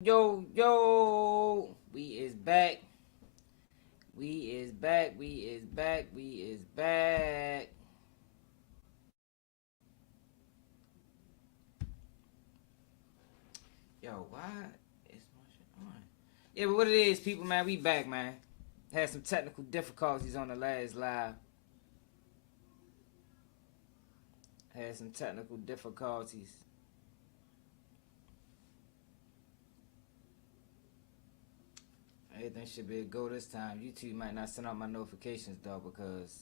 Yo, yo, we is back. We is back. We is back. We is back. Yo, why is my shit on? Yeah, but what it is, people, man, we back, man. Had some technical difficulties on the last live. Had some technical difficulties. Everything should be a go this time. YouTube might not send out my notifications though because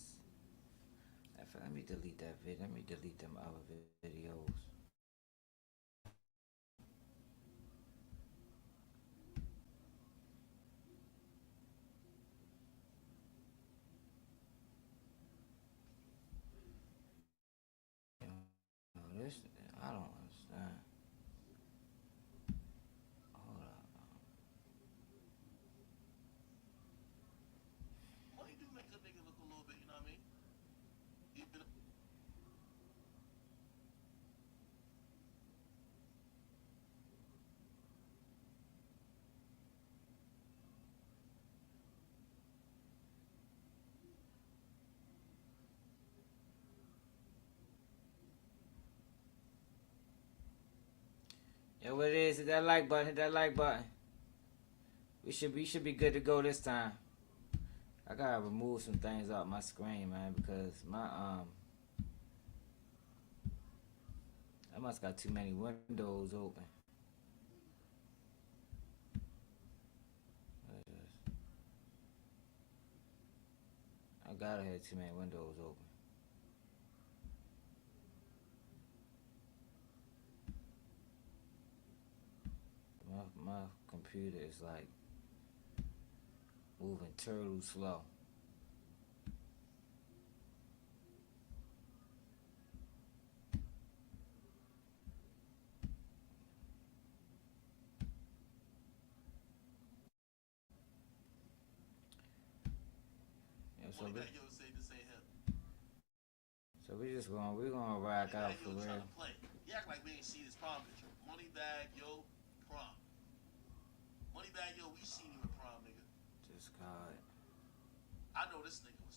let me delete that video. Let me delete them other videos. This I don't understand. Hold up. Money do make a nigga look a little bit, you know what I mean? Yeah, what it is? Hit that like button. Hit that like button. We should be good to go this time. I gotta remove some things off my screen, man, because I must got too many windows open. I gotta have too many windows open. My computer is like moving turtle slow. Yeah, Money bag, yo, say this ain't him. so we're gonna rock Money out bag, for yo, real. trying to play. He act like we ain't seen his prom picture. Money bag, yo, prom. Money bag, yo, we seen you at prom, nigga. Just call it. I know this nigga was.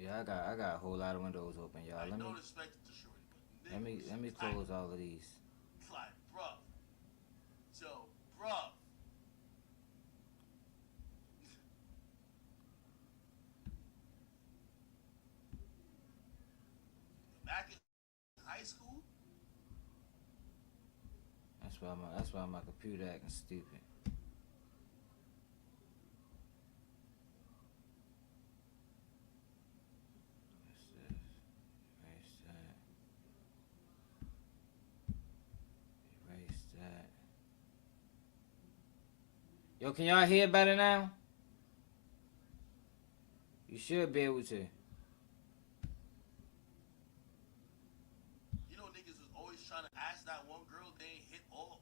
Yeah, I got a whole lot of windows open, y'all. Like, no respect to Shorty, but nigga Let me was close tight. all of these. Like, bruh. So, bruh. Back in high school, That's why my computer acting stupid. What's this? Erase that. Erase that. Yo, can y'all hear better now? You should be able to. you know niggas was always trying to ask that one girl they ain't hit all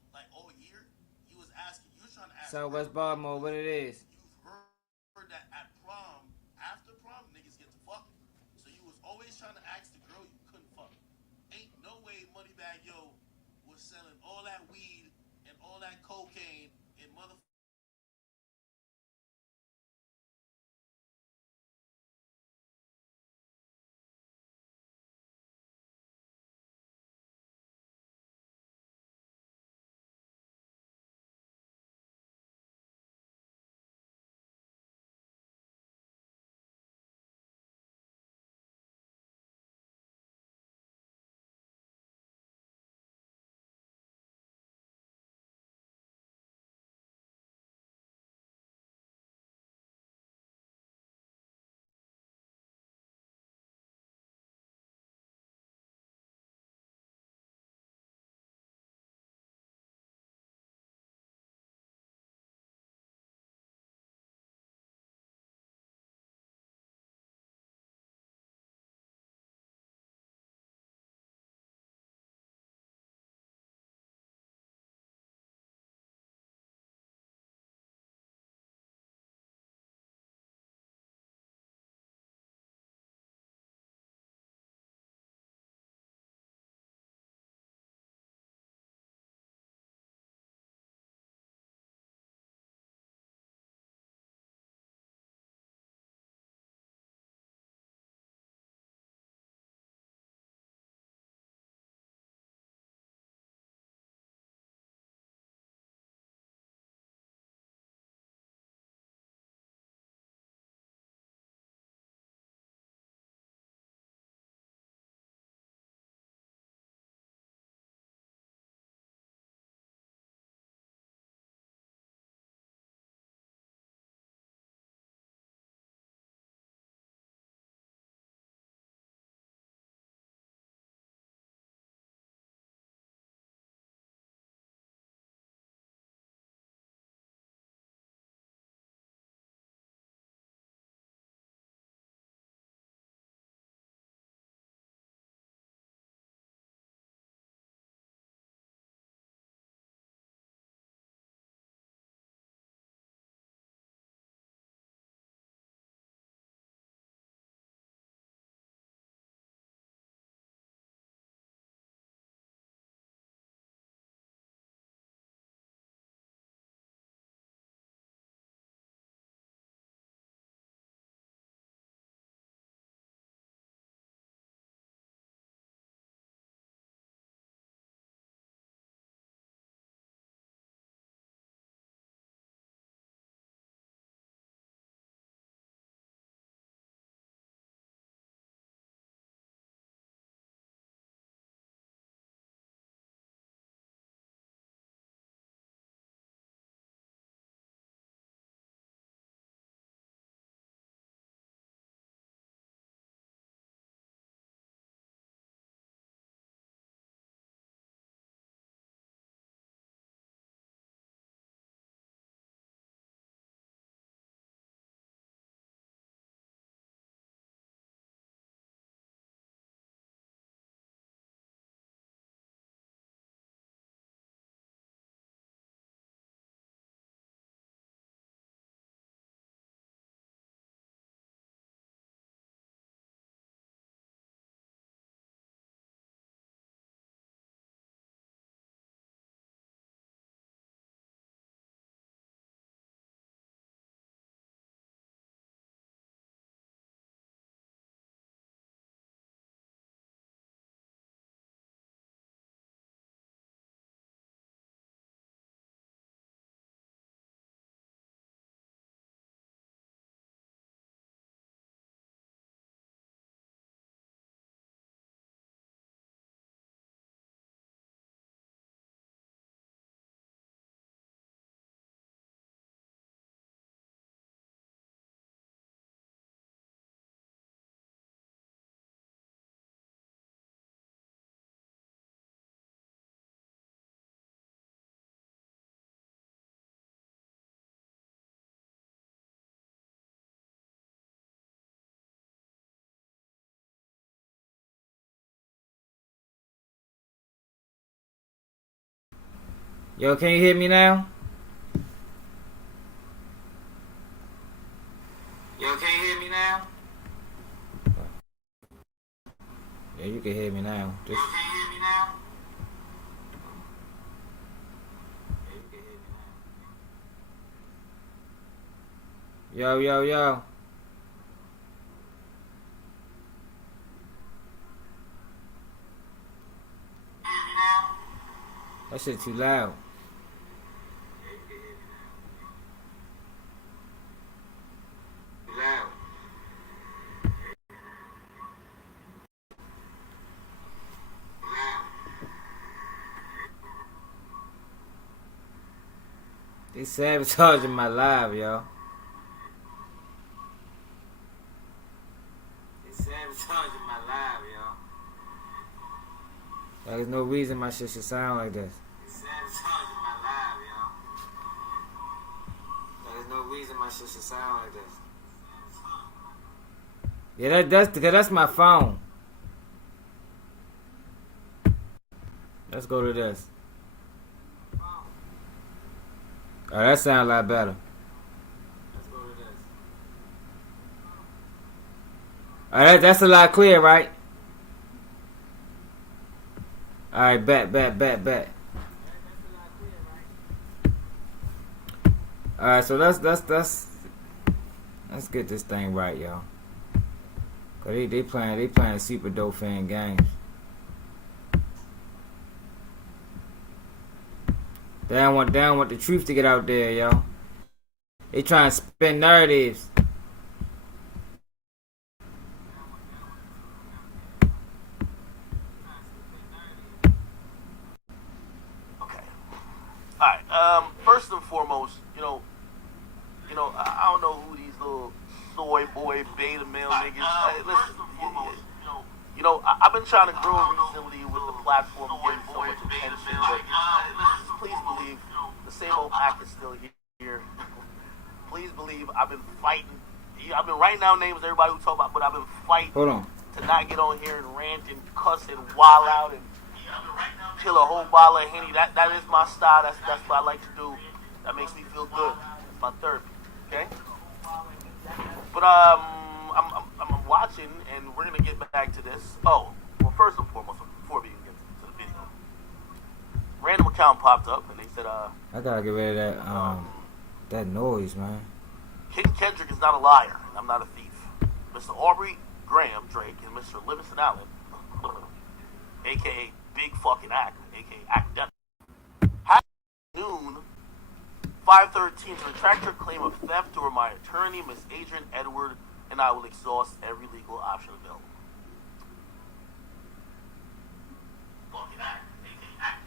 year. You was asking, you was trying to ask her Southwest Baltimore, what it is? you've heard that at prom, after prom, niggas get to fucking. So you was always trying to ask the girl you couldn't fuck. Ain't no way Moneybag Yo was selling all that weed and all that cocaine in motherfucking Yo, can you hear me now? Yo, can you hear me now? Yeah, you can hear me now. Just... Yo, can you hear me now? Yeah, you can hear me now. Yo, yo, yo. That shit too loud. They sabotaging my live, yo. They sabotaging my live, yo. There's no reason my shit should sound like this. They sabotaging my live, yo. There's no reason my shit should sound like this. Yeah, that's my phone. Let's go to this. Oh, that sounds a lot better. Let's go to this. Alright, that's a lot clearer, right? Alright, bet. Alright, so let's get this thing right, y'all. Cause they playing super dope fan games. They don't want the truth to get out there, yo. They trying to spin narratives. Okay. Alright, first and foremost, you know, I don't know who these little soy boy beta male niggas. Listen, I've been trying to grow recently with the platform getting so much attention, but please believe the same old act is still here. Please believe I've been fighting. I've been writing down names of everybody who talk about, but I've been fighting to not get on here and rant and cuss and wild out and kill a whole bottle of Henny. That is my style. That's what I like to do. That makes me feel good. It's my therapy. Okay? But I'm watching, and we're gonna get back to this. Oh, well, first and foremost, before we even get to the video, random account popped up, and they said, I gotta get rid of that noise, man. Kendrick is not a liar, and I'm not a thief. Mr. Aubrey Graham Drake and Mr. Livingston Allen, aka Big Fucking Act, aka Academics, had noon 5:13 to retract your claim of theft, or my attorney, Miss Adrian Edward, and I will exhaust every legal option available.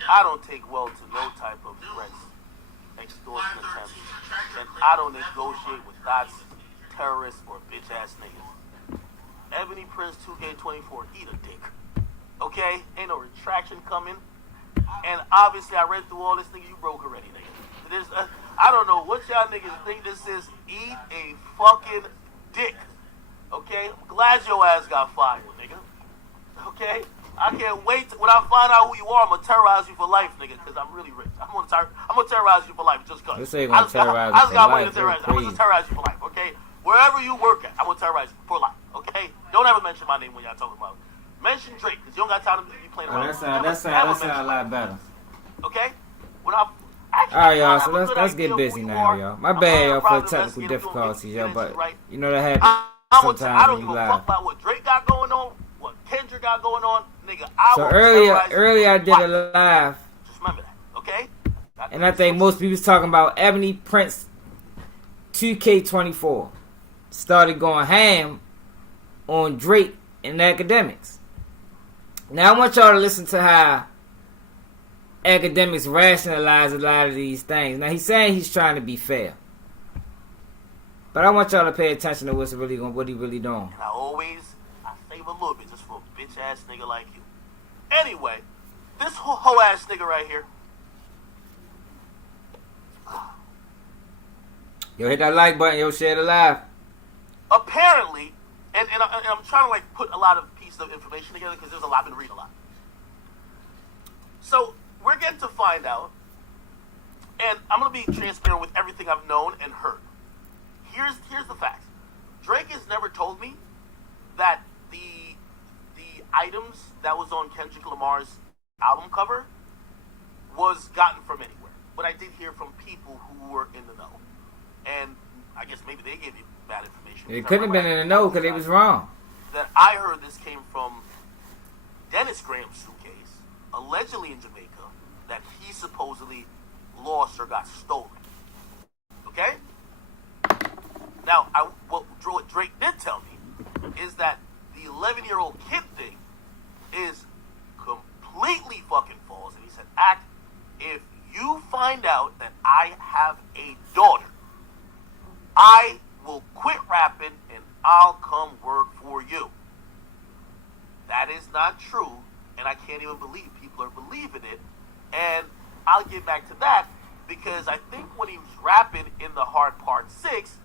I don't take well to no type of threats, extortion attempts, and I don't negotiate with dots, terrorists, or bitch-ass niggas. Ebony Prince 2K24, eat a dick. Okay? Ain't no retraction coming. And obviously, I read through all this nigga, you broke already, nigga. I don't know what y'all niggas think this is. Eat a fucking dick. Okay? I'm glad your ass got fired, nigga. Okay? I can't wait when I find out who you are. I'm gonna terrorize you for life, nigga, because I'm really rich. I'm gonna terrorize you for life just cause. This ain't gonna terrorize you for life. I'm gonna just terrorize you for life, okay? Wherever you work at, I'm gonna terrorize you for life, okay? Don't ever mention my name when y'all talking about it. Mention Drake, because you don't got time to be playing around. That sounds a lot better. Okay? Alright, y'all, so let's get busy now, y'all. My bad, y'all, for the technical difficulties, y'all, but you know that happens sometimes when you live. I don't give a fuck about what Drake got going on, what Kendrick got going on, nigga. So earlier I did a live. Just remember that, okay? And I think most people was talking about Ebony Prince 2K24 started going ham on Drake and Academics. Now I want y'all to listen to how Academics rationalize a lot of these things. Now he's saying he's trying to be fair, but I want y'all to pay attention to what he really doing. And I save a little bit just for a bitch ass nigga like you. Anyway, this hoe ass nigga right here. Yo, hit that like button. Yo, share the live. Apparently, and I'm trying to like put a lot of pieces of information together because there's a lot. I've been reading a lot. So we're getting to find out And I'm gonna be transparent with everything I've known and heard. Here's the facts. Drake has never told me that the items that was on Kendrick Lamar's album cover was gotten from anywhere. But I did hear from people who were in the know. And I guess maybe they gave you bad information. It couldn't have been in the know because it was wrong. That I heard this came from Dennis Graham's suitcase, allegedly in Jamaica, that he supposedly lost or got stolen. Okay? Now, what Drake did tell me is that the 11-year-old kid thing is completely fucking false. And he said, Act, if you find out that I have a daughter, I will quit rapping and I'll come work for you. That is not true, and I can't even believe people are believing it. And I'll get back to that because I think when he was rapping in The Hard Part 6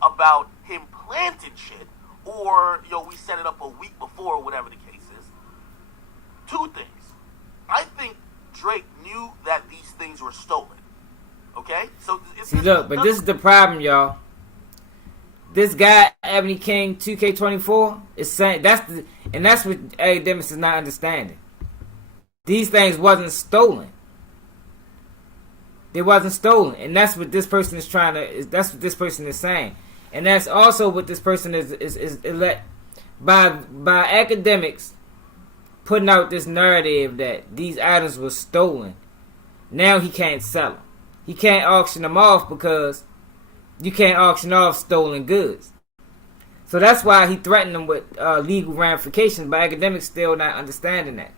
about him planting shit, or, we set it up a week before, or whatever the case is, two things. I think Drake knew that these things were stolen. Okay? So see, look, but this is the problem, y'all. This guy, Ebony King 2K24, is saying that's what Akademiks is not understanding. These things wasn't stolen. They wasn't stolen, and that's what this person is trying to. That's what this person is saying, and that's also what this person is by Akademiks putting out this narrative that these items were stolen. Now he can't sell them. He can't auction them off because you can't auction off stolen goods. So that's why he threatened them with legal ramifications, but Akademiks still not understanding that.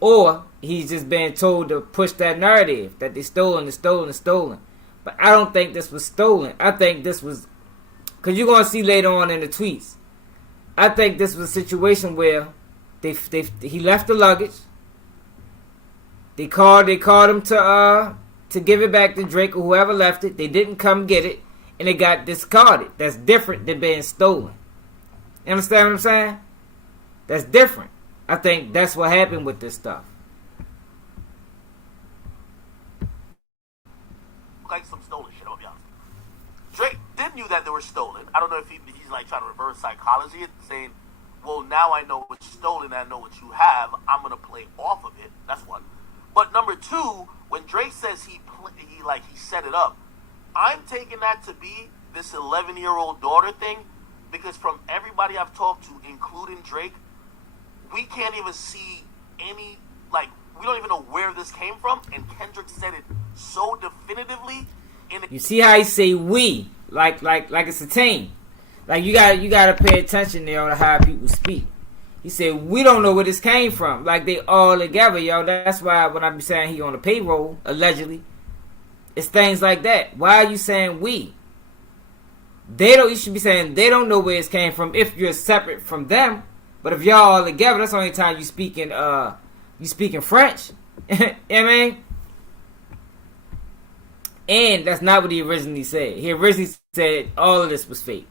Or he's just being told to push that narrative that they stolen. But I don't think this was stolen. I think this was, because you're going to see later on in the tweets, I think this was a situation where he left the luggage. They called him to give it back to Drake or whoever left it. They didn't come get it, and it got discarded. That's different than being stolen. You understand what I'm saying? That's different. I think that's what happened with this stuff. Like some stolen shit, I'll be honest. Drake did knew that they were stolen. I don't know if he's like trying to reverse psychology it, saying, well, now I know what's stolen, I know what you have, I'm going to play off of it. That's one. But number two, when Drake says he set it up, I'm taking that to be this 11-year-old daughter thing, because from everybody I've talked to, including Drake, we can't even see any, we don't even know where this came from, and Kendrick said it so definitively. You see how he say we, like it's a team. Like you gotta pay attention there to how people speak. He said we don't know where this came from. Like they all together, yo. That's why when I be saying he on the payroll, allegedly, it's things like that. Why are you saying we? You should be saying they don't know where it came from if you're separate from them. But if y'all all together, that's the only time you speaking French. You know what I mean? And that's not what he originally said. He originally said all of this was fake.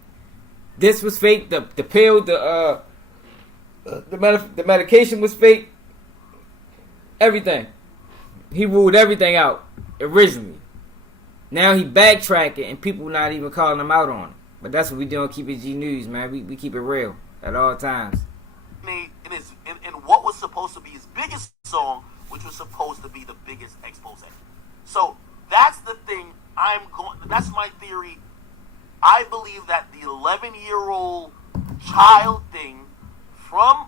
This was fake. The pill, the medication was fake. Everything. He ruled everything out originally. Now he backtracking and people not even calling him out on it. But that's what we do on Keep It G News, man. We keep it real at all times. In what was supposed to be his biggest song, which was supposed to be the biggest expose. So that's the thing. That's my theory. I believe that the 11-year-old child thing from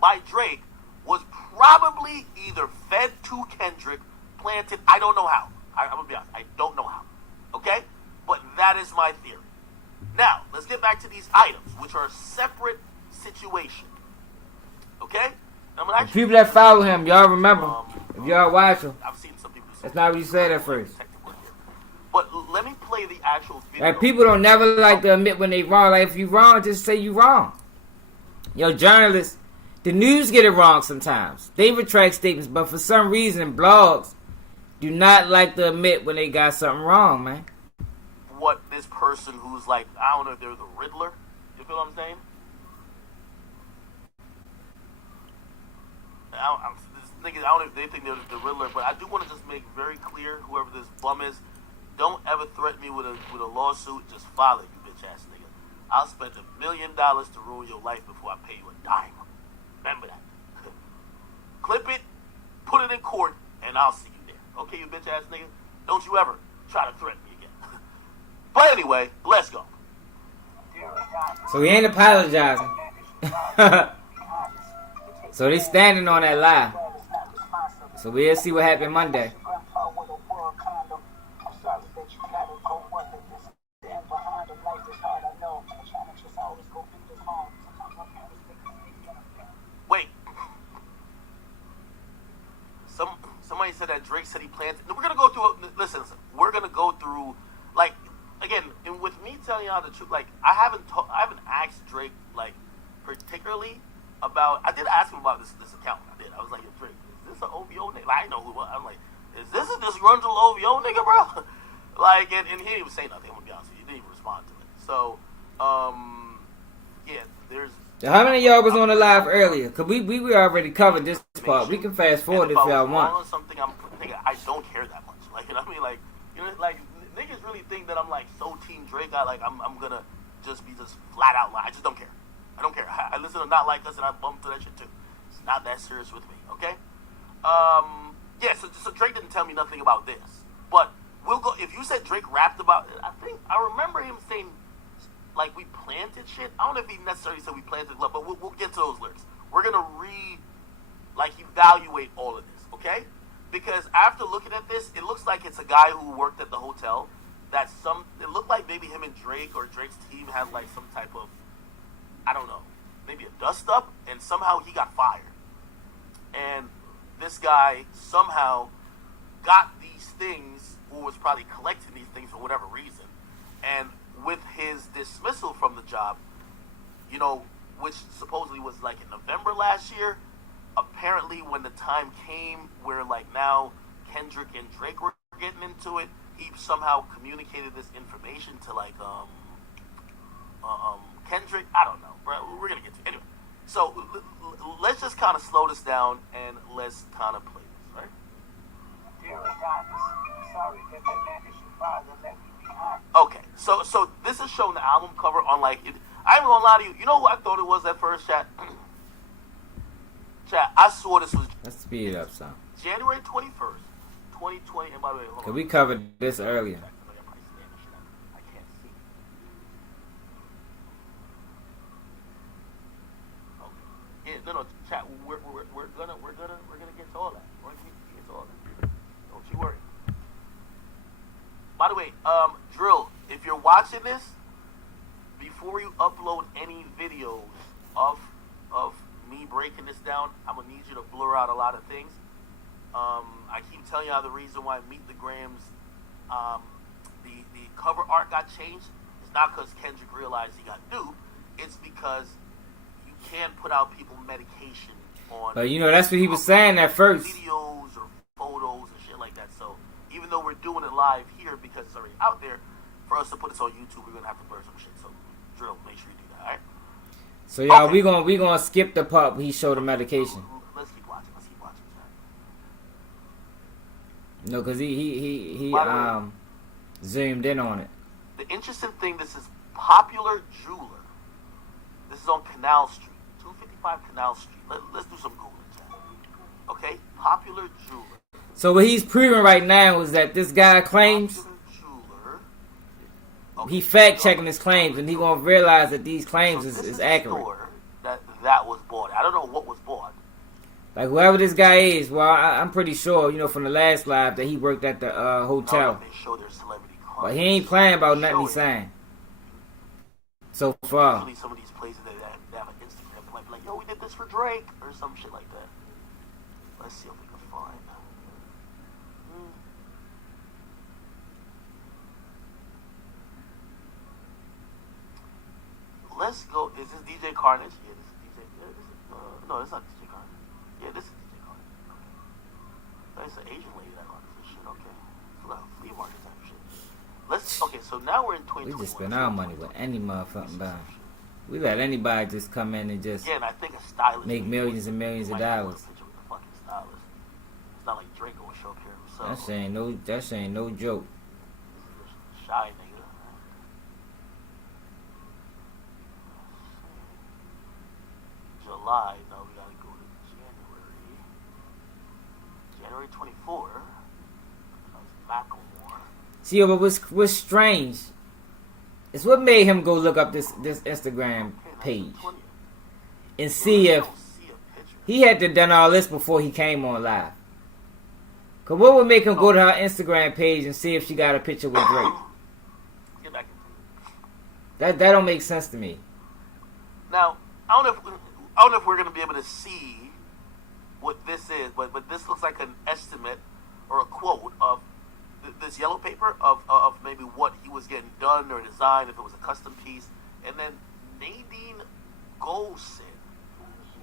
by Drake was probably either fed to Kendrick, planted. I don't know how. I'm gonna be honest. I don't know how. Okay, but that is my theory. Now let's get back to these items, which are a separate situation. Okay? People that follow him, y'all remember. If y'all watch him, I've seen some people say that's not what you said at first. But let me play the actual video. Like people don't never like to admit when they wrong. Like if you wrong, just say you wrong. Yo, journalists, the news get it wrong sometimes. They retract statements, but for some reason, blogs do not like to admit when they got something wrong, man. What this person who's like, I don't know if they're the Riddler. You feel what I'm saying? niggas, I don't know if they think they're the Riddler, but I do want to just make very clear, whoever this bum is, don't ever threaten me with a lawsuit. Just file it, you bitch ass nigga. I'll spend $1 million to ruin your life before I pay you a dime. Remember that. Clip it, put it in court, and I'll see you there. Okay, you bitch ass nigga? Don't you ever try to threaten me again. But anyway, let's go. So he ain't apologizing. So they standing on that lie. So we'll see what happened Monday. Wait. Somebody said that Drake said he planned. We're gonna go through. Listen. We're gonna go through. Like again, and with me telling y'all the truth, like I haven't asked Drake like particularly about. I did ask him about this account. I did. I was like, yo, Drake, is this an OVO nigga? Like, I know who it was. I'm like, is this a disgruntled OVO nigga, bro? Like, and he didn't even say nothing. I'm gonna be honest with you. He didn't even respond to it. So, yeah, there's. How many of y'all was on the live earlier? Cause we already covered this part. We can fast forward if y'all want. Something nigga, I don't care that much. Like, you know what I mean? Like, you know, like niggas really think that I'm like so Team Drake. I'm gonna just be flat out lie. I just don't care. I don't care. I listen to Not Like Us and I bump to that shit too. It's not that serious with me. Okay. Yeah. So Drake didn't tell me nothing about this, but we'll go. If you said Drake rapped about it, I remember him saying. Like, we planted shit. I don't know if he necessarily said we planted love, but we'll get to those lyrics. We're going to evaluate all of this, okay? Because after looking at this, it looks like it's a guy who worked at the hotel. It looked like maybe him and Drake or Drake's team had, like, some type of, I don't know, maybe a dust-up, and somehow he got fired. And this guy somehow got these things, or was probably collecting these things for whatever reason, and with his dismissal from the job, you know, which supposedly was like in November last year, apparently when the time came where like now Kendrick and Drake were getting into it, he somehow communicated this information to like Kendrick. I don't know, bro. We're gonna get to it. Anyway. So let's just kind of slow this down and let's kind of play this, right? Sorry, okay, so this is showing the album cover on like I ain't gonna lie to you. You know who I thought it was at first, chat? Chat, I swore this was. Let's speed it up, son. January 21st, 2020. And by the way, hold on. We covered this earlier. I can't see. Okay. Yeah, no, chat. We're gonna get to all that. We're gonna get to all that. Don't you worry. By the way, Drill, if you're watching this, before you upload any videos of me breaking this down, I'm gonna need you to blur out a lot of things. I keep telling y'all the reason why Meet the Grams, the cover art got changed. It's not because Kendrick realized he got duped. It's because you can't put out people medication on. But you know that's what he was saying at first. Videos or photos and shit like that. So even though we're doing it live here because it's already out there, for us to put this on YouTube, we're gonna have to blur some shit. So Drill, make sure you do that. All right. So y'all, okay. we gonna skip the part where he showed the medication. Let's keep watching. No, cause he zoomed in on it. The interesting thing, this is Popular Jeweler. This is on Canal Street, 255 Canal Street. Let's do some Googling, chat. Okay, Popular Jeweler. So what he's proving right now is that this guy claims he fact checking his claims, and he gonna realize that these claims is accurate. That was bought. I don't know what was bought. Like whoever this guy is, well, I'm pretty sure, you know, from the last live that he worked at the hotel. They show their celebrity cards. But he ain't playing about nothing he's saying. So far. Usually some of these places they have an Instagram like, yo, we did this for Drake or some shit like that. Let's see if we can find. Let's go. Is this DJ Carnage? Yeah, this is DJ. No, it's not DJ Carnage. Yeah, this is DJ Carnage. Okay. That's an Asian lady that got this shit. Okay. Flea market type shit. Okay, so now we're in 2021. We just spend our money with any motherfucking buy. We let anybody just come in and just and I think a stylist make millions and millions of dollars. So that shit ain't no joke. Shy nigga. July, no, we gotta go to January 24. That was Macklemore. See, but what's strange is what made him go look up this Instagram page and see if he had to done all this before he came on live. Cause what would make him go to her Instagram page and see if she got a picture with Drake? Get back into That don't make sense to me. Now, I don't know if we're gonna be able to see what this is, but this looks like an estimate or a quote of this yellow paper of maybe what he was getting done or designed, if it was a custom piece, and then Nadine Golson,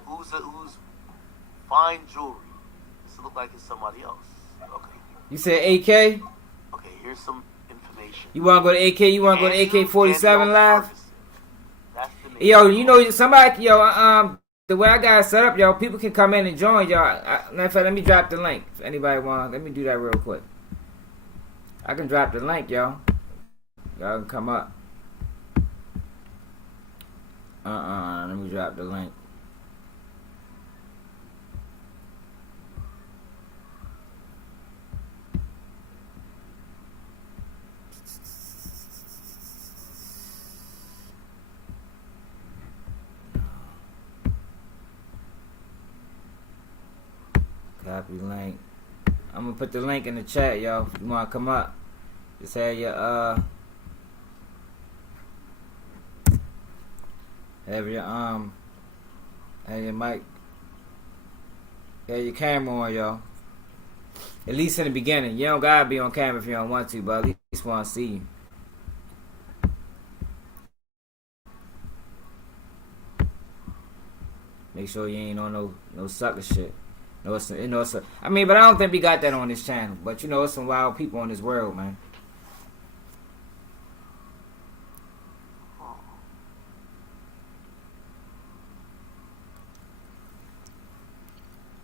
who's fine jewelry. This looks like it's somebody else. Okay. You said AK? Okay, here's some information. You wanna go to AK? You wanna go to AK-47 live? That's the name. Yo, you know somebody, the way I got it set up, yo, people can come in and join, y'all. Matter of fact, let me drop the link. If anybody want, let me do that real quick. I can drop the link, y'all. Y'all can come up. Let me drop the link. Copy link. I'm gonna put the link in the chat, y'all. If you wanna come up, just have your have your mic, have your camera on, y'all. At least in the beginning. You don't gotta be on camera if you don't want to, but at least wanna see you. Make sure you ain't on no sucker shit. I mean, but I don't think we got that on this channel. But you know, it's some wild people in this world, man.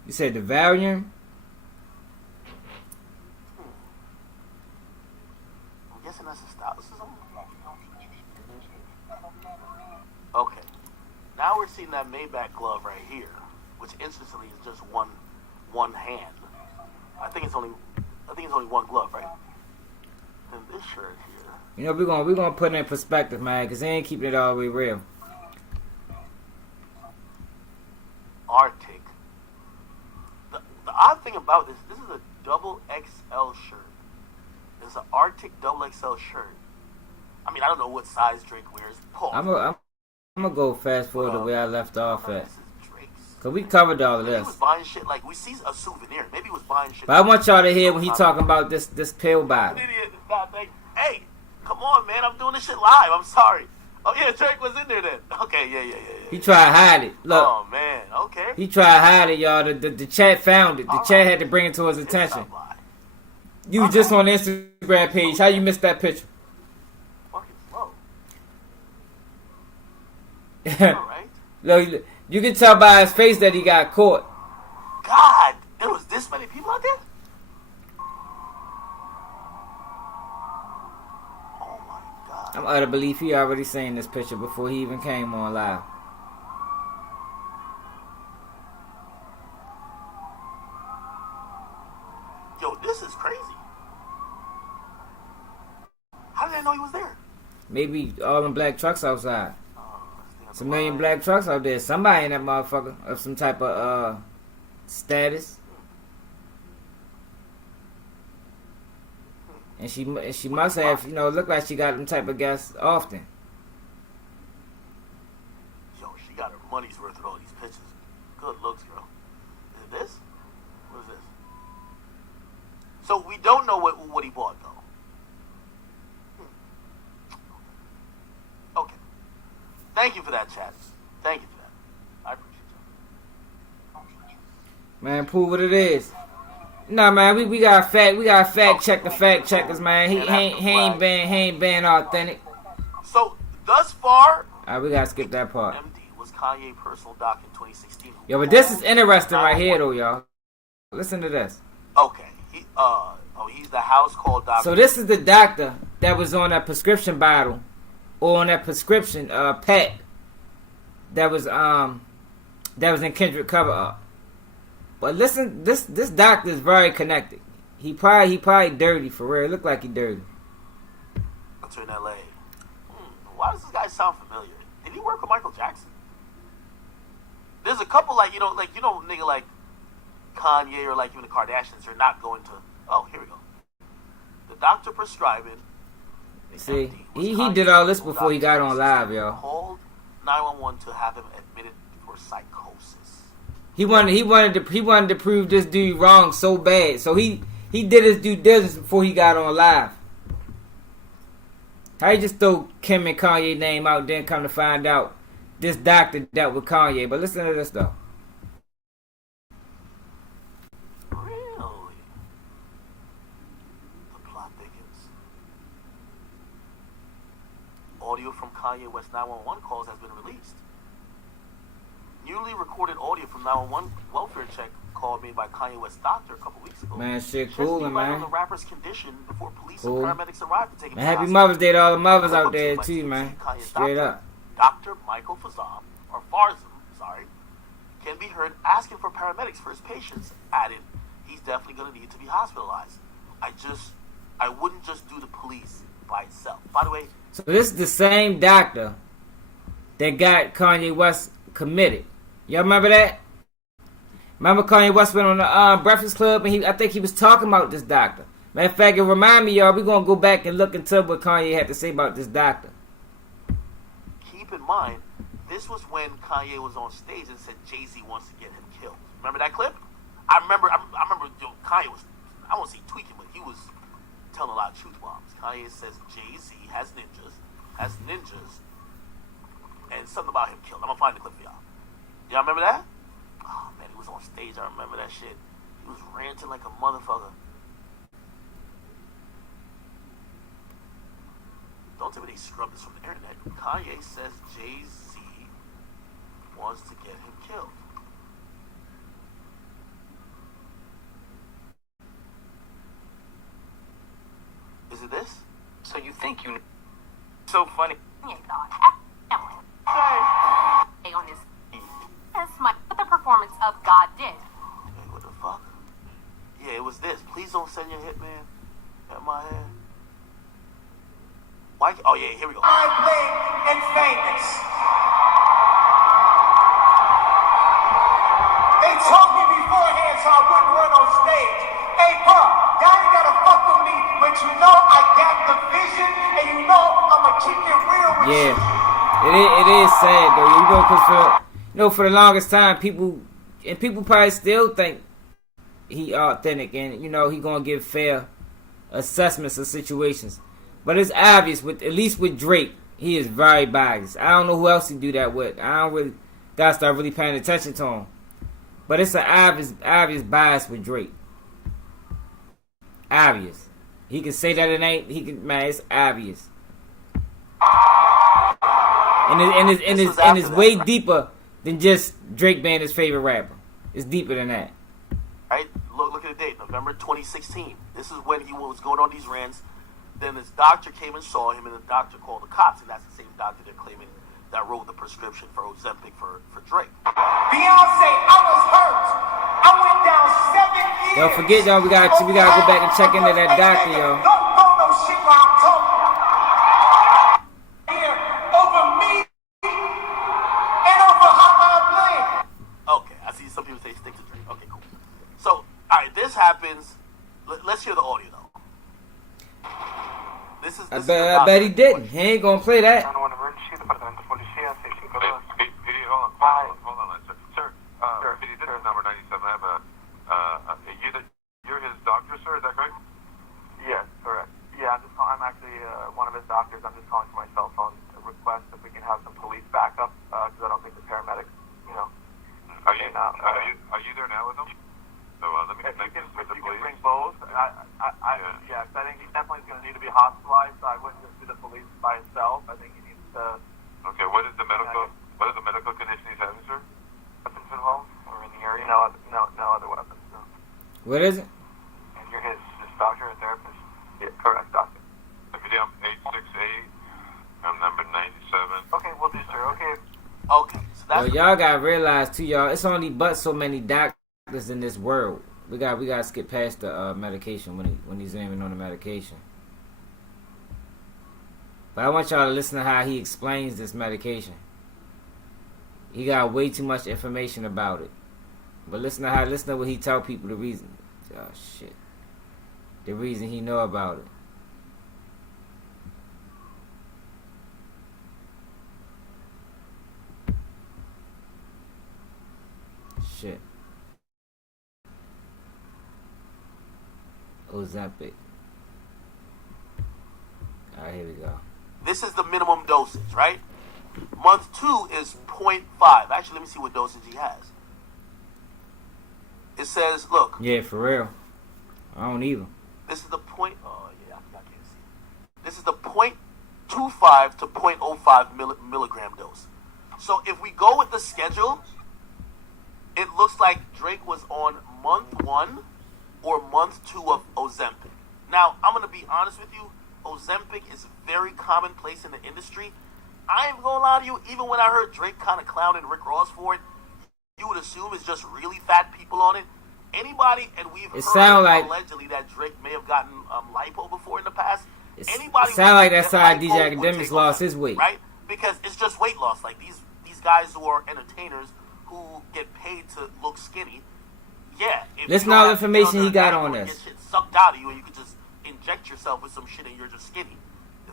You said the Valium? I'm guessing that's a style. Okay. Now we're seeing that Maybach glove right here, which instantly is just one hand. I think it's only one glove, right? And this shirt here. You know, we're gonna put it in perspective, man, because they ain't keeping it all the way real. Arctic. The odd thing about this is a double XL shirt. It's an Arctic double XL shirt. I mean, I don't know what size Drake wears. I'm gonna go fast forward the way I left off at. This is Drake's. Cause we covered all of Maybe this. he was buying shit like we see a souvenir. Maybe he was buying shit. But I want y'all to hear when he talking about this pill buy. Hey, come on, man! I'm doing this shit live. I'm sorry. Oh yeah, Drake was in there then. Okay, yeah. He tried to hide it. Look. Oh man, okay. He tried to hide it, y'all. The chat found it. The chat had to bring it to his attention. You was just on the Instagram page. How you missed that picture? Fucking slow. Alright. Look, you can tell by his face that he got caught. God, there was this many people out there? Oh my God. I'm out of belief he already seen this picture before he even came on live. Yo, this is crazy. How did I know he was there? Maybe all them black trucks outside. It's Some million black trucks out there. Somebody in that motherfucker of some type of status. And she must have, you know, look like she got them type of guests often. Yo, she got her money's worth with all these pictures. Good looks, girl. Is it this? What is this? So we don't know what he bought though. Okay. Thank you for that, chat. Thank you for that. I appreciate you. Man, prove what it is. Nah, man, we gotta fact check the fact checkers, man. He ain't been authentic. So thus far, Alright, we gotta skip that part. MD was Kanye personal doc in 2016. Yo, but this is interesting right here, though, y'all. Listen to this. Okay, Oh, he's the house call doctor. So this is the doctor that was on that prescription bottle, or on that prescription pack that was in Kendrick cover up. But listen, this doctor is very connected. He probably dirty for real. It look like he dirty. In LA. Why does this guy sound familiar? Did he work with Michael Jackson? There's a couple nigga like Kanye or like even the Kardashians are not going to. Oh, here we go. The doctor prescribing. See, he did all this before he got on live, y'all. Called 911 to have him admitted for psychosis. He wanted to prove this dude wrong so bad, so he did his due diligence before he got on live. How you just throw Kim and Kanye name out, then come to find out this doctor dealt with Kanye? But listen to this though. Really? The plot thickens. Audio from Kanye West 911 calls has been released. Newly recorded audio from 911 welfare check call made by Kanye West's doctor a couple weeks ago. Man, shit cool, man. On the rapper's condition before police cool. and paramedics arrived to take him to Happy hospital. Mother's Day to all the mothers out there too, man. Straight up. Dr. Michael Farzam, can be heard asking for paramedics for his patients, added, he's definitely going to need to be hospitalized. I wouldn't just do the police by itself. By the way, so this is the same doctor that got Kanye West committed. Y'all remember that? Remember Kanye West went on the Breakfast Club and I think he was talking about this doctor. Matter of fact, it remind me, y'all, we're going to go back and look into what Kanye had to say about this doctor. Keep in mind, this was when Kanye was on stage and said Jay-Z wants to get him killed. Remember that clip? I remember Kanye was, I won't say tweaking, but he was telling a lot of truth bombs. Kanye says Jay-Z has ninjas, and something about him killed. I'm going to find the clip for y'all. Y'all remember that? Oh, man, he was on stage. I remember that shit. He was ranting like a motherfucker. Don't tell me they scrubbed this from the internet. Kanye says Jay-Z wants to get him killed. Is it this? So you think you... So funny. On his what the performance of God did. Hey, what the fuck? Yeah, it was this. Please don't send your hitman at my head. Why? Oh yeah, here we go. I'm big and famous. They told me beforehand so I wouldn't run on stage. Hey, bro, y'all ain't gotta fuck with me, but you know I got the vision, and you know I'ma keep it real with you. It is sad though, because for the longest time, people probably still think he authentic and he gonna give fair assessments of situations. But it's obvious at least with Drake, he is very biased. I don't know who else he do that with. I don't really gotta start really paying attention to him. But it's an obvious bias with Drake. Obvious. He can say that it ain't. It's obvious. And it's way deeper than just Drake being his favorite rapper. It's deeper than that. Right? Look at the date, November 2016. This is when he was going on these rants. Then his doctor came and saw him, and the doctor called the cops, and that's the same doctor they're claiming that wrote the prescription for Ozempic for Drake. Beyonce, I was hurt. I went down 7 years. Don't forget, y'all, we gotta go back and check into that doctor, yo. Don't go no shit where I'm talking. Here over me and over Hotline Bling. Okay, I see some people say stick to Drake. Okay, cool. So, alright, this happens. Let's hear the audio, though. I bet he didn't. He ain't gonna play that. Hold on, sir. Sir, this is number 97. I have you're his doctor, sir, is that correct? Yes, correct. Yeah, I'm actually one of his doctors. I'm just calling for my cell phone to request if we can have some police backup, because I don't think the paramedics, Are you there now with him? So let me connect you with the you police. can bring both. Yes, I think he definitely is going to need to be hospitalized. So I wouldn't just do the police by itself. I think he needs to. Okay, what is the medical condition he's having, sir? Weapons involved or in the area? No other weapons. No. What is it? And you're his doctor. Correct, doctor. I'm 868. I'm number 97. Okay, we'll do, sir. Okay. Okay, so Yo, that's y'all gotta realize too, y'all. It's only but so many doctors in this world. We gotta skip past the medication when he's aiming on the medication. But I want y'all to listen to how he explains this medication. He got way too much information about it. But listen to what he tell people the reason. Oh shit. The reason he know about it. Shit. Ozempic. Alright, here we go. this is the minimum dosage, right? Month 2 is 0.5. Actually, let me see what dosage he has. It says, look. Yeah, for real. I don't even. This is the point. Oh yeah, I can't see. This is the 0.25 to 0.05 milligram dose. So if we go with the schedule, it looks like Drake was on month 1 or month 2 of Ozempic. Now I'm gonna be honest with you. Ozempic is very commonplace in the industry. I ain't gonna lie to you. Even when I heard Drake kind of clowning Rick Ross for it, you would assume it's just really fat people on it. Anybody, and we've heard like, allegedly that Drake may have gotten lipo before in the past. It Anybody sound like that's how lipo DJ would Akademiks take lost Ozempic, his weight, right? Because it's just weight loss. Like these guys who are entertainers who get paid to look skinny. Yeah. Listen to all the information he got on this. Get shit sucked out of you, and you could just inject yourself with some shit, and you're just skinny.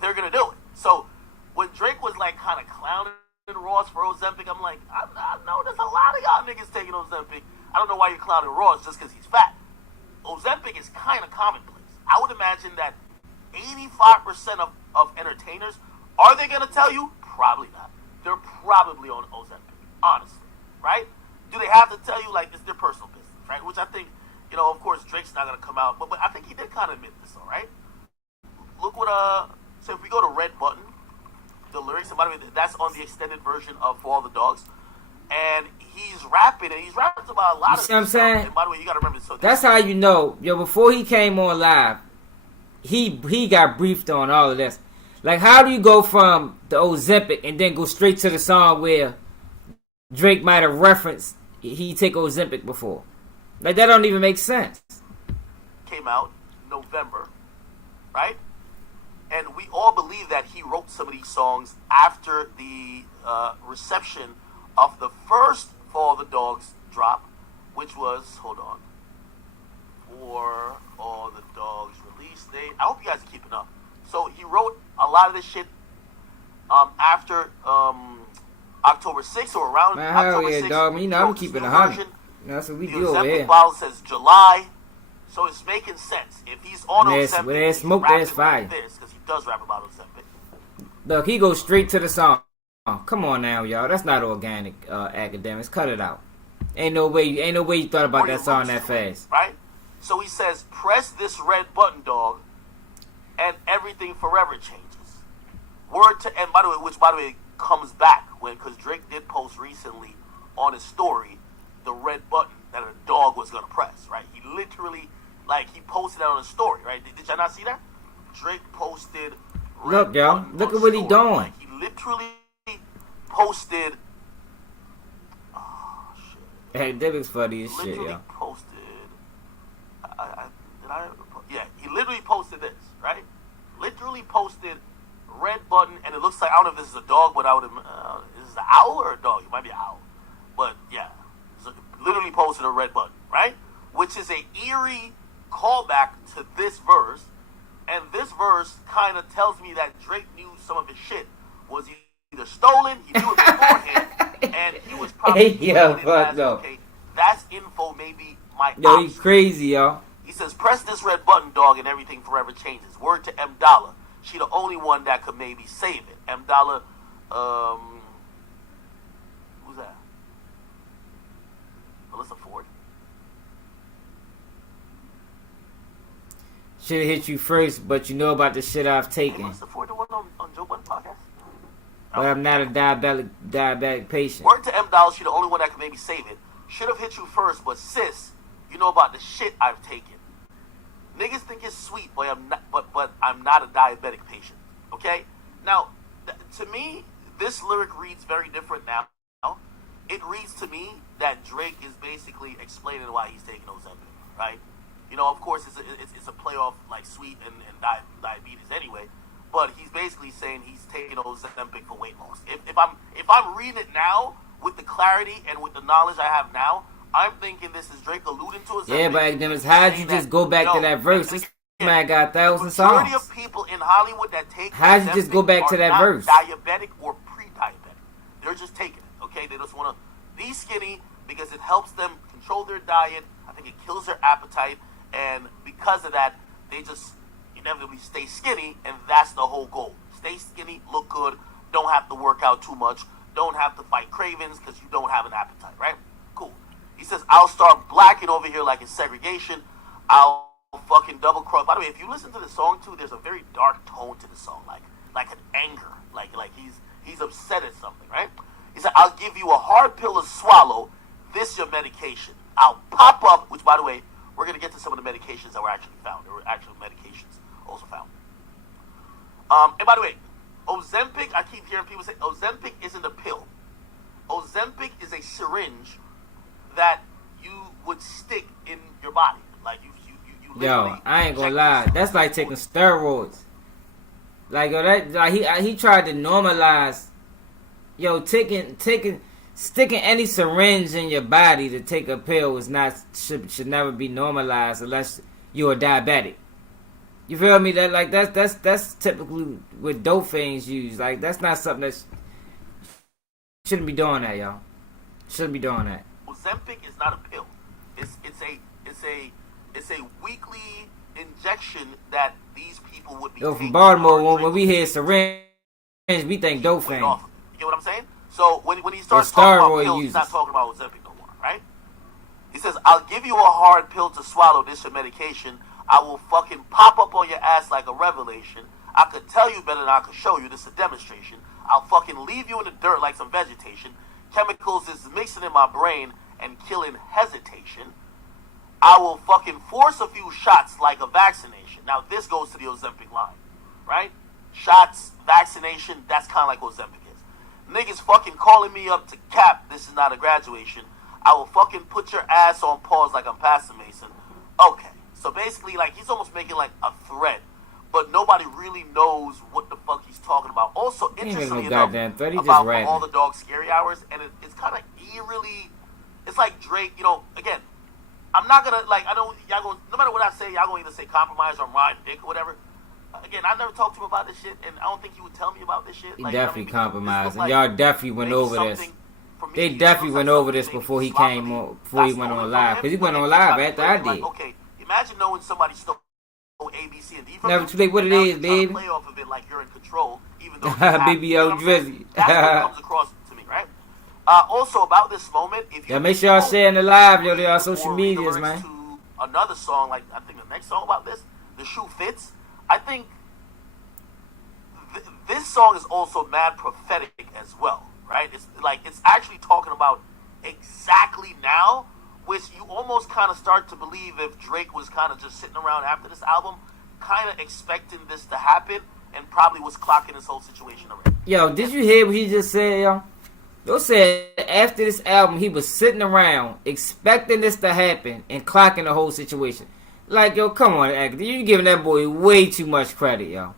They're gonna do it. So when Drake was like kind of clowning Ross for Ozempic, I'm like, I know there's a lot of y'all niggas taking Ozempic. I don't know why you're clowning Ross just because he's fat. Ozempic is kind of commonplace. I would imagine that 85% of entertainers, are they going to tell you? Probably not. They're probably on Ozempic, honestly, right? Do they have to tell you? Like, it's their personal business, right? Which I think, you know, of course, Drake's not going to come out, but I think he did kind of admit this, all right? Look what, so if we go to Red Button, the lyrics, and by the way, that's on the extended version of For All the Dogs. And he's rapping, and he's rapping about a lot of stuff. You see what I'm saying? And by the way, you gotta remember, so that's how you know, yo, before he came on live, he got briefed on all of this. Like, how do you go from the Ozempic and then go straight to the song where Drake might have referenced he take Ozempic before? Like, that don't even make sense. Came out November, right? And we all believe that he wrote some of these songs after the reception of the first For All the Dogs drop, which was, hold on, For All the Dogs release date. I hope you guys are keeping up. So he wrote a lot of this shit after October 6th or around Man, October hell 6th. yeah, dog. You know, I'm keeping 100. That's what we do over here. Ozempic says July, so it's making sense. If he's on Ozempic, when there's smoke, there's fire. Because he does rap about Ozempic. Look, he goes straight to the song. Oh, come on now, y'all. That's not organic, academics. Cut it out. Ain't no way you thought about that song that fast. Right? So he says, press this red button, dog, and everything forever changes. Word to, and by the way, comes back because Drake did post recently on his story the red button that a dog was gonna press, right? He literally, like, he posted that on his story, right? Did y'all not see that? Drake posted red Look, y'all. button Look on at what he story. doing. Like, he literally posted. Oh shit! Academics funny as shit, Literally yo. posted. Yeah, he literally posted this, right? Literally posted red button, and it looks like, I don't know if this is a dog, but I would. Is this an owl or a dog? It might be an owl, but yeah, so literally posted a red button, right? Which is a eerie callback to this verse, and this verse kind of tells me that Drake knew some of his shit was either stolen, he knew it beforehand, and he was probably okay, that's info, maybe my yo, he's crazy, yo. He says, press this red button, dog, and everything forever changes. Word to M Dollar. She the only one that could maybe save it. M Dollar, who's that? Melissa Ford. Should've hit you first, but you know about the shit I've Hey, taken. Melissa Ford, the one on Joe Budden podcast? But I'm not a diabetic patient. Word to M Dollar, she the only one that could maybe save it. Should have hit you first, but sis, you know about the shit I've taken. Niggas think it's sweet, boy. I'm not, but I'm not a diabetic patient. Okay. Now, to me, this lyric reads very different now. It reads to me that Drake is basically explaining why he's taking Ozempic, right? You know, of course, it's a play off like sweet and diabetes anyway, but he's basically saying he's taking Ozempic for weight loss. If I'm reading it now with the clarity and with the knowledge I have now, I'm thinking this is Drake alluding to Ozempic. Yeah, but academics, how'd you just go back to that verse? This man got 1,000 songs. The majority of people in Hollywood that take how'd you just go back to that verse? Diabetic or pre-diabetic. They're just taking it. Okay, they just want to be skinny because it helps them control their diet. I think it kills their appetite, and because of that, they just inevitably stay skinny, and that's the whole goal. Stay skinny, look good, don't have to work out too much, don't have to fight cravings because you don't have an appetite, right? Cool. He says, I'll start blacking over here like it's segregation. I'll fucking double cross. By the way, if you listen to the song too, there's a very dark tone to the song, like an anger, like he's upset at something, right? He said, I'll give you a hard pill to swallow. This your medication. I'll pop up, which, by the way, we're going to get to some of the medications that were actually found. There were actual medications also found. And by the way, Ozempic, I keep hearing people say, Ozempic isn't a pill. Ozempic is a syringe that you would stick in your body. Like, you yo, I ain't gonna lie. That's like taking steroids. Like, yo, he tried to normalize. Yo, sticking any syringe in your body to take a pill is should never be normalized unless you're a diabetic. You feel me? That's typically what dope fiends use. Like, that's not something that shouldn't be doing that, y'all. Shouldn't be doing that. Ozempic is not a pill. It's a weekly injection that these people would be. Yo, from Baltimore, when we hear syringe, we think dope fiends. You get what I'm saying? So when he starts talking about pills, he's not talking about Ozempic no more, right? He says, I'll give you a hard pill to swallow. This your medication. I will fucking pop up on your ass like a revelation. I could tell you better than I could show you. This is a demonstration. I'll fucking leave you in the dirt like some vegetation. Chemicals is mixing in my brain and killing hesitation. I will fucking force a few shots like a vaccination. Now this goes to the Ozempic line, right? Shots, vaccination, that's kind of like what Ozempic is. Niggas fucking calling me up to cap. This is not a graduation. I will fucking put your ass on pause like I'm Pastor Mason. Okay. So basically, like, he's almost making like a threat, but nobody really knows what the fuck he's talking about. Also, interestingly enough, about all the dog scary hours, and it's kind of eerily, it's like Drake, you know, again, I'm not gonna, like, I know y'all gonna, no matter what I say, y'all gonna either say compromise or rhyme dick or whatever. Again, I never talked to him about this shit, and I don't think he would tell me about this shit. He like, definitely you know, compromised, and like, y'all definitely went over this. They definitely went over this before he came on, before he went on live, because he went on live after I did. Like, okay, imagine knowing somebody stole A, B, C, and D from never too late. What it is, baby. Play off of it like you're in control, even though BBO Drizzy. That's what comes across to me, right? Also about this moment, if you make sure y'all share in the live, yo, on social medias, man. To another song, like I think the next song about this, The Shoe Fits. I think this song is also mad prophetic as well, right? It's actually talking about exactly now, which you almost kind of start to believe if Drake was kind of just sitting around after this album, kind of expecting this to happen, and probably was clocking this whole situation already. Yo, did you hear what he just said, yo? Yo said after this album, he was sitting around expecting this to happen and clocking the whole situation. Like, yo, come on, you giving that boy way too much credit, yo.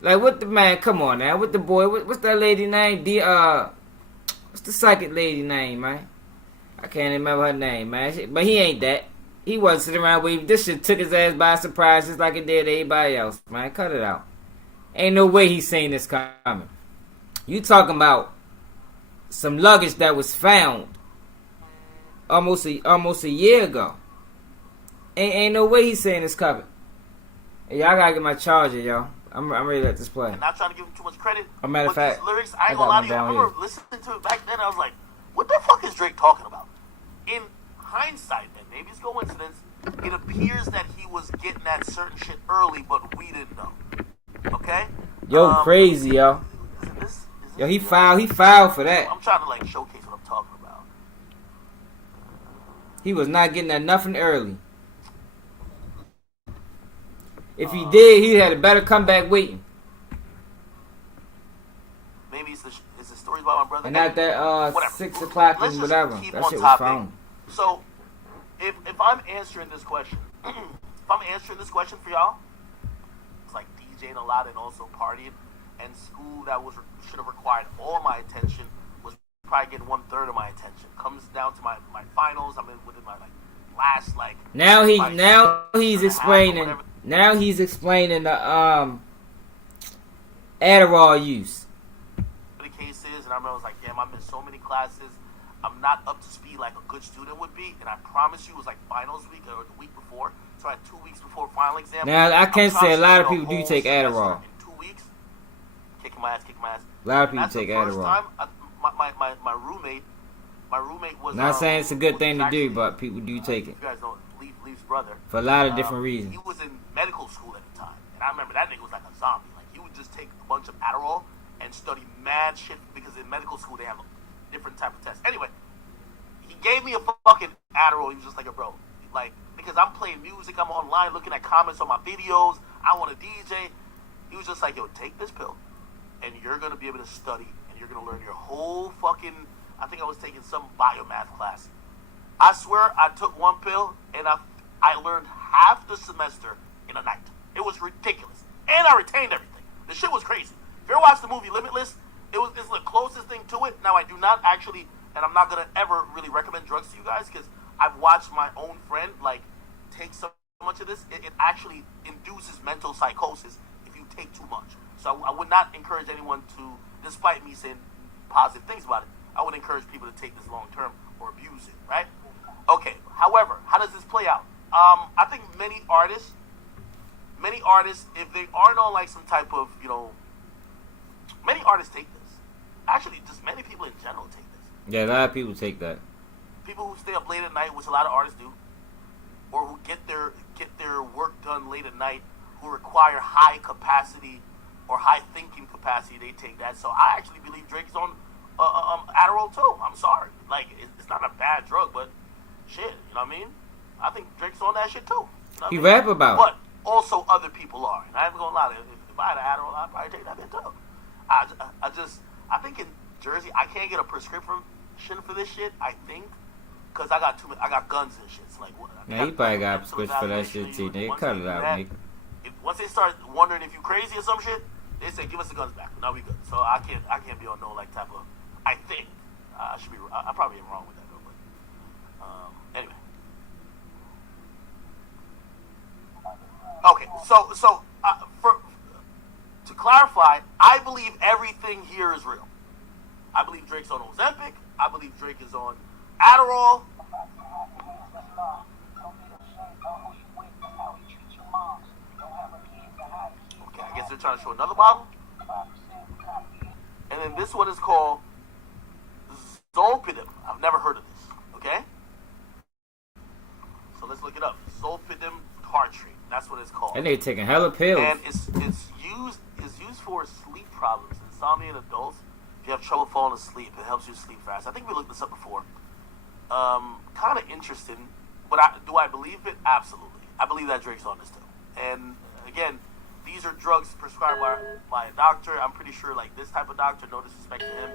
Like, what the man? Come on now, what the boy? What's that lady name? What's the psychic lady name, man? I can't remember her name, man. But he ain't that. He wasn't sitting around waiting. This shit took his ass by surprise, just like it did everybody else, man. Cut it out. Ain't no way he's seen this coming. You talking about some luggage that was found almost a year ago. Ain't no way he's saying this coming. Hey, y'all gotta get my charger, y'all. I'm ready to let this play. I'm not trying to give him too much credit. A matter of fact, lyrics, I ain't gonna lie to you. I remember listening to it back then. I was like, what the fuck is Drake talking about? In hindsight, then maybe it's coincidence. It appears that he was getting at certain shit early, but we didn't know. Okay? Yo, crazy, yo. Yo, he filed for that. I'm trying to like showcase what I'm talking about. He was not getting at nothing early. If he did, he had a better comeback waiting. Maybe it's the stories about my brother. And at that Whatever. 6 o'clock Let's and just whatever. keep That on shit was topic. phone. So, if I'm answering this question, for y'all, it's like DJing a lot and also partying, and school that should have required all my attention was probably getting 1/3 of my attention. Comes down to my finals. I'm in within my last Now he's and a half or explaining. whatever. Now he's explaining the Adderall use. The case is, and I remember I was like, damn, I missed so many classes. I'm not up to speed like a good student would be, and I promise you, it was like finals week or the week before. So I had 2 weeks before final exam. Now I I'm can't say a trying to lot of do people the do whole take semester Adderall. in 2 weeks. Kicking my ass. A lot of And people that's take the first Adderall. time my roommate was. Not saying it's a good was thing to actually, do, but people do take it You guys know Leaf's brother. for a lot of different reasons. He was in medical school at the time, and I remember that nigga was like a zombie. Like he would just take a bunch of Adderall and study mad shit because in medical school they have a different type of tests. Anyway, he gave me a fucking Adderall. He was just like, bro, like because I'm playing music, I'm online looking at comments on my videos. I want to DJ. He was just like, yo, take this pill, and you're gonna be able to study, and you're gonna learn your whole fucking. I think I was taking some biomath class. I swear I took one pill and I learned half the semester in a night. It was ridiculous. And I retained everything. The shit was crazy. If you ever watched the movie Limitless, it's the closest thing to it. Now I do not actually, and I'm not going to ever really recommend drugs to you guys because I've watched my own friend take so much of this. It actually induces mental psychosis if you take too much. So I would not encourage anyone to, despite me saying positive things about it, I would encourage people to take this long term or abuse it, right? Okay, however, how does this play out? I think many artists, if they aren't on like some type of, many artists take this. Actually, just many people in general take this. Yeah, a lot of people take that. People who stay up late at night, which a lot of artists do, or who get their work done late at night, who require high capacity or high thinking capacity, they take that. So I actually believe Drake's on Adderall too. I'm sorry, like it's not a bad drug, but shit, you know what I mean? I think Drake's on that shit too. You know what He I mean? rap about it. But also other people are, and I ain't gonna lie. If I had an Adderall, I'd probably take that shit too. I think in Jersey I can't get a prescription for this shit. I think because I got guns and shit. So like, what? Yeah, he probably got a prescription for that shit too. They cut it out, nigga. Once they start wondering if you crazy or some shit, they say give us the guns back. Now we good. So I can't be on no like type of. I think I should be. I probably am wrong with that though. But anyway. Okay, so to clarify, I believe everything here is real. I believe Drake's on Ozempic. I believe Drake is on Adderall. Okay, I guess they're trying to show another bottle. And then this one is called Zolpidem. I've never heard of this. Okay? So let's look it up. Zolpidem tartrate. That's what it's called. That nigga taking hella pills. And it's used for sleep problems, insomnia in adults. If you have trouble falling asleep, it helps you sleep fast. I think we looked this up before. Kind of interesting, but do I believe it? Absolutely. I believe that Drake's on this too. And again, these are drugs prescribed by a doctor. I'm pretty sure like this type of doctor, no disrespect to him.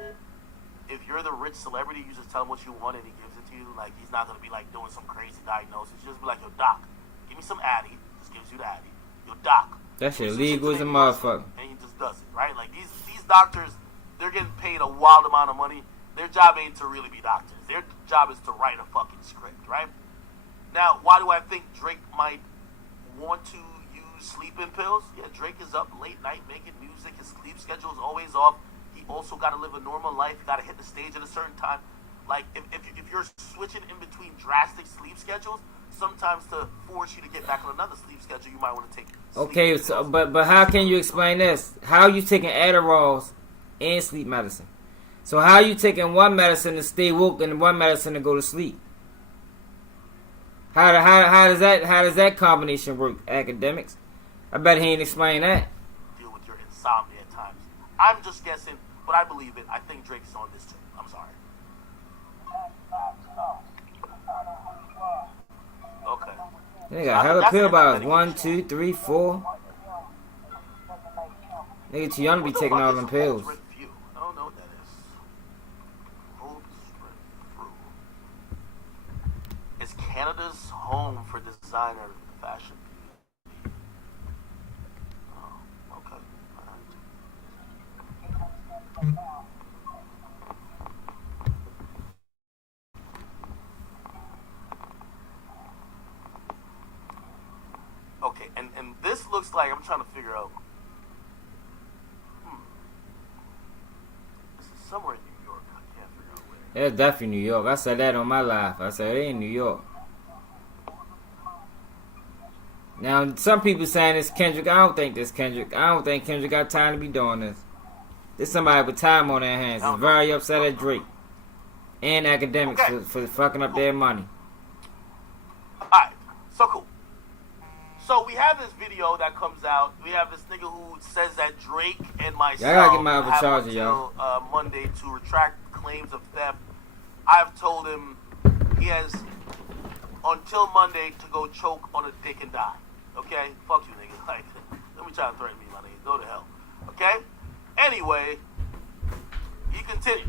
If you're the rich celebrity, you just tell him what you want and he gives it to you. Like he's not gonna be like doing some crazy diagnosis. You just be like, yo, doc, give me some Addy. Just gives you the Addy. Yo, doc. That shit legal as a motherfucker. And he just does it, right? Like these doctors, they're getting paid a wild amount of money. Their job ain't to really be doctors. Their job is to write a fucking script, right? Now, why do I think Drake might want to use sleeping pills? Yeah, Drake is up late night making music. His sleep schedule is always off. He also got to live a normal life. You got to hit the stage at a certain time. Like, if you're switching in between drastic sleep schedules, sometimes to force you to get back on another sleep schedule, you might want to take. Okay, so but how can you explain this? How are you taking Adderalls and sleep medicine? So how are you taking one medicine to stay woke and one medicine to go to sleep? How does that combination work, academics? I bet he ain't explain that. Deal with your insomnia at times. I'm just guessing, but I believe it. I think Drake's on this too. I'm sorry. They got hella pill bottles. 1, 2, 3, 4. Nigga too young to be taking all them pills. I don't know what that is. Hold through. It's Canada's home for designer fashion. Oh, okay. Okay, and this looks like, I'm trying to figure out. This is somewhere in New York. I can't figure out where. That's definitely New York. I said that on my live. I said it ain't New York. Now, some people saying it's Kendrick. I don't think this Kendrick. I don't think Kendrick got time to be doing this. There's somebody with time on their hands. Is very upset at Drake and academics for fucking up their money. Alright, so cool. So we have this video that comes out. We have this nigga who says that Drake and myself I gotta get my other have charger, until Monday to retract claims of theft. I've told him he has until Monday to go choke on a dick and die. Okay? Fuck you, nigga. Like, let me try to threaten me, my nigga. Go to hell. Okay? Anyway, he continues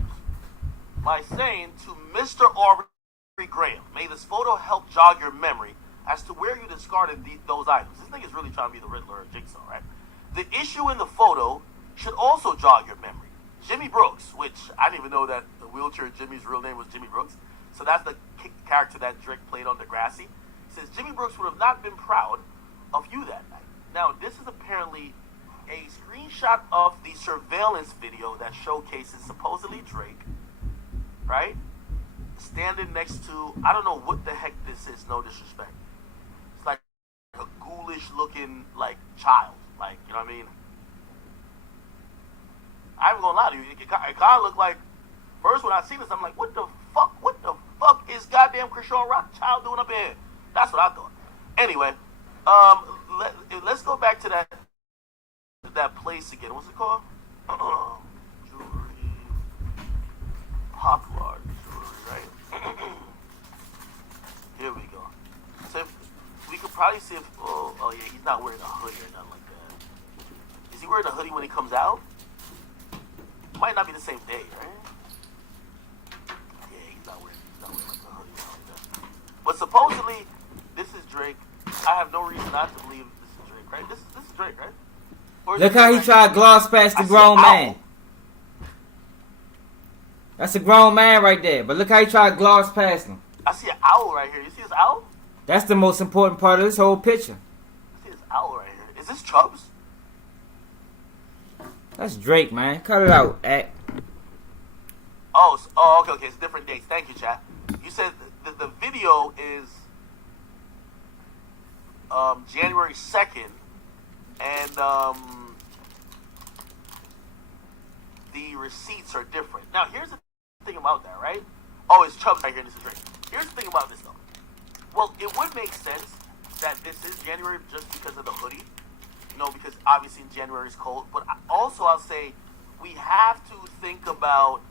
by saying to Mr. Aubrey Graham, may this photo help jog your memory as to where you discarded those items. This nigga's really trying to be the Riddler or Jigsaw, right? The issue in the photo should also jog your memory. Jimmy Brooks, which I didn't even know that the wheelchair Jimmy's real name was Jimmy Brooks. So that's the character that Drake played on Degrassi. Says Jimmy Brooks would have not been proud of you that night. Now, this is apparently a screenshot of the surveillance video that showcases supposedly Drake, right? Standing next to, I don't know what the heck this is, no disrespect. It's like a ghoulish looking, like, child. Like, you know what I mean? I ain't gonna lie to you. It kind of looked like, first when I seen this, I'm like, what the fuck is goddamn Krishan Rothschild doing up here? That's what I thought. Anyway, let's go back to that place again. What's it called? Jewelry. Popular jewelry, right? Here we go. So we could probably see if, oh yeah, he's not wearing a hoodie or nothing like that. Is he wearing a hoodie when he comes out? Might not be the same day, right? Yeah, he's not wearing like a hoodie like that. But supposedly, this is Drake. I have no reason not to believe this is Drake, right? This is Drake, right? Look how he tried to gloss past the grown man. That's a grown man right there. But look how he tried to gloss past him. I see an owl right here. You see this owl? That's the most important part of this whole picture. I see this owl right here. Is this Chubbs? That's Drake, man. Cut it out, act. Oh, okay. It's different dates. Thank you, chat. You said the video is January 2nd, and the receipts are different. Now, here's the thing about that, right? Oh, it's Chubbs right here, and this is Drake. Here's the thing about this, though. Well, it would make sense that this is January just because of the hoodie. You know, because obviously in January is cold. But also, I'll say we have to think about,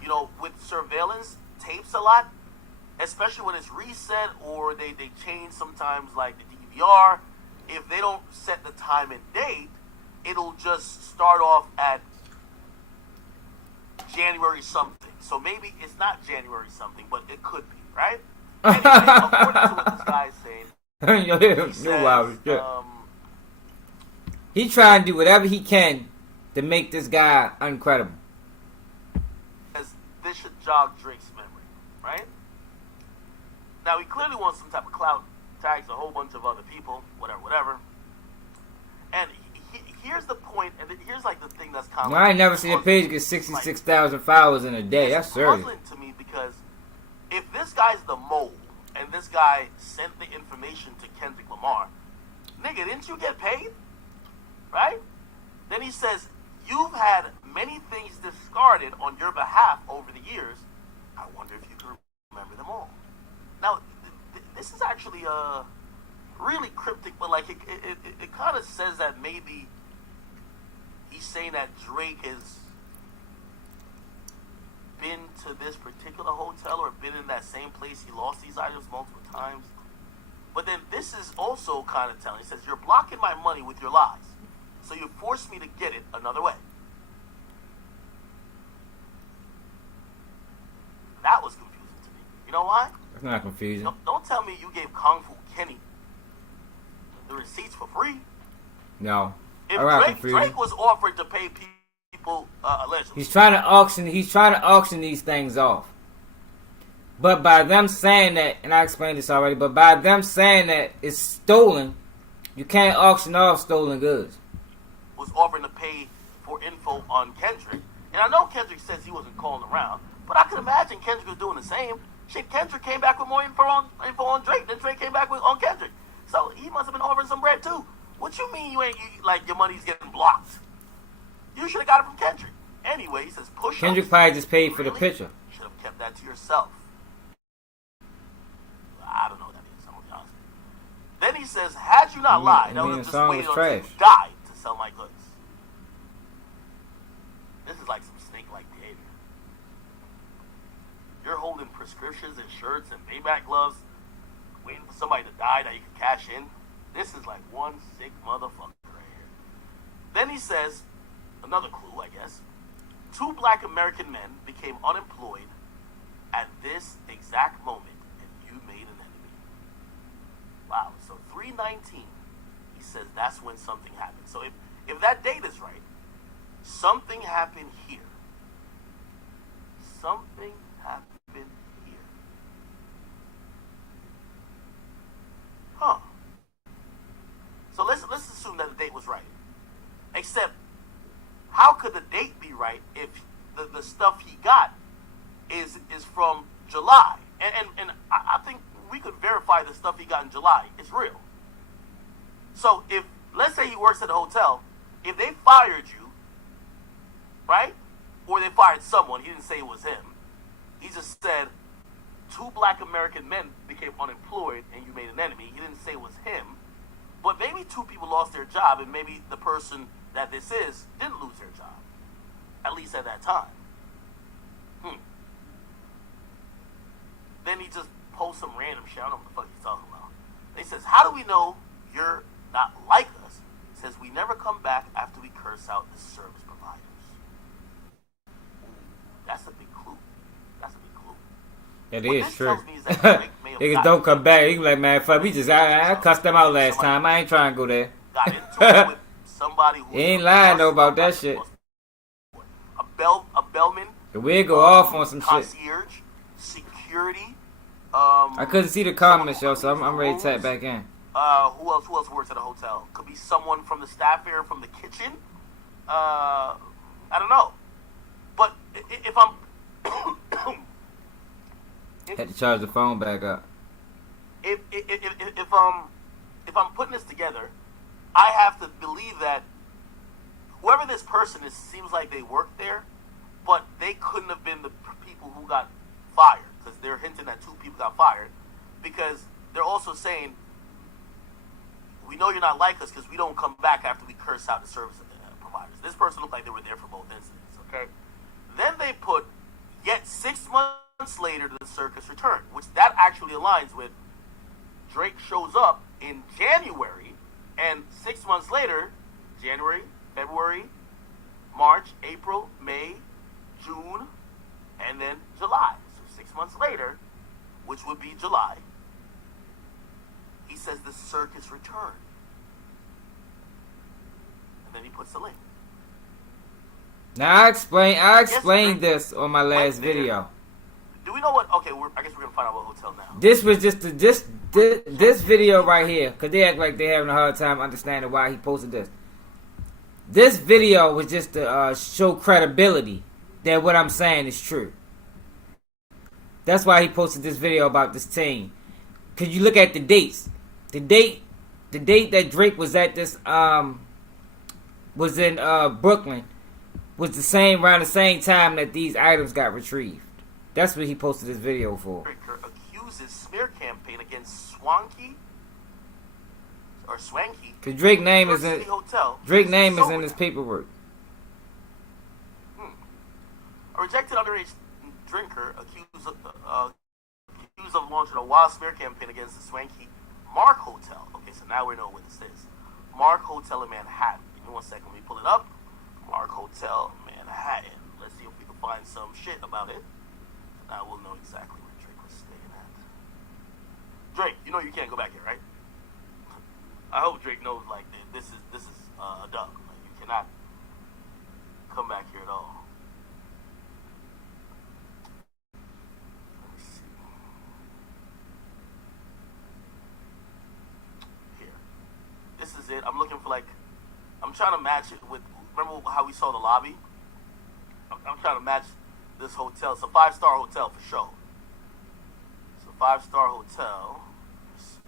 you know, with surveillance tapes a lot, especially when it's reset or they change sometimes, like the DVR. If they don't set the time and date, it'll just start off at January something. So maybe it's not January something, but it could be, right? Anyway, according to what this guy is saying, he says, he trying to do whatever he can to make this guy uncredible. This should jog Drake's memory, right? Now, he clearly wants some type of clout, tags a whole bunch of other people, whatever. And here's the point, and here's like the thing that's kind of. I ain't never seen a page get 66,000 followers in a day. That's serious. Puzzling to me because if this guy's the mole and this guy sent the information to Kendrick Lamar, nigga, didn't you get paid? Right? Then he says, you've had many things discarded on your behalf over the years. I wonder if you can remember them all. Now, this is actually really cryptic, but like it kind of says that maybe he's saying that Drake has been to this particular hotel or been in that same place he lost these items multiple times. But then this is also kind of telling. It says, you're blocking my money with your lies. so you forced me to get it another way. That was confusing to me. You know why? It's not confusing. Don't tell me you gave Kung Fu Kenny the receipts for free. No. If Drake was offered to pay people allegedly, He's trying to auction these things off. But by them saying that, and I explained this already, but by them saying that it's stolen, you can't auction off stolen goods. Was offering to pay for info on Kendrick. And I know Kendrick says he wasn't calling around, but I could imagine Kendrick was doing the same. Shit, Kendrick came back with more info on Drake than Drake came back with on Kendrick. So he must have been offering some bread too. What you mean like your money's getting blocked? You should have got it from Kendrick. Anyway, he says push. Kendrick probably just paid for the picture. Should have kept that to yourself. I don't know what that is. I'm gonna be honest. Then he says, had you not lied, I would have just waited until you died to sell my goods. This is like some snake-like behavior. You're holding prescriptions and shirts and payback gloves, waiting for somebody to die that you can cash in. This is like one sick motherfucker right here. Then he says, another clue, I guess. 2 black American men became unemployed at this exact moment, and you made an enemy. Wow, so 3/19, he says that's when something happened. So if that date is right, something happened here. Something happened here. Huh. So let's assume that the date was right. Except, how could the date be right if the stuff he got is from July? And I think we could verify the stuff he got in July is real. So if, let's say he works at a hotel, if they fired you, right? Or they fired someone, he didn't say it was him. He just said 2 black American men became unemployed and you made an enemy. He didn't say it was him. But maybe 2 people lost their job, and maybe the person that this is didn't lose their job. At least at that time. Then he just posts some random shit. I don't know what the fuck he's talking about. And he says, how do we know you're not like us? He says, we never come back after we curse out the service providers. That's a big clue. That's a big clue. That What is this true. tells me is that Drake may have Niggas gotten don't come back. He be like, man, fuck, we just, I cussed them out last time. I ain't trying to go there. got into it with somebody who He ain't lying though about that shit. A bellman. The wig go off on some shit. Concierge, security. I couldn't see the comments, yo, so I'm ready to tap back in. Who else works at a hotel? Could be someone from the staff area, from the kitchen. I don't know. But if I'm Had to charge the phone back up. if I'm putting this together, I have to believe that whoever this person is seems like they work there, but they couldn't have been the people who got fired, because they're hinting that 2 people got fired, because they're also saying, we know you're not like us because we don't come back after we curse out the service providers. This person looked like they were there for both incidents, okay? Then they put, yet 6 months later the circus returned, which that actually aligns with Drake shows up in January, and 6 months later, January, February, March, April, May, June, and then July. So 6 months later, which would be July, he says the circus returned. And then he puts the link. Now I explained this on my last video. Do we know what? Okay, I guess we're gonna find out what hotel now. This was just this video right here, because they act like they're having a hard time understanding why he posted this. This video was just to show credibility that what I'm saying is true. That's why he posted this video about this team. Cause you look at the dates. The date that Drake was at this was in Brooklyn, was the same around the same time that these items got retrieved. That's what he posted this video for. Accuses smear campaign against Swanky. Cause Drake's name is in Hotel. Drake's name is in his paperwork. A rejected underage drinker accused of launching a wild smear campaign against the swanky Mark Hotel. Okay, so now we know what this is. Mark Hotel in Manhattan. Give me 1 second. it up. Mark Hotel, Manhattan. Let's see if we can find some shit about it. Now we'll know exactly where Drake was staying at. Drake, you know you can't go back here, right? I hope Drake knows like this is a dub. Like, you cannot come back here at all. Let me see. Here. This is it. I'm looking for like, I'm trying to match it with, remember how we saw the lobby? I'm trying to match this hotel. It's a 5-star hotel for sure. It's a 5-star hotel. Let's see.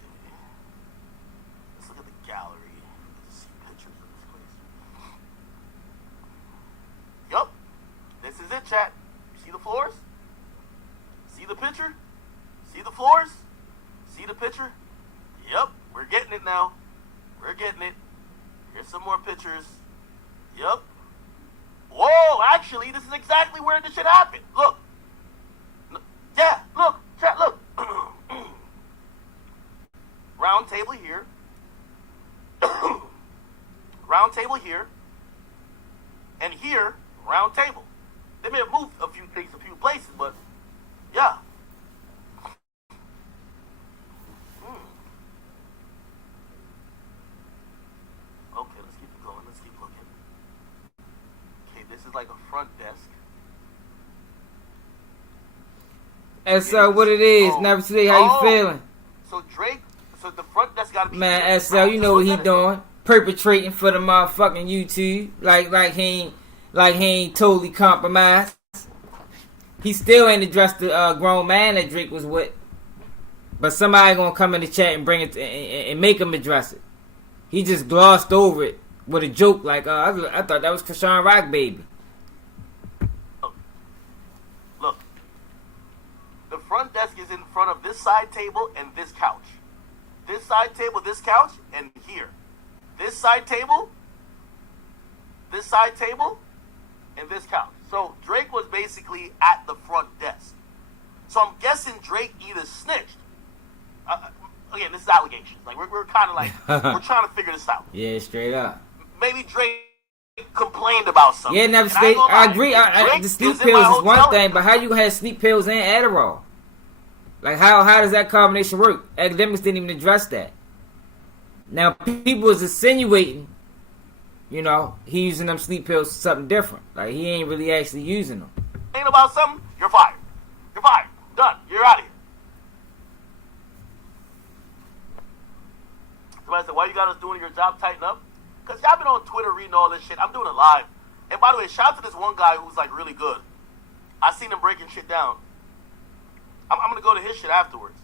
Let's look at the gallery. Let's see pictures of this place. Yup. This is it, chat. You see the floors? See the picture? See the floors? See the picture? Yup. We're getting it now. We're getting it. Here's some more pictures. Yup. Whoa, actually, this is exactly where this shit happened. Look. Yeah, look. Chat, look. Round table here. Round table here. And here, round table. They may have moved a few things, a few places, but yeah. Okay, let's keep it going. Let's keep looking. Okay, this is like a front desk. And so what it is, Never Today, how you feeling? So Drake, so the front desk gotta be... Man, SL, you know what he doing. Perpetrating for the motherfucking YouTube. Like he ain't totally compromised. He still ain't addressed the grown man that Drake was with. But somebody gonna come in the chat and bring it and make him address it. He just glossed over it with a joke like, I thought that was Krishan Rock Baby. Look. The front desk is in front of this side table and this couch. This side table, this couch, and here. This side table, and this couch. So Drake was basically at the front desk. So I'm guessing Drake either snitched. Again, this is allegations. Like we're kind of like we're trying to figure this out. Yeah, straight up. Maybe Drake complained about something. Yeah, Never Stay. I agree. The sleep pills is one thing, but how you gonna have sleep pills and Adderall? Like how does that combination work? Academics didn't even address that. Now people is insinuating, you know, he using them sleep pills for something different. Like he ain't really actually using them. Ain't about something, you're fired. You're fired. Done. You're out of here. Somebody said, why you got us doing your job? Tighten up. Because y'all been on Twitter reading all this shit. I'm doing it live. And by the way, shout out to this one guy who's like really good. I seen him breaking shit down. I'm going to go to his shit afterwards.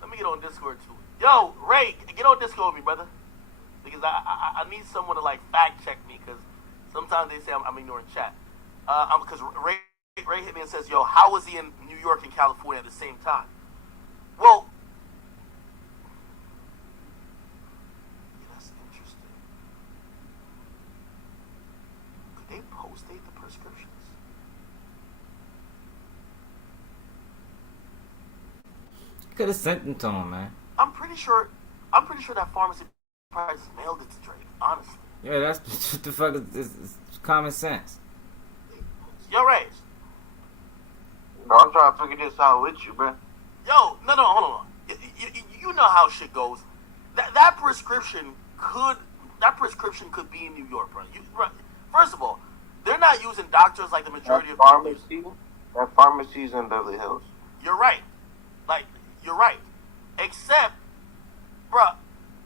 Let me get on Discord too. Yo, Ray, get on Discord with me, brother. Because I need someone to like fact check me. Because sometimes they say I'm ignoring chat. Because Ray hit me and says, yo, how was he in New York and California at the same time? Well, yeah, that's interesting. Could they post-date the prescriptions? Could have sent them to him, man. I'm pretty sure that pharmacy price mailed it to Drake, honestly. Yeah, that's what the fuck is common sense. Yo, Ray. Bro, I'm trying to figure this out with you, bro. Yo, no, hold on. You know how shit goes. That prescription could be in New York, bro. First of all, they're not using doctors like the majority of people. That pharmacy's in Beverly Hills. You're right. Like, you're right. Except, bro,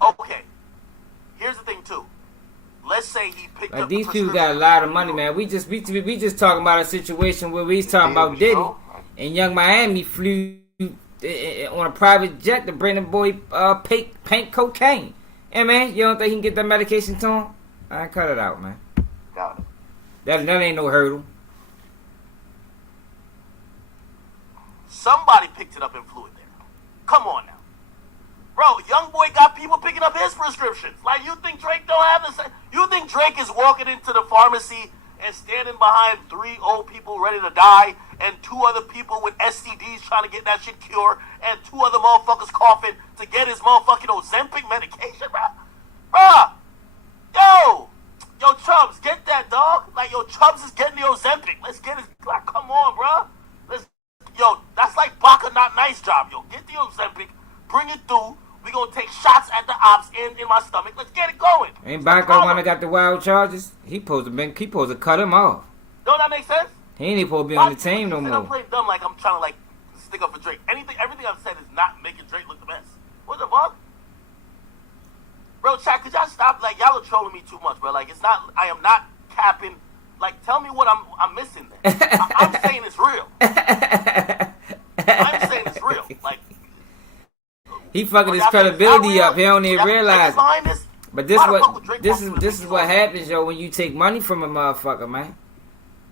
okay. Here's the thing, too. Let's say he picked like up these people got a lot of money, man. We just talking about a situation where we talking about Diddy and Young Miami flew on a private jet to bring the boy paint cocaine. Hey man, you don't think he can get that medication to him? I cut it out, man. Got it. That ain't no hurdle. Somebody picked it up and flew it there. Come on now. Bro, young boy got people picking up his prescriptions. Like, you think Drake don't have the same? You think Drake is walking into the pharmacy and standing behind 3 old people ready to die and 2 other people with STDs trying to get that shit cured and 2 other motherfuckers coughing to get his motherfucking Ozempic medication, bruh. Yo, Chubbs, get that, dog. Like, yo, Chubbs is getting the Ozempic. Let's get it. Like, come on, bruh. Yo, that's like Baka not nice job, yo. Get the Ozempic, bring it through. We gonna take shots at the ops in my stomach. Let's get it going. Ain't Baka when I got the wild charges? He supposed to cut him off. Don't that make sense? He ain't even supposed to be on the team no I'm more. playing dumb like I'm trying to like stick up for Drake. Everything I've said is not making Drake look the best. What the fuck? Bro, chat, could y'all stop? Like, y'all are trolling me too much, bro. Like, I am not capping. Like, tell me what I'm missing there. I'm saying it's real. I'm saying it's real. Like, he fucking his credibility up. He don't even realize it. But this is what happens, yo, when you take money from a motherfucker, man.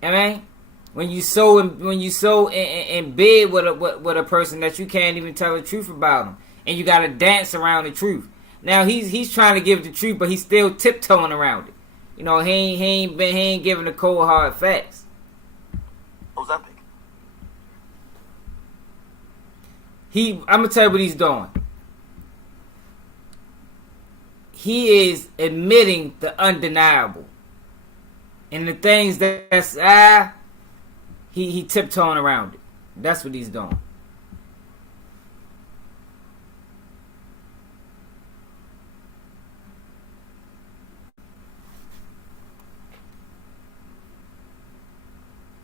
I mean, when you so in bed with a person that you can't even tell the truth about him, and you gotta dance around the truth. Now he's trying to give the truth, but he's still tiptoeing around it. You know, he ain't giving the cold hard facts. Ozempic. I'm gonna tell you what he's doing. He is admitting the undeniable, and the things that's he tiptoeing around it. That's what he's doing.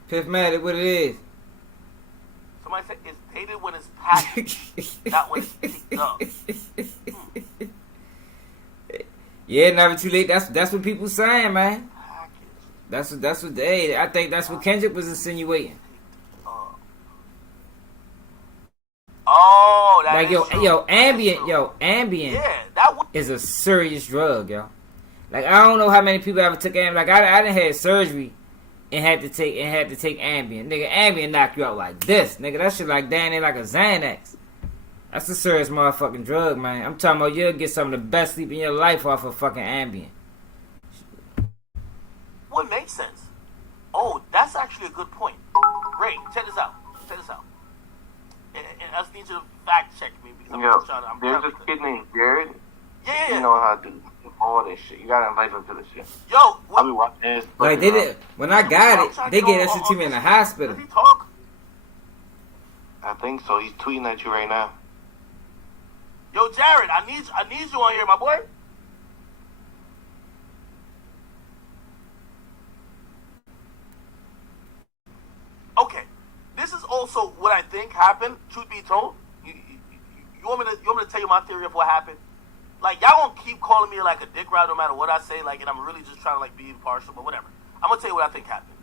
Pithmatic, what it is? Somebody said it's dated when it's packaged, not when it's picked up. Yeah, never too late. That's what people saying, man. That's what they. I think that's what Kendrick was insinuating. Oh, that like is Ambien, yeah, that is a serious drug, yo. Like, I don't know how many people ever took Ambien. Like, I done had surgery and had to take Ambien. Nigga, Ambien knock you out like this, nigga. That shit like down there like a Xanax. That's a serious motherfucking drug, man. I'm talking about you'll get some of the best sleep in your life off of fucking Ambien. What makes sense? Oh, that's actually a good point. Ray, check this out. And I just need you to fact check me because there's this kid named Jared. Yeah. You know how to do all this shit. You gotta invite him to this shit. Yo, I'll be watching this. Like they did when I got it, they gave that shit to me in the hospital. Does he talk? I think so. He's tweeting at you right now. Yo, Jared, I need you on here, my boy. Okay, this is also what I think happened. Truth be told, you want me to tell you my theory of what happened? Like, y'all gonna keep calling me like a dick ride no matter what I say, like, and I'm really just trying to like be impartial, but whatever. I'm gonna tell you what I think happened.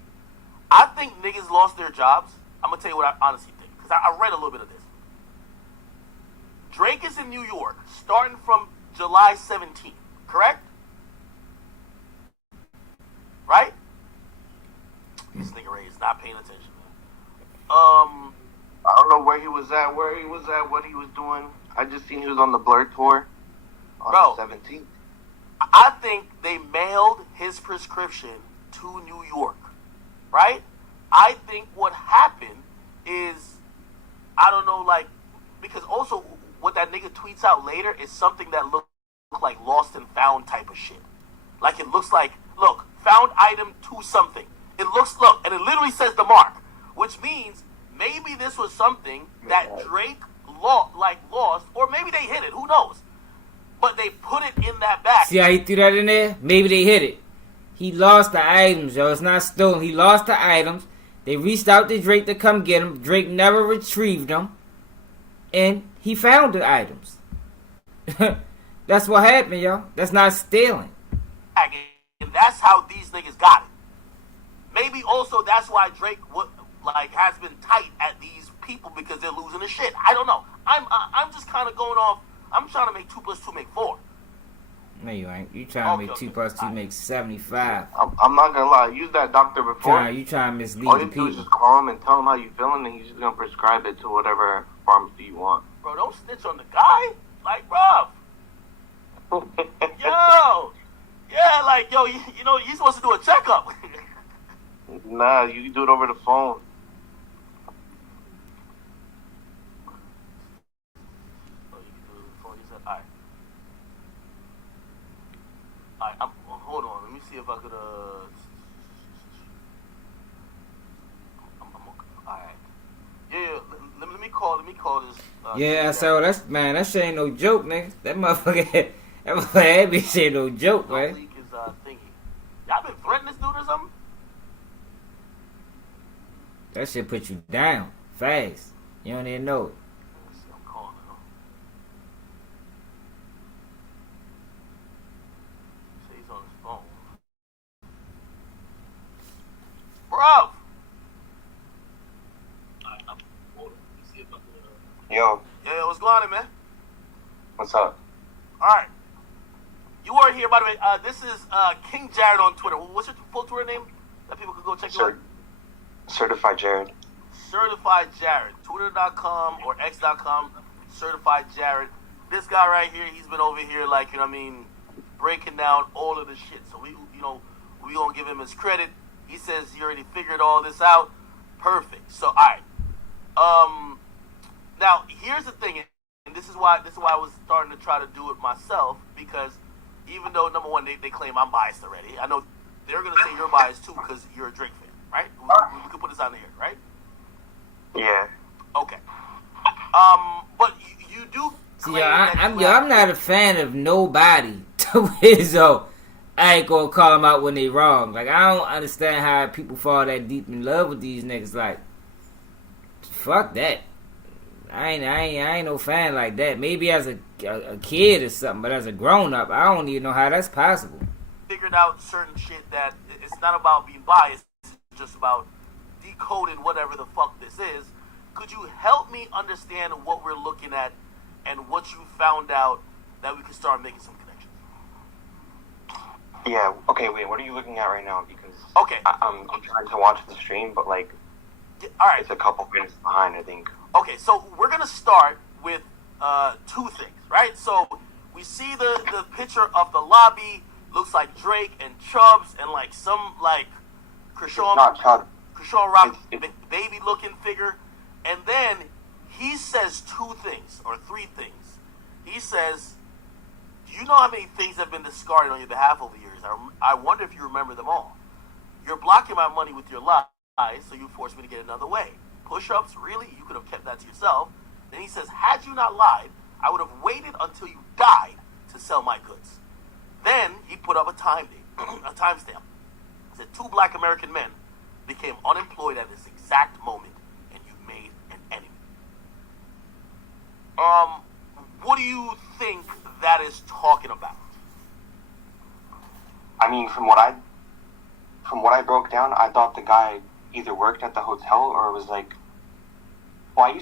I think niggas lost their jobs. I'm gonna tell you what I honestly think because I read a little bit of this. Drake is in New York starting from July 17th, correct? Right? This nigga Ray is not paying attention. I don't know where he was at, what he was doing. I just seen he was on the Blur tour on the 17th. I think they mailed his prescription to New York, right? I think what happened is, I don't know, like, because also what that nigga tweets out later is something that looks like lost and found type of shit. Like, it looks like, look, found item to something. It looks, look, and it literally says the mark, which means maybe this was something that Drake lost, or maybe they hit it, who knows? But they put it in that bag. See how he threw that in there? Maybe they hit it. He lost the items, yo. It's not stolen. He lost the items. They reached out to Drake to come get him. Drake never retrieved them. And he found the items. That's what happened, yo. That's not stealing. And that's how these niggas got it. Maybe also that's why Drake has been tight at these people because they're losing the shit. I don't know. I'm just kind of going off. I'm trying to make 2 + 2 make 4. No, you ain't. You trying to make 2 + 2 make 75. I'm not gonna lie. I used that doctor before. You trying to mislead all the you people. do is just call him and tell him how you feeling, and he's just gonna prescribe it to whatever pharmacy you want. Bro, don't snitch on the guy. Like, bro. Yo. Yeah, like, yo, you know, you're supposed to do a checkup. Nah, you can do it over the phone. Oh, you can do it over the phone. You said, all right. All right, hold on. Let me see if I could, all right. Yeah, let me call this. Yeah, so that shit ain't no joke, nigga. That motherfucker, that bitch ain't no joke, Don't man. leak his thingy. Y'all been threatening this dude or something? That shit put you down fast. You don't even know it. Let's see, I'm calling him. Say he's on his phone. Bro! Hold on. Let me see if I can. Yo, Yeah, what's going on, man? what's up? Alright. You are here, by the way. This is King Jared on Twitter. What's your full Twitter name? That people can go check you out? Certified Jared. Certified Jared. Twitter.com or X.com. Certified Jared. This guy right here, he's been over here, like, you know what I mean, breaking down all of the shit. So we gonna give him his credit. He says he already figured all this out. Perfect. So, alright. Now, here's the thing, and this is why I was starting to try to do it myself, because even though, number one, they claim I'm biased already, I know they're going to say you're biased too because you're a Drake fan, right? We can put this on the air, right? Yeah. Okay. But you do See, I'm not a fan of nobody, so I ain't gonna call them out when they wrong. Like, I don't understand how people fall that deep in love with these niggas. Like, fuck that. I ain't no fan like that. Maybe as a kid or something, but as a grown up, I don't even know how that's possible. Figured out certain shit that it's not about being biased, it's just about decoding whatever the fuck this is. Could you help me understand what we're looking at and what you found out that we can start making some connections? Yeah, okay, wait, what are you looking at right now? Because Okay. I'm trying to watch the stream, but, like, All right. it's a couple minutes behind, I think. Okay, so we're gonna start with two things, right? So we see the picture of the lobby. Looks like Drake and Chubbs and like some like Krishan Not Chubb. Rock It's- baby looking figure, and then he says two things or three things. He says, "Do you know how many things have been discarded on your behalf over the years? I wonder if you remember them all. You're blocking my money with your lies, so you forced me to get another way. Push-ups, really? You could have kept that to yourself." Then he says, "Had you not lied, I would have waited until you died to sell my goods." Then he put up a time date, a timestamp. He said, "Two black American men became unemployed at this exact moment, and you made an enemy." What do you think that is talking about? I mean, from what I broke down, I thought the guy either worked at the hotel or was like, well,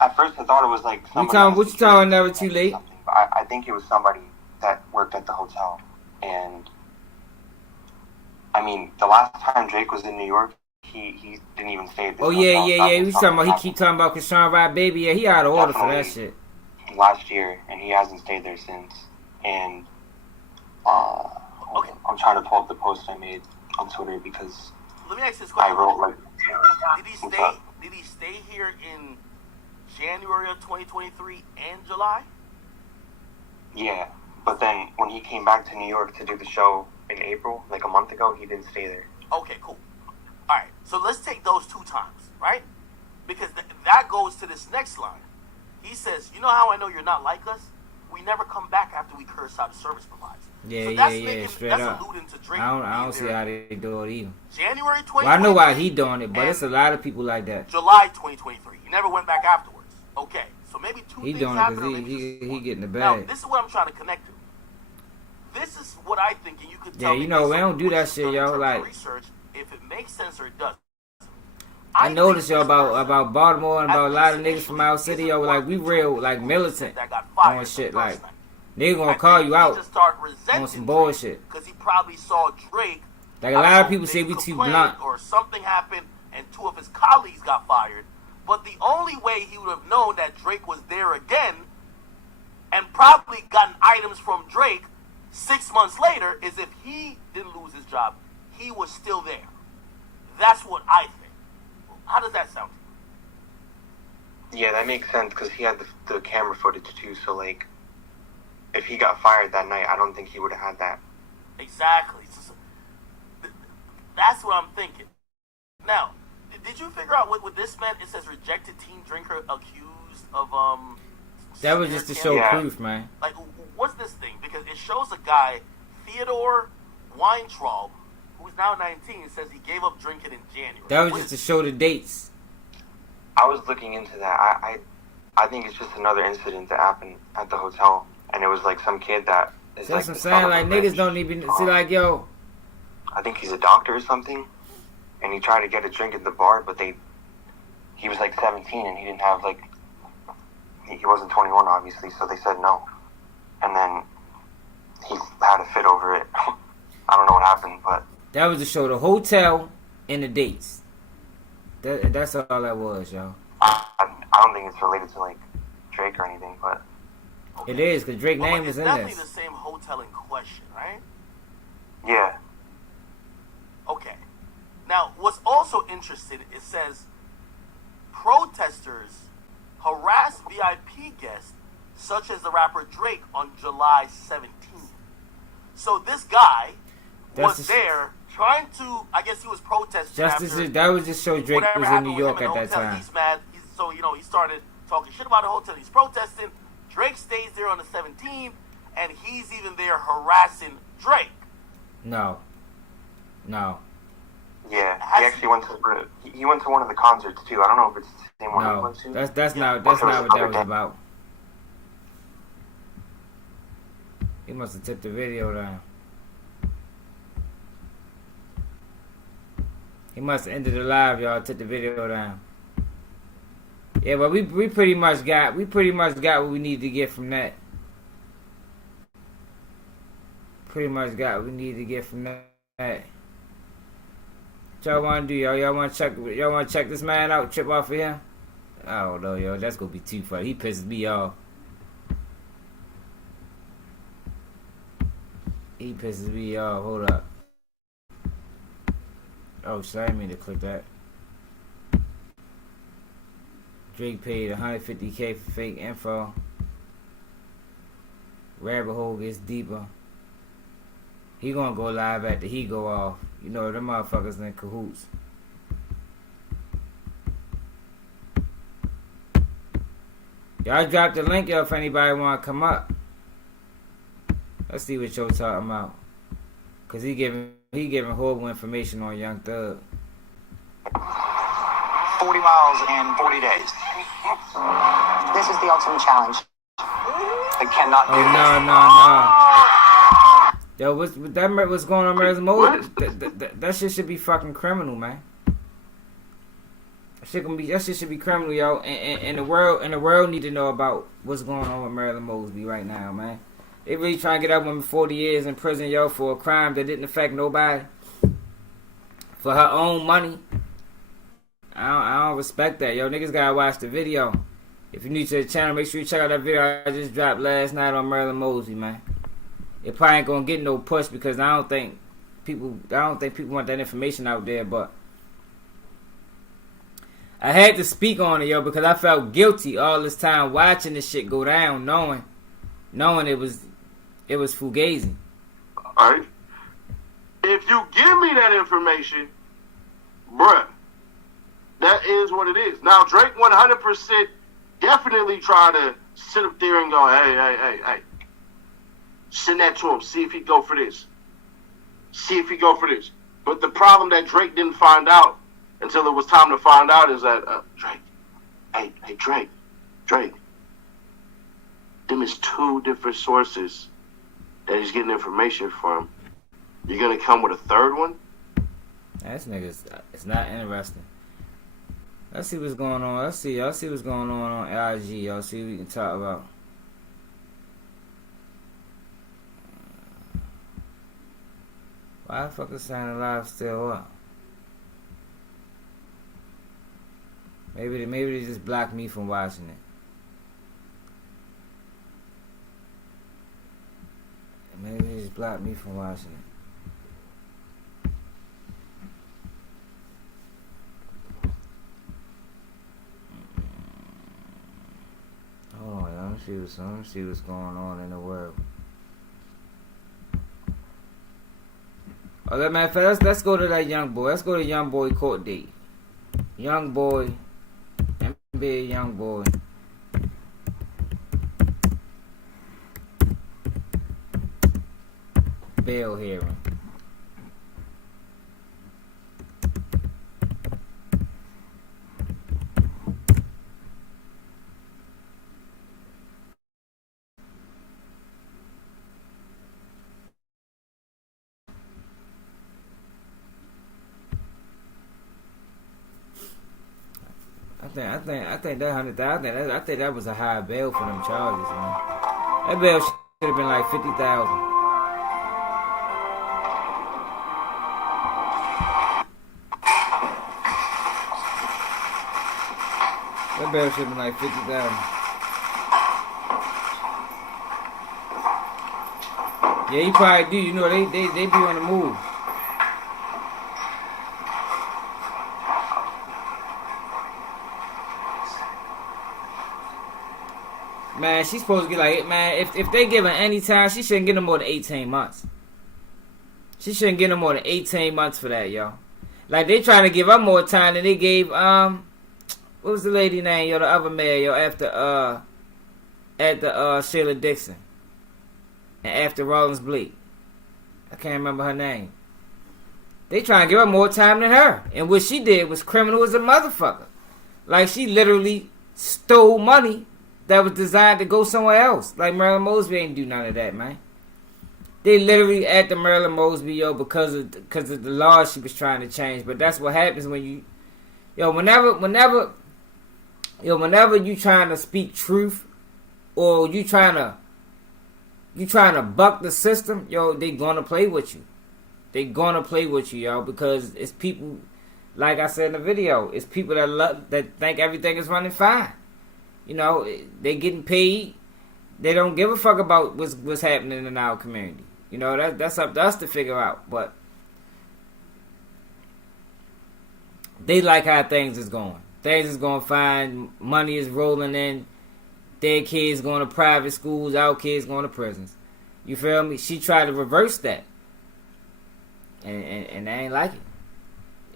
at first I thought it was like somebody. What you talking? Never too late. But I think it was somebody that worked at the hotel. And I mean, the last time Drake was in New York, he didn't even stay at this Oh hotel. yeah. He was talking about. He keep talking about Krishan Rock baby. Yeah, he out of order for that shit. Last year, and he hasn't stayed there since. And Okay. I'm trying to pull up the post I made on Twitter because Let me ask this I question. wrote like. Did he stay here in January of 2023 and July? Yeah, but then when he came back to New York to do the show in April, like a month ago, he didn't stay there. Okay, cool. All right, so let's take those two times, right? Because that goes to this next line. He says, "You know how I know you're not like us? We never come back after we curse out a service provider." Yeah, so yeah, straight that's up. alluding to Drake. I don't see how they do it either. January 2023. Well, I know why he doing it, but and it's a lot of people like that. July 2023. He never went back afterwards. Okay, so maybe two He things doing it happened. because or maybe just he one. getting the Now, bag. this is what I'm trying to connect to. This is what I think, and you could Yeah, tell you me know, based we on don't do what that you've shit, done in yo, terms of like- research, if it makes sense or it doesn't. I noticed, think yo, this person, about Baltimore and about a lot of at niggas least from our city, yo, initially, like, we real, like, isn't militant that got fired on the shit, first like, night. nigga gonna I call think you he out just started resenting on some bullshit. because he probably saw Drake. Like, a I lot don't of know, people say maybe we too complain blunt. or something happened, and two of his colleagues got fired. But the only way he would have known that Drake was there again, and probably gotten items from Drake 6 months later, is if he didn't lose his job, he was still there. That's what I think. How does that sound? Yeah, that makes sense because he had the camera footage too. So like, if he got fired that night, I don't think he would have had that. Exactly. So, that's what I'm thinking. Now, did you figure out what this meant? It says rejected teen drinker accused of That was just to show proof, man. Like, what's this thing? Because it shows a guy, Theodore Weintraub, who's now 19, says he gave up drinking in January. That was just to show the dates. I was looking into that. I think it's just another incident that happened at the hotel, and it was like some kid that is That's like what I'm saying. Like, niggas don't even see, like, yo. I think he's a doctor or something, and he tried to get a drink at the bar, but he was like 17 and he didn't have like, he wasn't 21 obviously, so they said no, and then he had a fit over it. I don't know what happened, but That was to show the hotel and the dates. That's all that was, yo. I don't think it's related to like Drake or anything, but It is, because Drake's name is it's in definitely this. the same hotel in question, right? yeah. Okay. Now, what's also interesting, it says protesters harassed VIP guests such as the rapper Drake on July 17th. So this guy was there trying to, I guess he was protesting That was just show Drake was in New York at that time. He's mad. So, he started talking shit about the hotel. He's protesting. Drake stays there on the 17th, and he's even there harassing Drake. No. Yeah, he actually went to one of the concerts too. I don't know if it's the same one he went to. That's not what that was about. He must have tipped the video down. He must have ended the live, y'all. Took the video down. Yeah, but we pretty much got what we need to get from that. Pretty much got what we need to get from that. What y'all want to do, y'all? Y'all want to check this man out? Trip off of him? I don't know, yo. That's gonna be too funny. He pisses me off. He pisses me off. Hold up. Oh, shit, I didn't mean to click that. Drake paid $150K for fake info. Rabbit hole gets deeper. He gonna go live after he go off. You know, them motherfuckers in cahoots. Y'all drop the link, yo, if anybody wanna come up. Let's see what y'all talking about. Cause he giving horrible information on Young Thug. 40 miles in 40 days. This is the ultimate challenge. I cannot do this. No. Yo, what's going on, Marilyn Moses? That shit should be fucking criminal, man. That shit should be criminal, yo. And the world need to know about what's going on with Marilyn Mosby right now, man. They really trying to get that woman 40 years in prison, yo, for a crime that didn't affect nobody. For her own money. I don't respect that, yo. Niggas gotta watch the video. If you're new to the channel, make sure you check out that video I just dropped last night on Marilyn Mosby, man. It probably ain't gonna get no push because I don't think people want that information out there, but I had to speak on it, yo, because I felt guilty all this time watching this shit go down, knowing it was fugazi. Alright. If you give me that information, bruh, that is what it is. Now, Drake 100% definitely try to sit up there and go, hey. Send that to him. See if he'd go for this. But the problem that Drake didn't find out until it was time to find out is that, Drake. Them is two different sources that he's getting information from. You're going to come with a third one? This nigga's, it's not interesting. Let's see what's going on. Let's see what's going on IG. Y'all see what we can talk about. Why the fuck is Signing Live still up? Maybe they just blocked me from watching it. Maybe they just blocked me from watching it. see what's going on in the world. Oh, matter of fact, let's go to that young boy. Let's go to young boy court date. Young boy, NBA young boy. Bail hearing. I think that 100,000. I think that was a high bail for them charges, man. That bail should have been like 50,000. That bail should have been like 50,000. Yeah, you probably do. You know, they be on the move. Man, she's supposed to get like, man, if they give her any time, she shouldn't get no more than 18 months. She shouldn't get no more than 18 months for that, yo. Like, they trying to give her more time than they gave, what was the lady name, yo, the other mayor, yo, after Sheila Dixon. And after Rollins Bleak. I can't remember her name. They trying to give her more time than her. And what she did was criminal as a motherfucker. Like, she literally stole money that was designed to go somewhere else. Like, Marilyn Mosby ain't do none of that, man. They literally at the Marilyn Mosby, yo, because of the laws she was trying to change. But that's what happens when you, yo, whenever you trying to speak truth, or you trying to buck the system, yo, they gonna play with you. They gonna play with you, yo, because it's people, like I said in the video, it's people that think everything is running fine. You know, they getting paid. They don't give a fuck about what's happening in our community. You know, that's up to us to figure out. But they like how things is going. Things is going fine. Money is rolling in. Their kids going to private schools. Our kids going to prisons. You feel me? She tried to reverse that. And they ain't like it.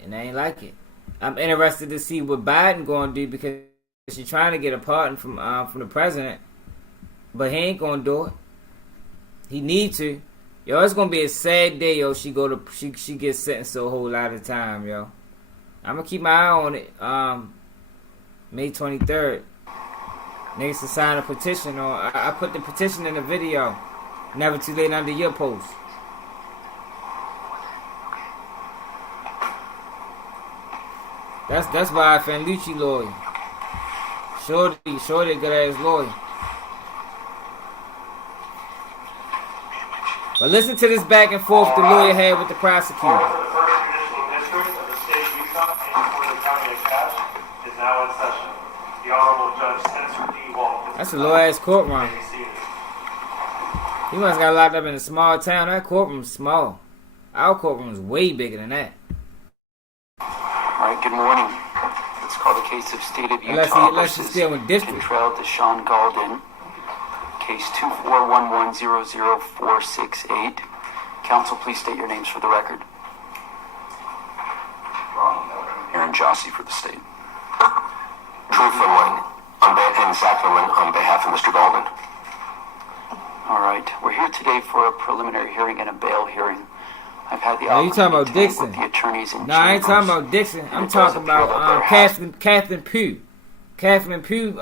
And they ain't like it. I'm interested to see what Biden going to do, because she's trying to get a pardon from the president, but he ain't gonna do it. He need to. Yo, it's gonna be a sad day, yo. She gets sentenced to a whole lot of time, yo. I'm gonna keep my eye on it. May 23rd. Niggas to sign a petition, or I put the petition in the video. Never too late under your post. That's why I found Lucci lawyer. Shorty, good ass lawyer. But listen to this back and forth the lawyer had with the prosecutor. The first judicial district of the state of Utah in the county of Cass is now in session. The Honorable Judge Spencer D. Walton. That's a low ass courtroom. He must got locked up in a small town. That courtroom's small. Our courtroom's way bigger than that. All right, good morning. Let's call the case of State of Utah unless he's still in district. Trail Deshaun Galden. Case 241100468. Counsel, please state your names for the record. Aaron Jossie for the state. Drew Finley and Zach Finley on behalf of Mr. Galden. All right, we're here today for a preliminary hearing and a bail hearing. I've had the you talking about Dixon? The attorneys in I ain't talking about Dixon. I'm talking about Catherine Pugh. Catherine Pugh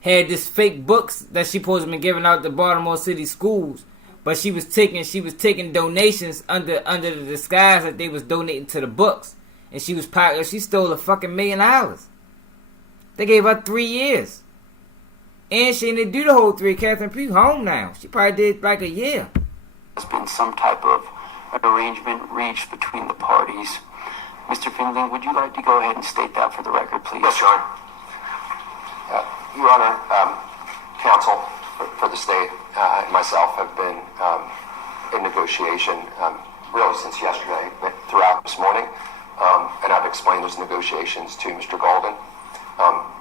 had this fake books that she supposed to be giving out to Baltimore City schools, but she was taking donations under the disguise that they was donating to the books, and she stole a fucking $1 million. They gave her 3 years, and she didn't do the whole 3. Catherine Pugh home now. She probably did like a year. There's been some type of arrangement reached between the parties. Mr. Finley, would you like to go ahead and state that for the record, please? Yes, Your Honor. Your Honor, counsel for the state and myself have been in negotiation really since yesterday, throughout this morning, and I've explained those negotiations to Mr. Galden.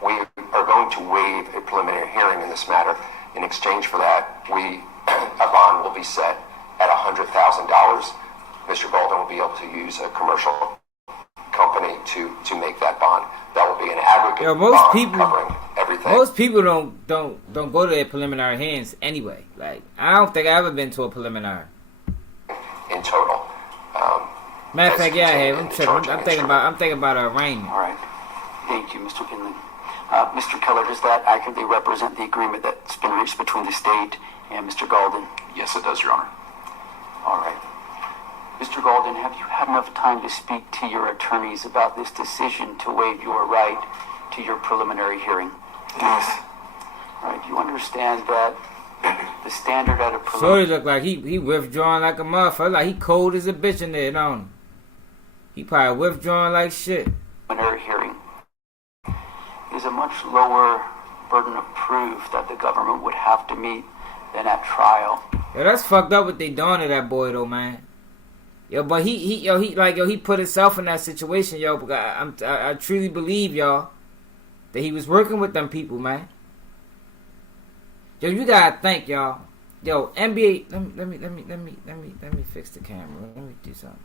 We are going to waive a preliminary hearing in this matter. In exchange for that, a bond will be set at $100,000. Mr. Golden will be able to use a commercial company to make that bond. That will be an aggregate bond covering everything. Most people don't go to their preliminary hearings anyway. Like, I don't think I've ever been to a preliminary. In total. Matter of fact, yeah, I have. I'm thinking about an arraignment. All right. Thank you, Mr. Finley. Mr. Keller, does that accurately represent the agreement that's been reached between the state and Mr. Golden? Yes, it does, Your Honor. All right. Mr. Golden, have you had enough time to speak to your attorneys about this decision to waive your right to your preliminary hearing? Yes. All right. You understand that the standard at a So preliminary... he look like he withdrawn like a motherfucker. Like he cold as a bitch in there, don't he? He probably withdrawn like shit. Preliminary hearing is a much lower burden of proof that the government would have to meet than at trial. Yo, that's fucked up what they doing to that boy though, man. Yo, but he put himself in that situation, yo. Because I truly believe, y'all, that he was working with them people, man. Yo, you gotta think, y'all. Yo, NBA. Let me fix the camera. Let me do something.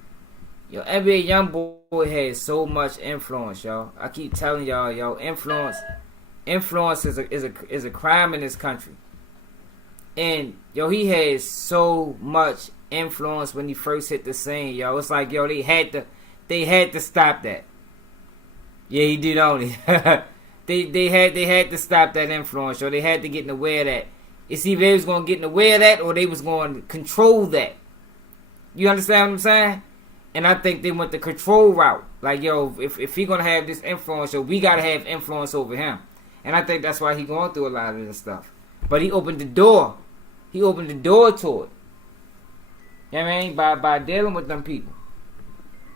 Yo, NBA YoungBoy has so much influence, y'all. I keep telling y'all, yo, influence is a crime in this country. And yo, he has so much influence when he first hit the scene, yo. It's like, yo, they had to stop that. Yeah, he did only. they had to stop that influence, yo. They had to get in the way of that. It's either they was gonna get in the way of that or they was gonna control that. You understand what I'm saying? And I think they went the control route. Like, yo, if he gonna have this influence, yo, we gotta have influence over him. And I think that's why he going through a lot of this stuff. But he opened the door. He opened the door to it. You know what I mean? By dealing with them people.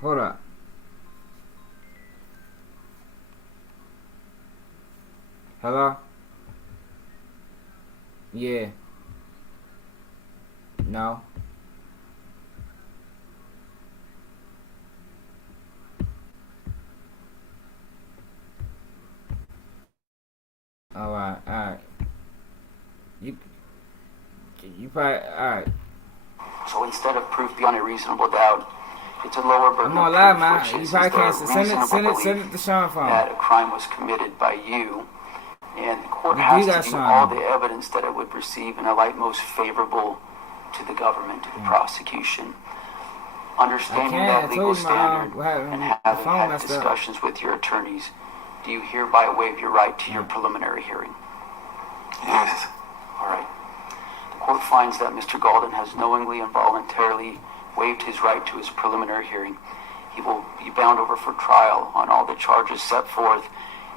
Hold up. Hello? Yeah. No. Alright. You probably, alright. So instead of proof beyond a reasonable doubt, it's a lower burden I'm gonna of lie, proof, man. which You probably can't is send it to Sean phone. that a crime was committed by you, and the court You has got to do Sean. all the evidence that it would receive in a light most favorable to the government, to the prosecution. Understanding that legal standard and having had discussions with your attorneys, do you hereby waive your right to your preliminary hearing? Yes. All right. The court finds that Mr. Golden has knowingly and voluntarily waived his right to his preliminary hearing. He will be bound over for trial on all the charges set forth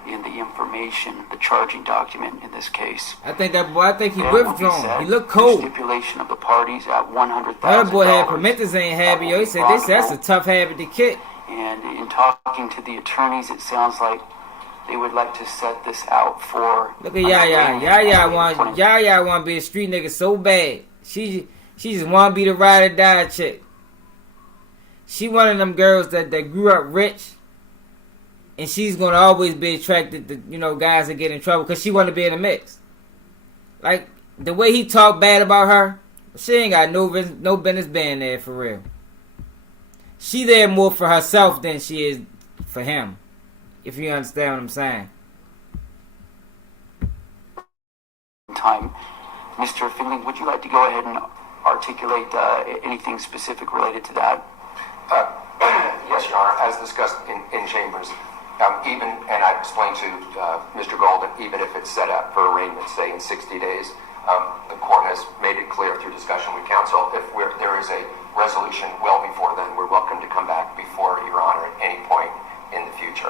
in the information, the charging document in this case. I think he withdrawn. He looked cold. Stipulation of the parties at $100,000. That boy had permitters ain't happy, yo. He said that's a tough habit to kick. And in talking to the attorneys, it sounds like they would like to set this out for... Look at Yaya want to be a street nigga so bad. She just want to be the ride or die chick. She one of them girls that grew up rich. And she's going to always be attracted to, guys that get in trouble. Because she want to be in the mix. Like, the way he talked bad about her, she ain't got no business being there for real. She there more for herself than she is for him. If you understand what I'm saying. Time. Mr. Finley, would you like to go ahead and articulate anything specific related to that? Yes, Your Honor. As discussed in chambers, and I explained to Mr. Golden, even if it's set up for arraignment, say in 60 days, the court has made it clear through discussion with counsel, if there is a resolution well before then, we're welcome to come back before Your Honor at any point in the future.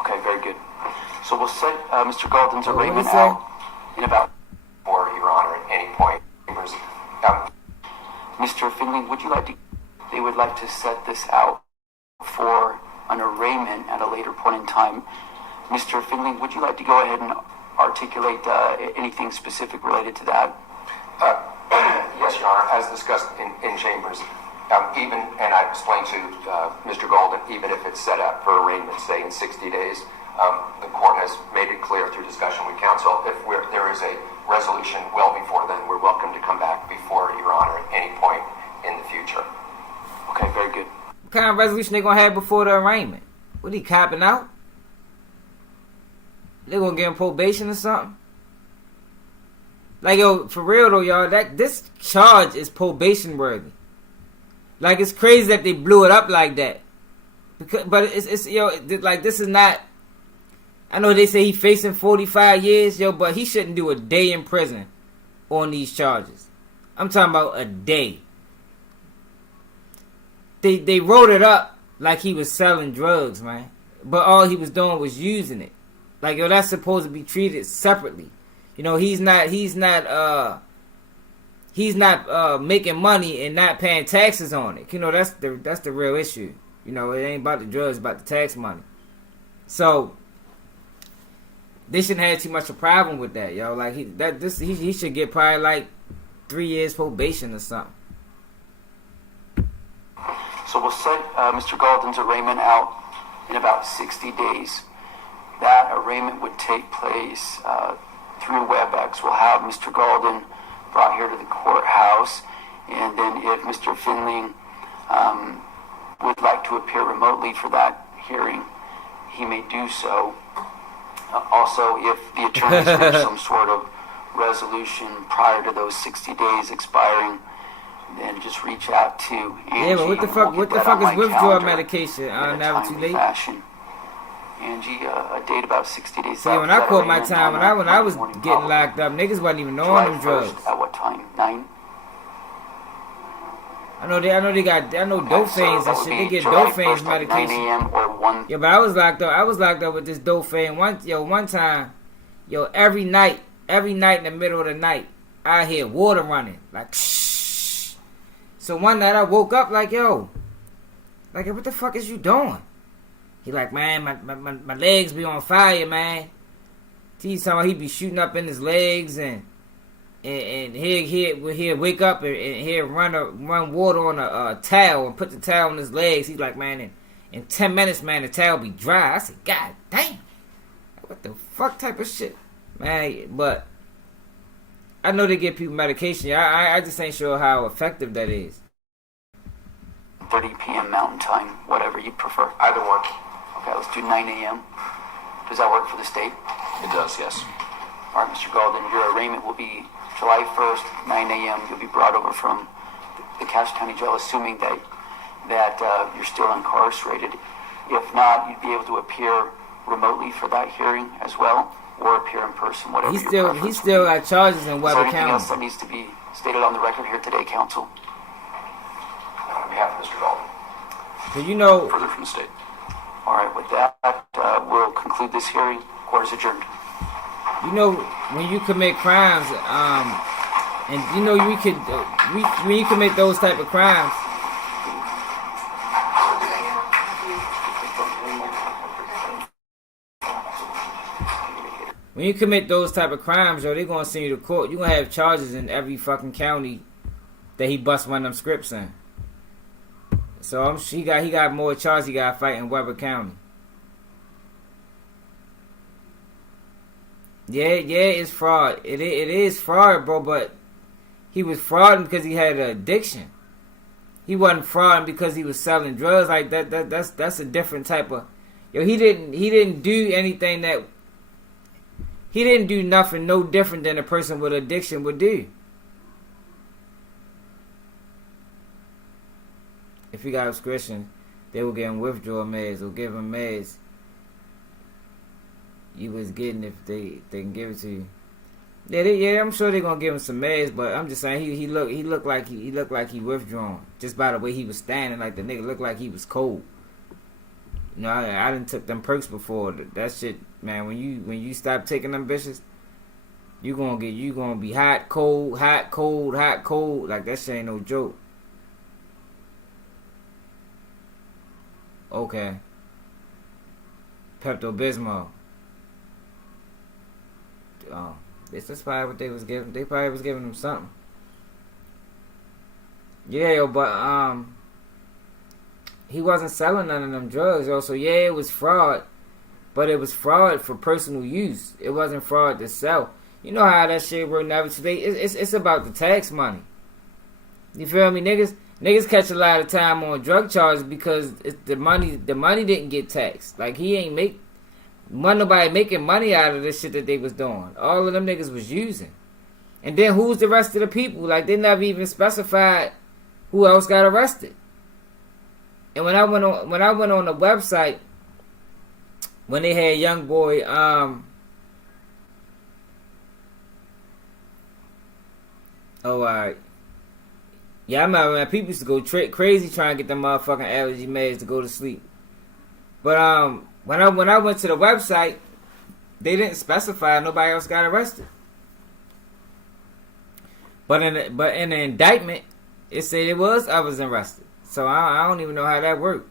Okay, very good. So we'll set Mr. Golden's arraignment out in about... For Your Honor at any point. Mr. Finley, they would like to set this out for an arraignment at a later point in time. Mr. Finley, would you like to go ahead and articulate anything specific related to that? Yes, Your Honor. As discussed in chambers, and I explained to Mr. Golden, even if it's set up for arraignment, say in 60 days, The court has made it clear through discussion with counsel, if there is a resolution well before then, we're welcome to come back before Your Honor at any point in the future. Okay, very good. What kind of resolution they gonna have before the arraignment? What, he copping out? They gonna give him probation or something? Like, yo, for real though, y'all, this charge is probation worthy. Like, it's crazy that they blew it up like that. But it's yo, like, this is not. I know they say he facing 45 years, yo, but he shouldn't do a day in prison on these charges. I'm talking about a day. They wrote it up like he was selling drugs, man. But all he was doing was using it. Like, yo, that's supposed to be treated separately. You know, he's not making money and not paying taxes on it. You know, that's the real issue. You know, it ain't about the drugs, it's about the tax money. So they shouldn't have too much of a problem with that, yo. Like, he should get probably like 3 years probation or something. So we'll set Mr. Golden's arraignment out in about 60 days. That arraignment would take place through WebEx. We'll have Mr. Golden brought here to the courthouse, and then if Mr. Finley would like to appear remotely for that hearing, he may do so. Also, if the attorneys reach some sort of resolution prior to those 60 days expiring, then just reach out to Angie. Yeah, but what the fuck is withdrawal medication? Never too late. Fashion. Angie, a date about 60 days. See, when I caught my time, when I was getting locked up, niggas wasn't even knowing them drugs. At what time? 9? I know dope fiends and shit. They get dope fiends medication. 9 a.m. or 1. Yeah, but I was locked up with this dope fiend. One time, every night in the middle of the night, I hear water running, like shh. So one night I woke up like, what the fuck is you doing? He like, man, my legs be on fire, man. He's talking about he be shooting up in his legs and he'll wake up and he'll run water on a towel and put the towel on his legs. He's like, man, in 10 minutes, man, the towel be dry. I said, God damn, what the fuck type of shit, man? But I know they give people medication. I just ain't sure how effective that is. 30 p.m. Mountain Time, whatever you prefer. Either one. Okay, let's do 9 a.m. Does that work for the state? It does, yes. All right, Mr. Golden, your arraignment will be July 1st, 9 a.m. You'll be brought over from the Cache County Jail, assuming that you're still incarcerated. If not, you'd be able to appear remotely for that hearing as well, or appear in person, whatever He still got charges in Weber County. Is there anything else that needs to be stated on the record here today, counsel? On behalf of Mr. Golden. Further from the state. All right, with that, we'll conclude this hearing. Court is adjourned. When you commit crimes, and when you commit those type of crimes, they're gonna send you to court. You're gonna have charges in every fucking county that he bust one of them scripts in. So he got more charges he got to fight in Weber County. Yeah, it's fraud. It is fraud, bro. But he was frauding because he had an addiction. He wasn't frauding because he was selling drugs like that. That's a different type of. He didn't do anything that. He didn't do nothing no different than a person with addiction would do. If he got obstruction, they will give him withdrawal meds or give him meds you was getting if they can give it to you. Yeah, I'm sure they're gonna give him some meds, but I'm just saying he looked like he withdrawn just by the way he was standing. Like the nigga looked like he was cold. I done took them perks before. That shit, man. When you stop taking them bitches, you gonna be hot, cold, hot, cold, hot, cold. Like that shit ain't no joke. Okay. Pepto-Bismol. Oh, that's probably what they was giving. They probably was giving him something. Yeah, but he wasn't selling none of them drugs, yo. So yeah, it was fraud. but it was fraud for personal use. It wasn't fraud to sell. You know how that shit work now today. It's about the tax money. You feel me, niggas catch a lot of time on drug charges because the money didn't get taxed. Like nobody making money out of this shit that they was doing. All of them niggas was using. And then who's the rest of the people? Like, they never even specified who else got arrested. And when I went on the website, when they had young boy, oh alright. Yeah, I remember, man, people used to go crazy trying to get them motherfucking allergy meds to go to sleep. But when I went to the website, they didn't specify nobody else got arrested. But in the indictment, it said it was others arrested. So I don't even know how that worked.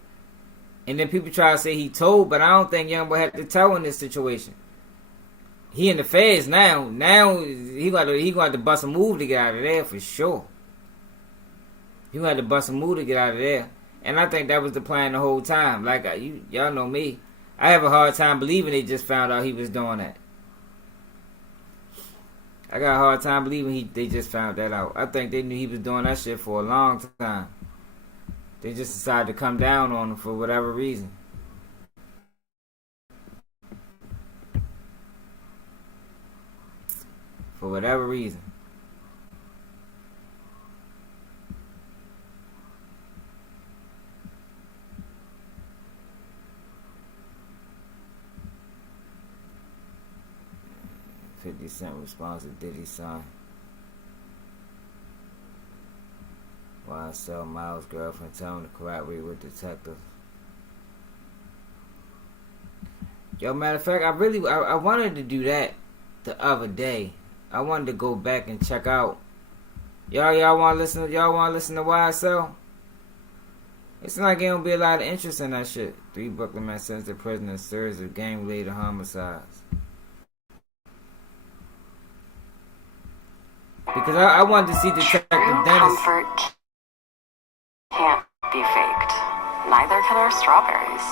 And then people try to say he told, but I don't think young boy had to tell in this situation. He in the feds now. Now he got to bust a move to get out of there for sure. He had to bust a move to get out of there. And I think that was the plan the whole time. Like, y'all know me. I have a hard time believing they just found out he was doing that. I got a hard time believing they just found that out. I think they knew he was doing that shit for a long time. They just decided to come down on him for whatever reason. For whatever reason. %, response to Diddy's son. YSL Miles' girlfriend tell him to collaborate with detectives. Yo, matter of fact, I wanted to do that the other day. I wanted to go back and check out. Y'all want to listen? Y'all want to listen to YSL? It's not gonna be a lot of interest in that shit. 3 Brooklyn men sentenced to prison in series of gang-related homicides. Because I wanted to see Detective Dennis. Comfort can't be faked. Neither can our strawberries.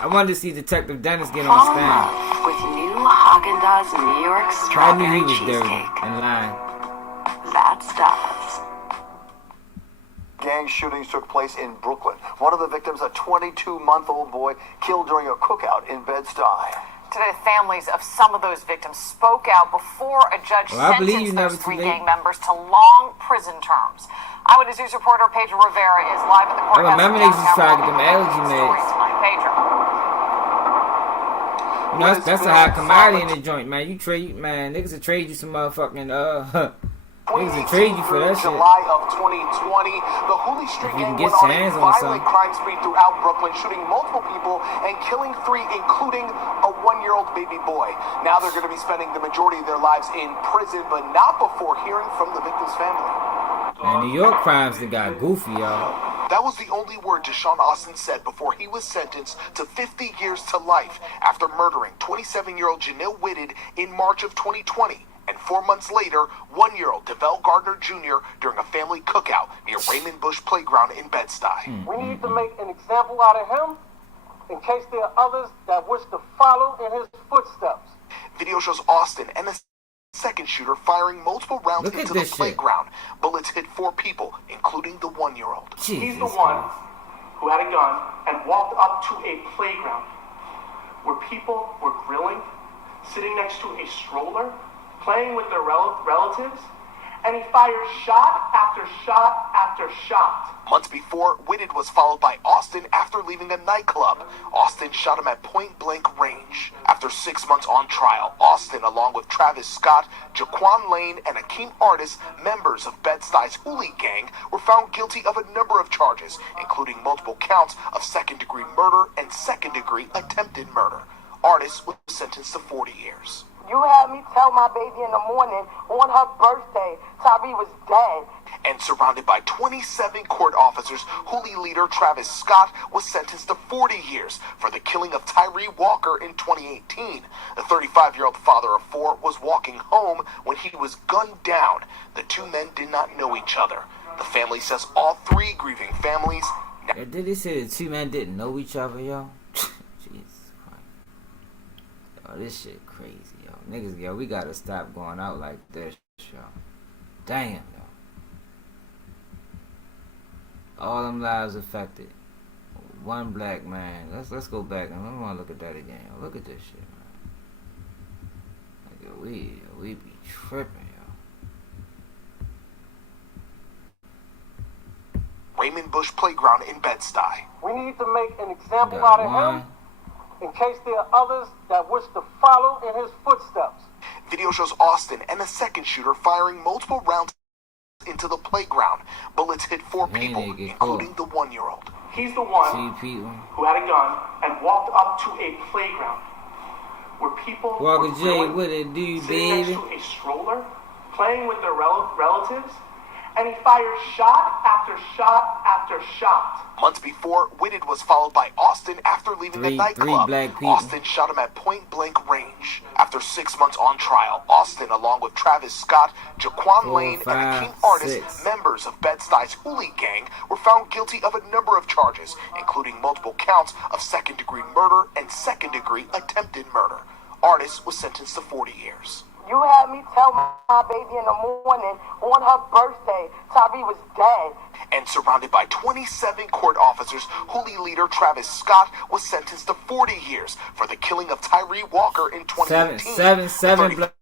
I wanted to see Detective Dennis get on Fall in stand. love with new Haagen-Dazs New York I strawberry knew he was dirty cheesecake. and lying. That's Daz. Gang shootings took place in Brooklyn. One of the victims, a 22-month-old boy, killed during a cookout in Bed-Stuy. Today, the families of some of those victims spoke out before a judge sentenced those 3 gang members to long prison terms. Eyewitness News reporter Pedro Rivera is live at the courthouse. I remember they used to try to get them allergy meds. Pedro. You know, that's a high commodity in the joint, man. Niggas will trade you some motherfucking, niggas will trade you for that shit. July of 2020, the Hooley Street gang went on a violent crime spree throughout Brooklyn, shooting multiple people and killing 3, including a 1-year-old baby boy. Now they're going to be spending the majority of their lives in prison, but not before hearing from the victim's family. And New York crimes that got goofy, y'all. That was the only word Deshaun Austin said before he was sentenced to 50 years to life after murdering 27-year-old Janelle Whitted in March of 2020. And 4 months later, 1-year-old DeVell Gardner Jr. during a family cookout near Raymond Bush Playground in Bed-Stuy. We need to make an example out of him in case there are others that wish to follow in his footsteps. Video shows Austin and the second shooter firing multiple rounds into the playground. Bullets hit 4 people, including the 1-year-old. He's the one who had a gun and walked up to a playground where people were grilling, sitting next to a stroller, playing with their relatives, and he fired shot after shot after shot. Months before, Whitted was followed by Austin after leaving a nightclub. Austin shot him at point-blank range. After 6 months on trial, Austin, along with Travis Scott, Jaquan Lane, and Akeem Artis, members of Bed-Stuy's Hooley gang, were found guilty of a number of charges, including multiple counts of second-degree murder and second-degree attempted murder. Artis was sentenced to 40 years. You had me tell my baby in the morning on her birthday Tyree was dead. And surrounded by 27 court officers, Hooley leader Travis Scott was sentenced to 40 years for the killing of Tyree Walker in 2018. The 35-year-old father of 4 was walking home when he was gunned down. The 2 men did not know each other. The family says all 3 grieving families... Did they say the 2 men didn't know each other, y'all? Jesus Christ. Oh, this shit crazy, yo. Niggas, yo, we gotta stop going out like this, yo. Damn, yo. All them lives affected. One black man. Let's go back and I wanna look at that again. Yo. Look at this shit, man. Like, yo, we be tripping, yo. Raymond Bush Playground in Bed-Stuy. We need to make an example out of him in case there are others that wish to follow in his footsteps. Video shows Austin and a second shooter firing multiple rounds into the playground. Bullets hit 4 people, including the 1-year-old. He's the one who had a gun and walked up to a playground where people Walker were J, what it do, sitting baby? next to a stroller, playing with their relatives, and he fired shot after shot after shot. Months before, Whitted was followed by Austin after leaving a nightclub. Austin shot him at point-blank range. After 6 months on trial, Austin, along with Travis Scott, Jaquan Lane, and Akeem Artist, members of Bed-Stuy's Hooli gang, were found guilty of a number of charges, including multiple counts of second-degree murder and second-degree attempted murder. Artist was sentenced to 40 years. You had me tell my baby in the morning on her birthday Tyree was dead. And surrounded by 27 court officers, Hooli leader Travis Scott was sentenced to 40 years for the killing of Tyree Walker in 2018. Seven black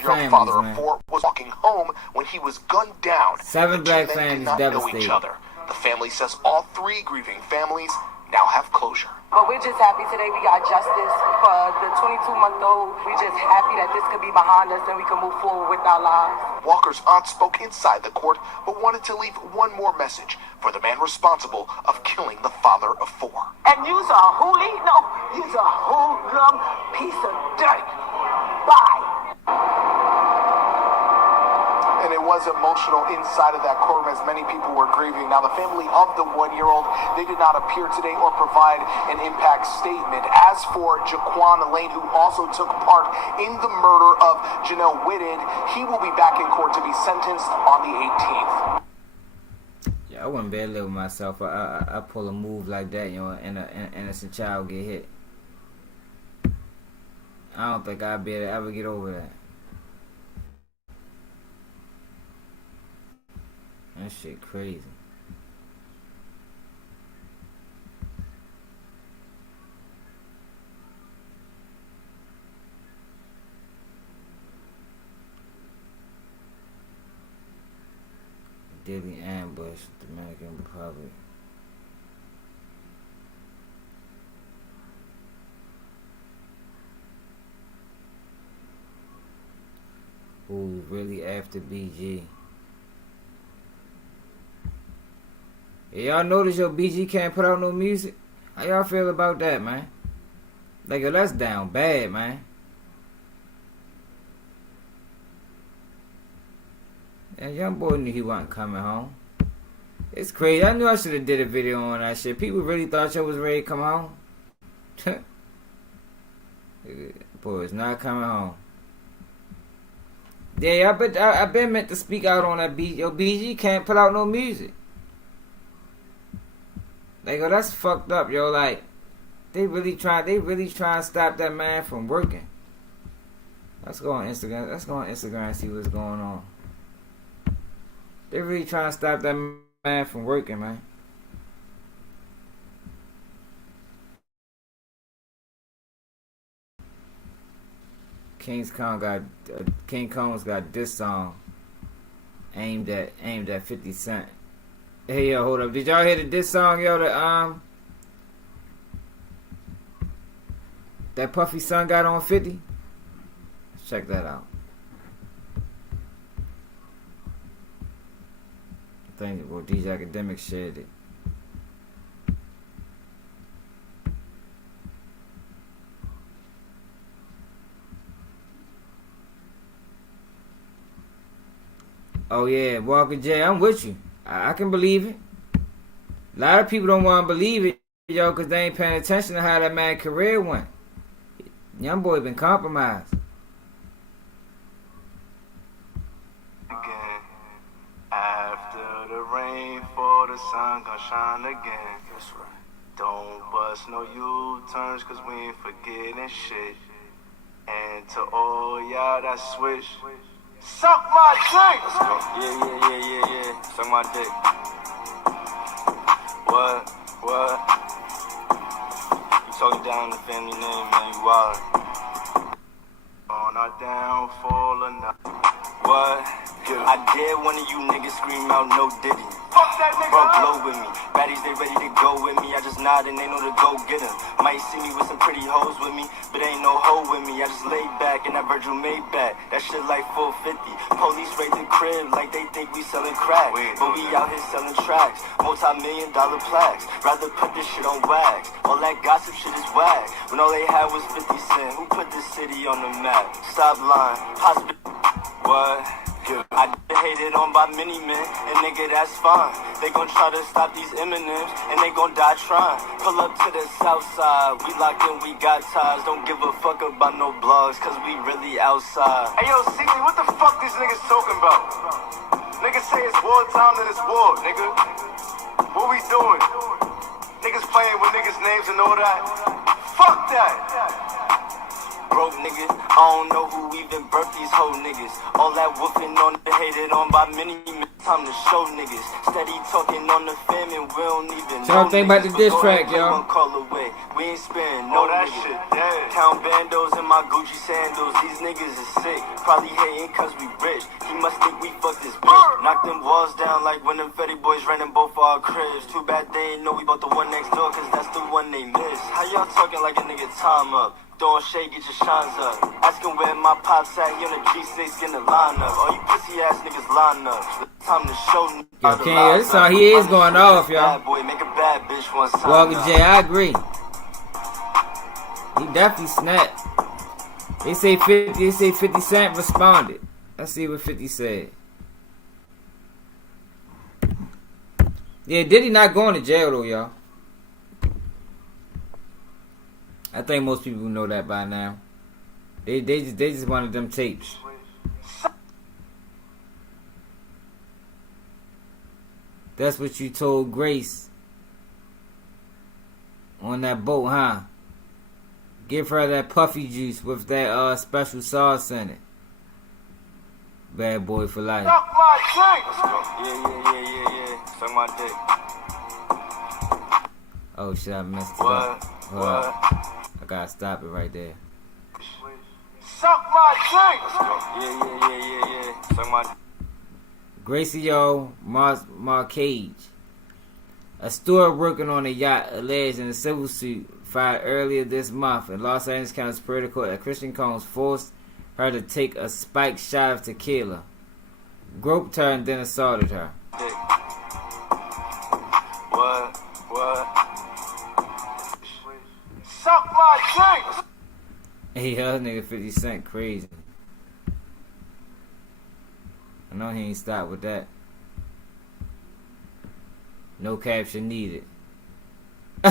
families, father man. of 4 was walking home when he was gunned down. 7 black The two men families did not know devastated. each other. The family says all 3 grieving families now have closure. But we're just happy today we got justice for the 22-month-old. We're just happy that this could be behind us and we can move forward with our lives. Walker's aunt spoke inside the court, but wanted to leave one more message for the man responsible of killing the father of 4. And you's a hoolie? No, you's a hoodlum piece of dirt. Bye. And it was emotional inside of that courtroom as many people were grieving. Now, the family of the 1-year-old, they did not appear today or provide an impact statement. As for Jaquan Lane, who also took part in the murder of Janelle Whitted, he will be back in court to be sentenced on the 18th. Yeah, I wouldn't be able to live with myself. I pull a move like that, you know, and an innocent child get hit. I don't think I'd be able to ever get over that. That shit crazy. Deadly ambush, Dominican Republic. Who's really after BG? Y'all notice your BG can't put out no music? How y'all feel about that, man? Like, yo, that's down bad, man. And young boy knew he wasn't coming home. It's crazy. I knew I should have did a video on that shit. People really thought y'all was ready to come home. Boy, it's not coming home. Yeah, I been meant to speak out on that BG. Yo, BG can't put out no music. Like, yo, that's fucked up, yo. Like, they really try to stop that man from working. Let's go on Instagram. Let's go on Instagram and see what's going on. They really trying to stop that man from working, man. King Combs got this song aimed at 50 Cent. Hey, yo, hold up. Did y'all hear this song, yo, that Puffy son got on 50? Let's check that out. I think, well, DJ Academics shared it. Oh, yeah, Walker J, I'm with you. I can believe it. A lot of people don't want to believe it, yo, because they ain't paying attention to how that man's career went. Young boy been compromised. Again, after the rain, for the sun gonna shine again. That's right. Don't bust no U-turns, cause we ain't forgetting shit. And to all y'all that switch, suck my dick! Yeah. Suck my dick. What? You talking down the family name, man, you wild. On our downfall or not. What? I dare one of you niggas scream out no Diddy. Fuck that nigga. Bro, blow with me. Baddies, they ready to go with me. I just nod and they know to go get 'em. Might see me with some pretty hoes with me, but ain't no hoe with me. I just lay back in that Virgil Maybach. That shit like 450. Police raid the crib like they think we selling crack. But we out here selling tracks. Multi-million-dollar plaques. Rather put this shit on wax. All that gossip shit is whack. When all they had was 50 cents. Who put this city on the map? Stop lying. Possibly. What? I get hated on by many men, and nigga, that's fine. They gon' try to stop these Eminems, and they gon' die trying. Pull up to the south side, we locked in, we got ties. Don't give a fuck about no blogs, cause we really outside. Hey yo, CT, what the fuck these niggas talking about? Niggas say it's wartime, then it's war, nigga. What we doing? Niggas playing with niggas' names and all that. Fuck that! Broke niggas, I don't know who even birthed these whole niggas. All that woofing on the hated on by many men. Time to show niggas. Steady talking on the fam and we don't even know. Y'all think about the diss track, y'all. Call away. We ain't sparing no that niggas. Shit dead. Count bandos in my Gucci sandals. These niggas is sick. Probably hating cause we rich. He must think we fucked this bitch. Knock them walls down like when them Fetty boys ran in both our cribs. Too bad they ain't know we bought the one next door cause that's the one they miss. How y'all talking like a nigga time up? Throwing shade, get your shines up. Asking where my pops at, he on the G6 getting the line up. All you pussy ass niggas line up. Time to show Yo, Ken, this song he is going off, y'all. Boy, make a bad bitch one time. Walker J, I agree. He definitely snapped. They say 50 Cent responded. Let's see what 50 said. Yeah, Diddy not going to jail though, y'all. I think most people know that by now. They just wanted them tapes. That's what you told Grace on that boat, huh? Give her that puffy juice with that special sauce in it. Bad boy for life. Suck my dick. Yeah. Suck my dick. Oh shit, I messed it up. What? I gotta stop it right there. Suck my dick. Yeah. Suck my dick. Gracie Marcage, a steward working on a yacht, alleged in a civil suit filed earlier this month in Los Angeles County Superior Court that Christian Combs forced her to take a spiked shot of tequila, groped her, and then assaulted her. What? Suck my dick! Hey, that nigga 50 Cent crazy. I know he ain't stopped with that. No caption needed. Hey,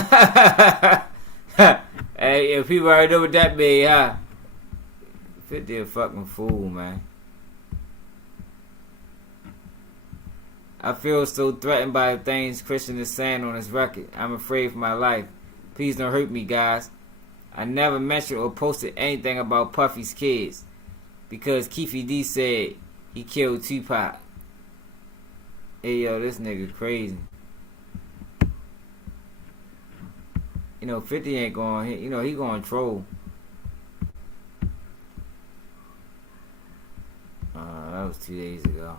if people already know what that mean, huh? 50 a fucking fool, man. I feel so threatened by the things Christian is saying on his record. I'm afraid for my life. Please don't hurt me, guys. I never mentioned or posted anything about Puffy's kids because Keefy D said he killed Tupac. Hey, yo, this nigga crazy. You know, 50 ain't going, you know, he going to troll. That was 2 days ago.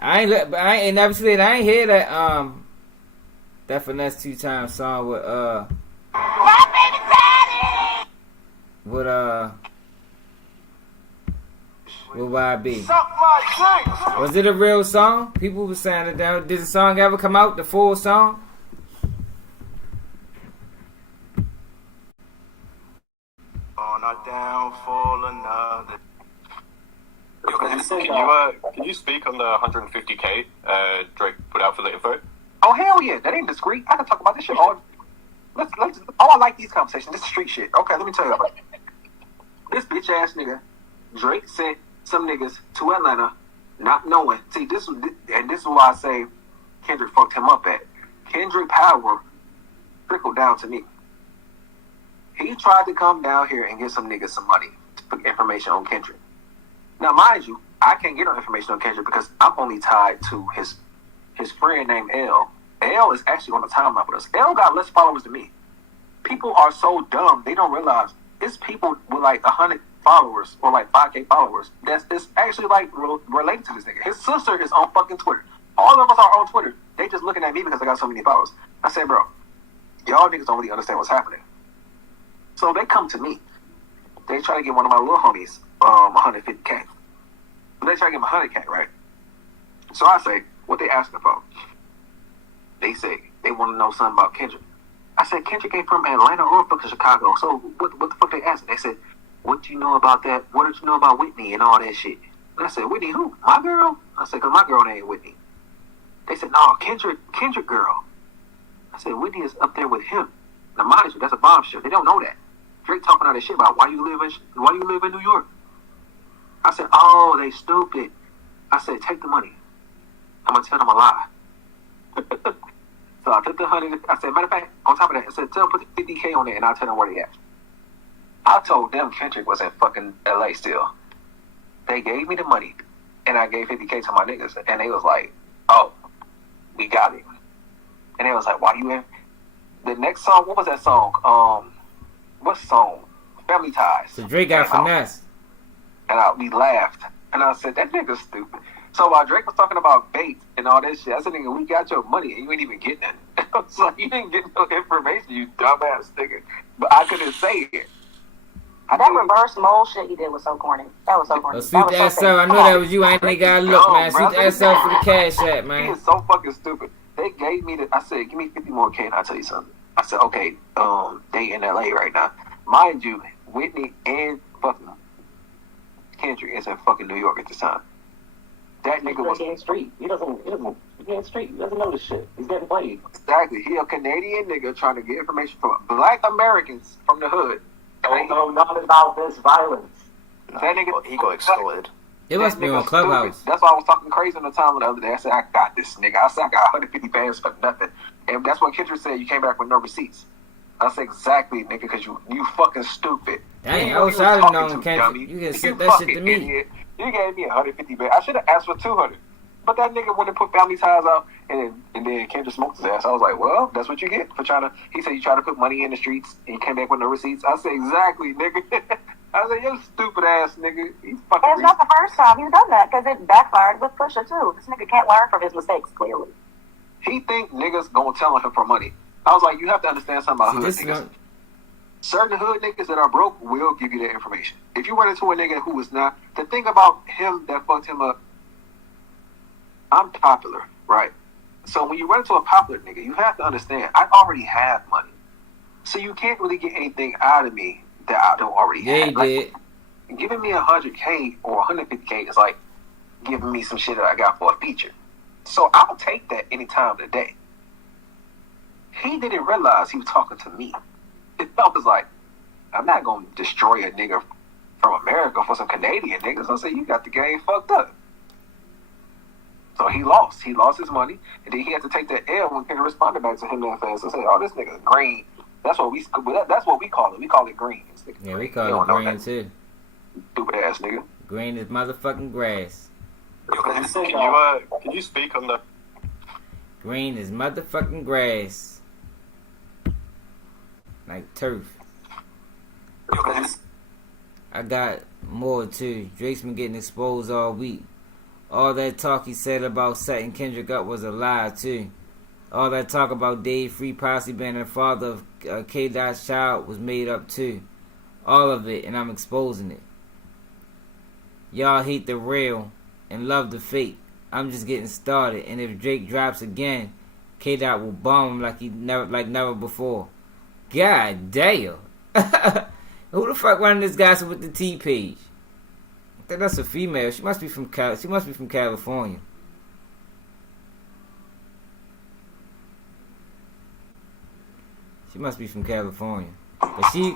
I ain't never said I ain't hear that that Finesse 2 Times song with YB. Was it a real song? People were saying it down. Did the song ever come out? The full song? On our downfall another. Can you speak on the 150K Drake put out for the info? Oh hell yeah, that ain't discreet. I can talk about this shit all. Let's. Oh, I like these conversations. This is street shit. Okay, let me tell you about it. This bitch ass nigga, Drake sent some niggas to Atlanta not knowing. See, this is why I say Kendrick fucked him up at. Kendrick power trickled down to me. He tried to come down here and get some niggas some money to put information on Kendrick. Now, mind you, I can't get no information on Kendrick because I'm only tied to his friend named L. L is actually on the timeline with us. L got less followers than me. People are so dumb, they don't realize it's people with like 100 followers or like 5K followers that's actually like related to this nigga. His sister is on fucking Twitter. All of us are on Twitter. They just looking at me because I got so many followers. I say, bro, y'all niggas don't really understand what's happening. So they come to me. They try to get one of my little homies 150K. They try to get him 100K, right? So I say, what they asking for? They say they want to know something about Kendrick. I said, Kendrick ain't from Atlanta or fucking Chicago. So what the fuck they asking? They said, what do you know about that? What did you know about Whitney and all that shit? And I said, Whitney who? My girl? I said, because my girl name Whitney. They said, no, Kendrick girl. I said, Whitney is up there with him. Now mind you, that's a bombshell. They don't know that. Drake talking all that shit about why you live in New York. I said, oh, they stupid. I said, take the money. I'm gonna tell them a lie. So I took the 100. I said, matter of fact, on top of that, I said, tell them put the 50K on there and I'll tell them where they at. I told them Kendrick was in fucking LA still. They gave me the money and I gave 50K to my niggas and they was like, oh, we got it. And they was like, why you in? The next song, what was that song? What song? Family Ties. So Drake got finesse. And we laughed. And I said, that nigga's stupid. So while Drake was talking about bait and all that shit, I said, nigga, we got your money and you ain't even getting it. I was like, you didn't get no information, you dumbass nigga. But I couldn't say it. That reverse mole shit he did was so corny. That was so corny. Sweet SL, I know that was you. I ain't even gotta look, man. Sweet SL for the cash app, man. He is so fucking stupid. They gave me I said, give me 50 more K and I'll tell you something. I said, okay, they in LA right now. Mind you, Whitney and fucking Kendrick is in fucking New York at this time. That nigga was in street. He doesn't street. He doesn't know this shit. He's getting played. Exactly. He a Canadian nigga trying to get information from Black Americans from the hood. Don't know nothing about this violence. That nigga, he got extorted. It must be on Clubhouse. Stupid. That's why I was talking crazy on the time the other day. I said, I got this nigga. I said, I got 150 bands for nothing. And that's what Kendrick said, you came back with no receipts. I said, exactly, nigga, because you fucking stupid. Dang, I wish I'd have known, Kendrick. You can send that shit to me. Idiot. You gave me 150 bands. I should have asked for 200. But that nigga went and put Family Ties out, and then Kendrick smoked his ass. I was like, well, that's what you get for trying to. He said you try to put money in the streets, and you came back with no receipts. I said, exactly, nigga. I said, you stupid ass nigga. He's fucking. It's not the first time he's done that because it backfired with Pusha too. This nigga can't learn from his mistakes, clearly. He think niggas gonna tell him for money. I was like, you have to understand something about hood niggas. Certain hood niggas that are broke will give you that information. If you run into a nigga who is not, the thing about him that fucked him up, I'm popular, right? So when you run into a popular nigga, you have to understand, I already have money. So you can't really get anything out of me that I don't already have. Yeah, he did. Giving me 100K or 150K is like giving me some shit that I got for a feature. So I'll take that any time of the day. He didn't realize he was talking to me. I was like, I'm not going to destroy a nigga from America for some Canadian niggas. I said, you got the game fucked up. So he lost. He lost his money. And then he had to take that L when Kendrick responded back to him that fast and said, oh, this nigga's green. That's what we call it. We call it green. Yeah, we call it green too. Stupid ass nigga. Green is motherfucking grass. Can you speak on that? Green is motherfucking grass. Like turf. I got more too. Drake's been getting exposed all week. All that talk he said about setting Kendrick up was a lie too. All that talk about Dave Free possibly being the father of K-Dot's child was made up too. All of it, and I'm exposing it. Y'all hate the real and love the fake. I'm just getting started, and if Drake drops again, K-Dot will bomb him like never before. God damn. Who the fuck running this guy with the T page? I think that's a female. She must be from California. She must be from California. Cause she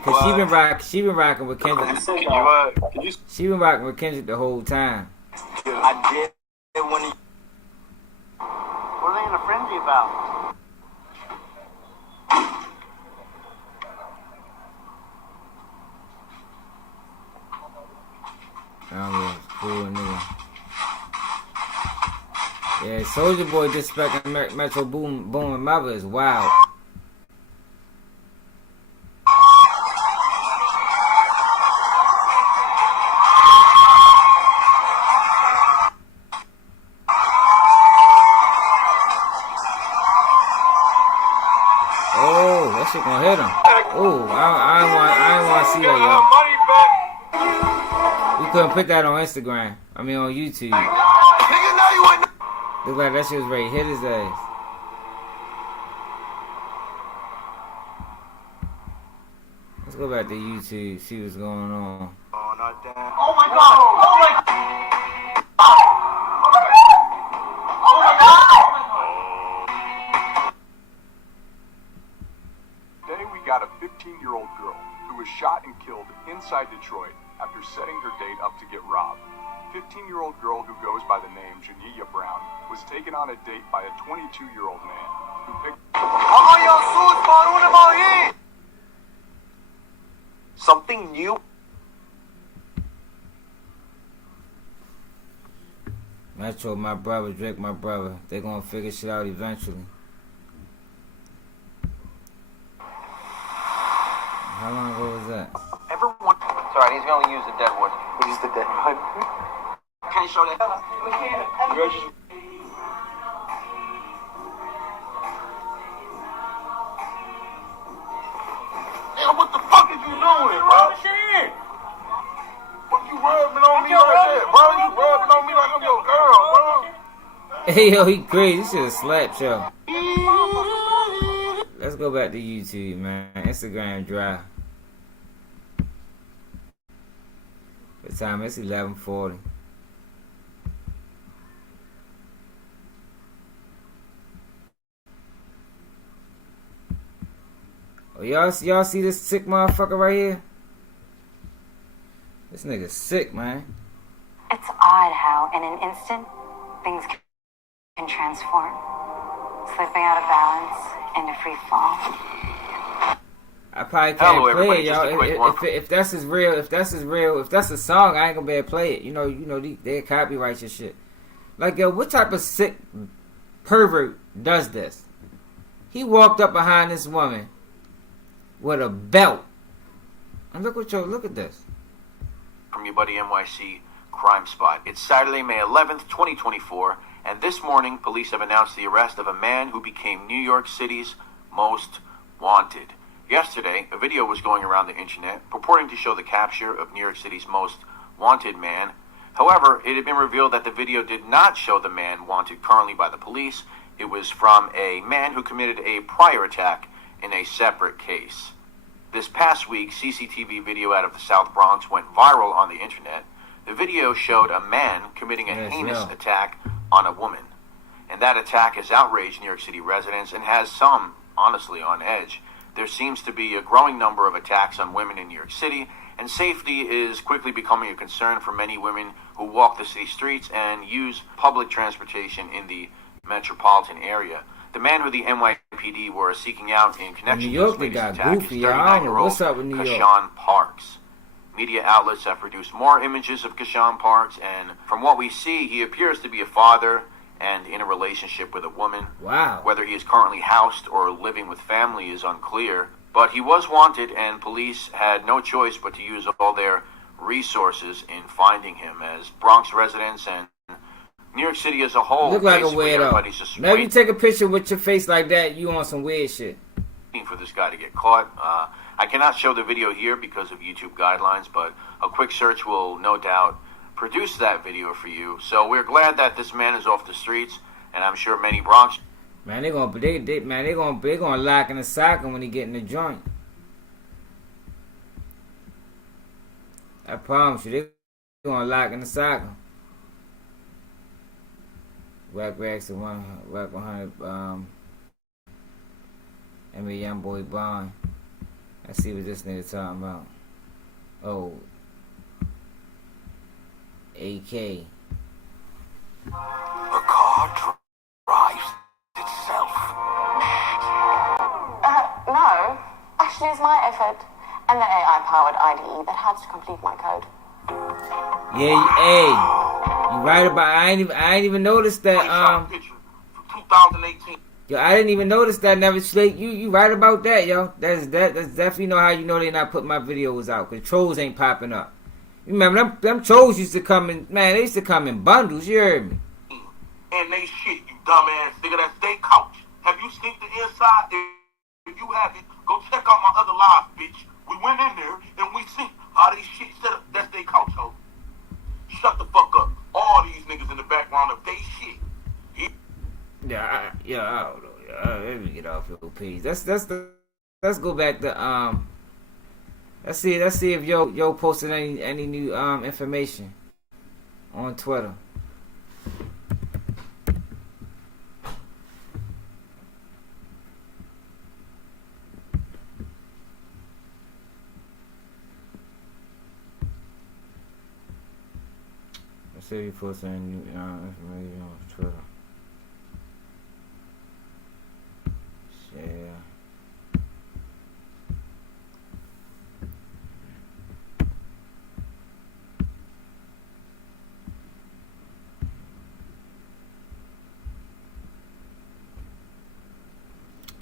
been rocking with Kendrick. She been rocking with Kendrick the whole time. I did What are they in a frenzy about? Cool nigga. Yeah, Soulja Boy disrespecting Metro Boomin mother is wild. Oh, that shit gonna hit him. Oh, I ain't want to see that, yo. We couldn't put that on Instagram. I mean, on YouTube. Look like that shit was ready to hit his ass. Let's go back to YouTube, see what's going on. Oh, not that. Oh my god! Oh my god! Today we got a 15-year-old girl who was shot and killed inside Detroit after setting her date up to get robbed. 15-year-old girl who goes by the name Jania Brown was taken on a date by a 22-year-old man who picked something new. Metro, my brother, Drake, my brother. They gonna figure shit out eventually. How long ago was that? Everyone. Sorry, he's gonna use the deadwood. What is the deadwood? Can't show that. Nigga, what the fuck is you doing, bro? Shit. What you rubbing on me like that, bro? You rubbing on me like I'm your girl, bro. Hey, yo, he crazy. This shit a slap show. Let's go back to YouTube, man. Instagram dry. What time? It's 11:40. Oh, y'all see this sick motherfucker right here? This nigga's sick, man. It's odd how, in an instant, things can transform. Slipping out of balance into free fall. I probably can't play it, y'all. If that's as real, if that's a song, I ain't gonna be able to play it. You know, they copyright your shit. Like, yo, what type of sick pervert does this? He walked up behind this woman with a belt, and look at this. From your buddy NYC Crime Spot. It's Saturday, May 11th, 2024, and this morning, police have announced the arrest of a man who became New York City's most wanted. Yesterday, a video was going around the internet purporting to show the capture of New York City's most wanted man. However, it had been revealed that the video did not show the man wanted currently by the police. It was from a man who committed a prior attack in a separate case. This past week, CCTV video out of the South Bronx went viral on the internet. The video showed a man committing a heinous attack on a woman. And that attack has outraged New York City residents and has some, honestly, on edge. There seems to be a growing number of attacks on women in New York City, and safety is quickly becoming a concern for many women who walk the city streets and use public transportation in the metropolitan area. The man who the NYPD were seeking out in connection to this latest attack is 39-year-old Kashawn Parks. Media outlets have produced more images of Kashawn Parks, and from what we see, he appears to be a father and in a relationship with a woman. Wow. Whether he is currently housed or living with family is unclear, but he was wanted, and police had no choice but to use all their resources in finding him, as Bronx residents and New York City as a whole look like a weirdo. Maybe you take a picture with your face like that, you on some weird shit. For this guy to get caught. I cannot show the video here because of YouTube guidelines, but a quick search will no doubt produce that video for you. So we're glad that this man is off the streets, and I'm sure many Bronx. Man, they gonna lock in the socket when he get in the joint. I promise you, they gonna lock in the socket. Whack racks to whack 100. Young boy Bond. Let's see what this nigga talking about. Oh, AK. method and the AI-powered IDE that helps to complete my code. Yeah, hey, you right about. I ain't even noticed that. Yo, I didn't even notice that. Never Slate. You right about that, yo. That's definitely know how you know they not putting my videos out, cause trolls ain't popping up. You remember them trolls used to come in, man. They used to come in bundles. You heard me. And they shit, you dumbass nigga. That's they couch. Have you seen the inside? If you haven't, go check out my other live, bitch. We went in there and we see how they shit set up. That's they couch, ho. Shut the fuck up. All these niggas in the background of they shit. I don't know. Let me get off your page. Let's go back to Let's see if yo posted any new information on Twitter. Let's see if you posted any new information on Twitter. Yeah.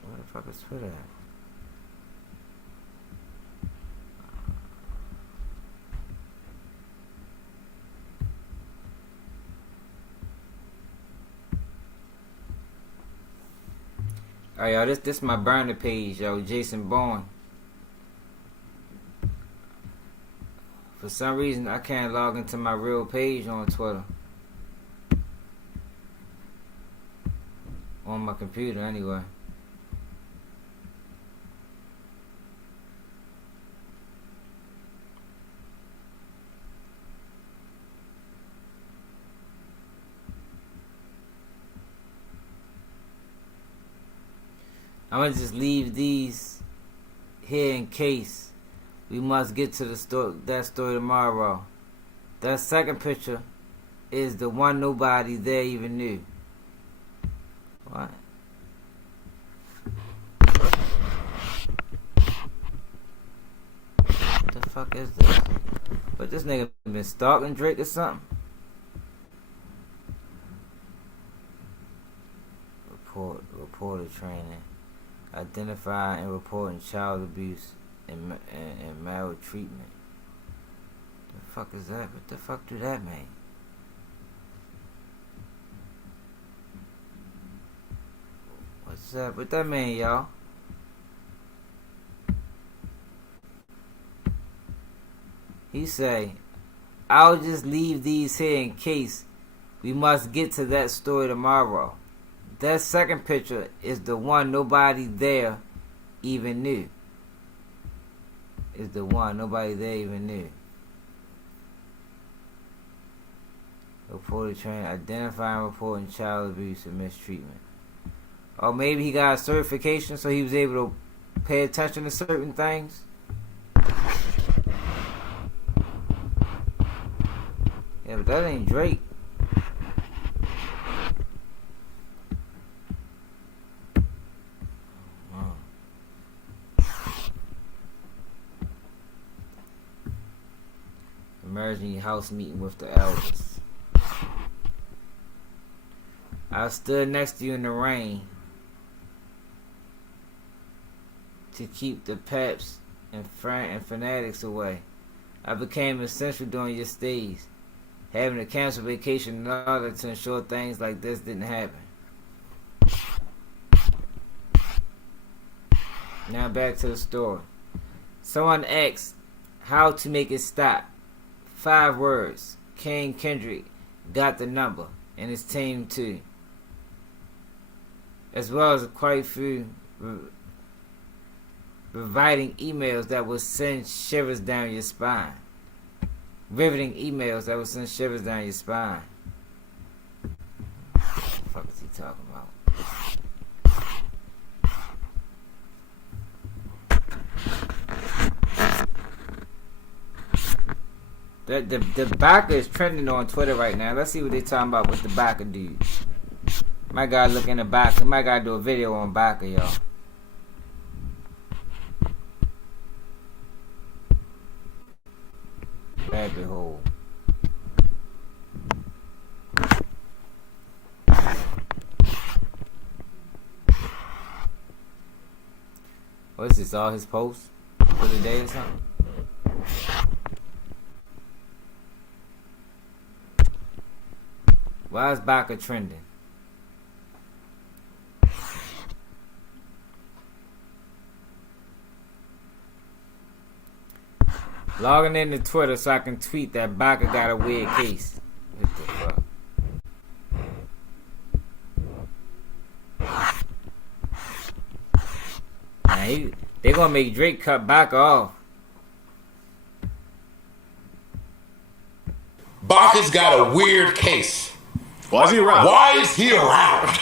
Where the fuck is Twitter at? Alright, y'all, this my burner page, yo, Jason Bourne. For some reason, I can't log into my real page on Twitter. On my computer, anyway. I'm gonna just leave these here in case we must get to that story tomorrow. That second picture is the one nobody there even knew. What? What the fuck is this? But this nigga been stalking Drake or something? Reporter training. Identifying and reporting child abuse and maltreatment. The fuck is that? What the fuck do that mean? What's that? What that mean, y'all? He say, I'll just leave these here in case we must get to that story tomorrow. That second picture is the one nobody there even knew. Is the one nobody there even knew. Reported training, identifying, reporting child abuse and mistreatment. Or maybe he got a certification so he was able to pay attention to certain things. Yeah, but that ain't Drake. Emerging house meeting with the elders. I stood next to you in the rain to keep the peps and fanatics away. I became essential during your stays, having to cancel vacation in order to ensure things like this didn't happen. Now back to the story. Someone asked how to make it stop. 5 words. King Kendrick got the number, and his team too. As well as quite a few riveting emails that will send shivers down your spine. Riveting emails that will send shivers down your spine. What the fuck is he talking about? The Baka is trending on Twitter right now. Let's see what they talking about with the Baka dude. My guy look in the Baka. My guy do a video on Baka, y'all. rabbit hole. What is this? All his posts for the day or something? Why is Baka trending? Logging into Twitter so I can tweet that Baka got a weird case. What the fuck? Nah, they gonna make Drake cut Baka off. Baka's got a weird case. Why is he around? Why is he around?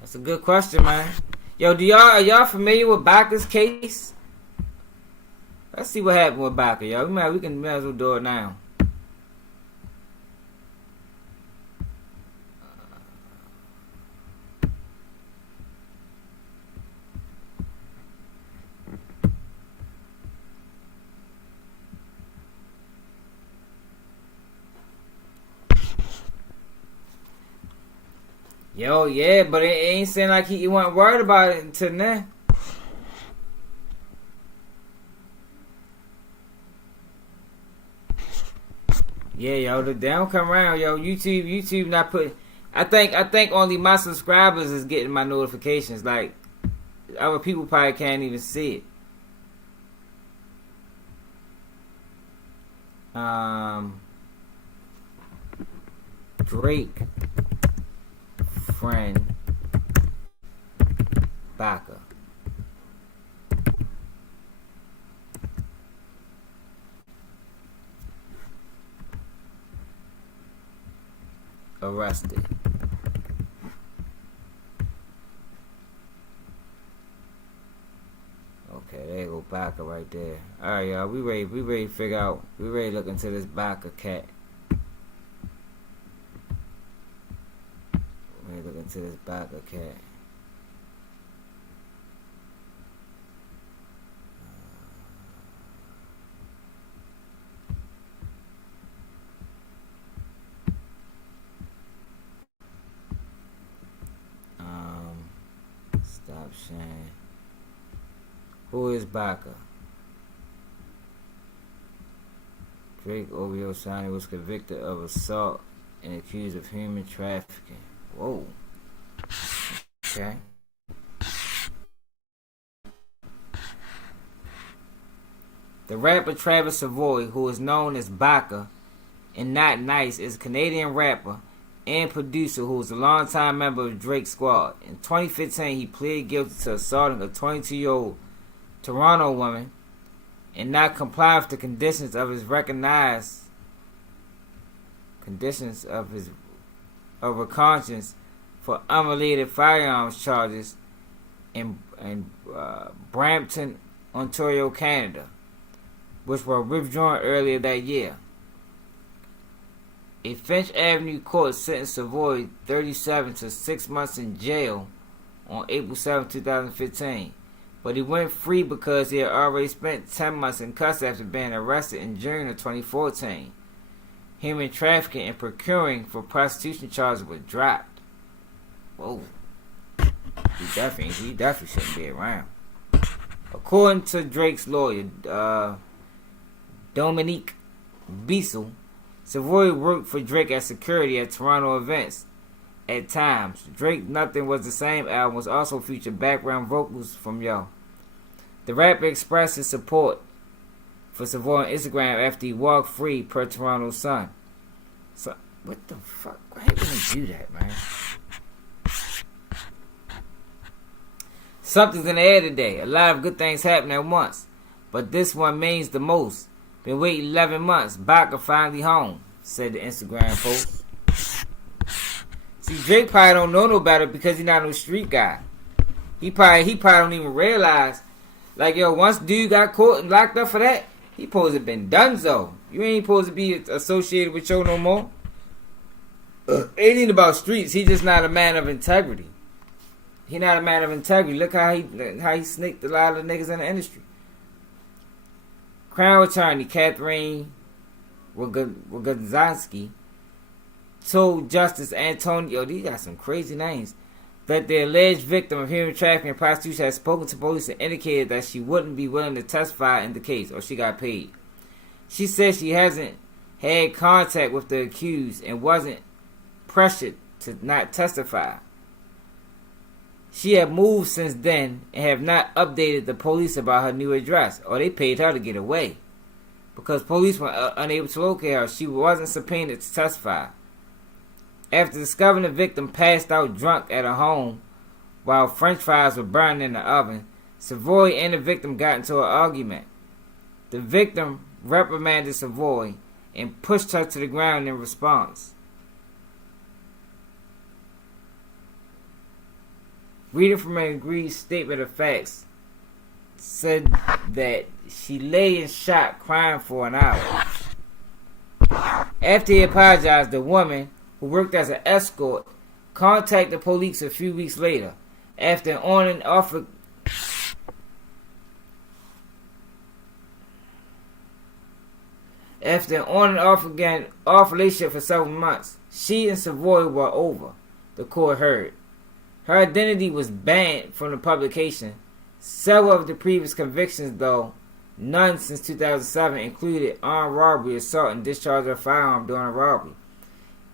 That's a good question, man. Yo, are y'all familiar with Baka's case? Let's see what happened with Baka, y'all. We might as well do it now. Yo, yeah, but it ain't saying like he wasn't worried about it until now. Yeah, yo, they don't come around, yo. YouTube not putting. I think only my subscribers is getting my notifications. Like other people probably can't even see it. Drake friend Baka. Arrested. Okay, there you go, Baka right there. Alright, y'all, we ready to figure out, we ready to look into this Baka cat. We ready to look into this Baka cat. Stop sharing. Who is Baka? Drake OVO Shiny was convicted of assault and accused of human trafficking. Whoa. Okay. The rapper Travis Savoy, who is known as Baka and Not Nice, is a Canadian rapper and producer who was a longtime member of Drake's squad. In 2015, he pleaded guilty to assaulting a 22-year-old Toronto woman and not complying with the conditions of his her conscience for unrelated firearms charges in Brampton, Ontario, Canada, which were withdrawn earlier that year. A Finch Avenue court sentenced Savoy 37 to 6 months in jail on April 7, 2015. But he went free because he had already spent 10 months in custody after being arrested in June of 2014. Human trafficking and procuring for prostitution charges were dropped. Whoa. He definitely shouldn't be around. According to Drake's lawyer, Dominique Bissell, Savoy worked for Drake as security at Toronto events. At times, Drake Nothing Was the Same album was also featured background vocals from Yo. The rapper expressed his support for Savoy on Instagram after he walked free per Toronto Sun. So, what the fuck? Why would he do that, man? Something's in the air today. A lot of good things happen at once. But this one means the most. Been waiting 11 months. Baka finally home, said the Instagram post. See, Drake probably don't know no better because he's not no street guy. He probably don't even realize. Like, yo, once dude got caught and locked up for that, he supposed to have been donezo. You ain't supposed to be associated with yo no more. It ain't about streets. He just not a man of integrity. He not a man of integrity. Look how he snaked a lot of the niggas in the industry. Crown attorney Catherine Rogozinski told Justice Antonio, these got some crazy names, that the alleged victim of human trafficking and prostitution had spoken to police and indicated that she wouldn't be willing to testify in the case, or she got paid. She said she hasn't had contact with the accused and wasn't pressured to not testify. She had moved since then and have not updated the police about her new address, or they paid her to get away. Because police were unable to locate her, she wasn't subpoenaed to testify. After discovering the victim passed out drunk at her home while french fries were burning in the oven, Savoy and the victim got into an argument. The victim reprimanded Savoy and pushed her to the ground in response. Reading from an agreed statement of facts, said that she lay in shock crying for an hour. After he apologized, the woman, who worked as an escort, contacted police a few weeks later. After an on and off relationship for several months, she and Savoy were over, the court heard. Her identity was banned from the publication. Several of the previous convictions, though none since 2007, included armed robbery, assault, and discharge of a firearm during a robbery,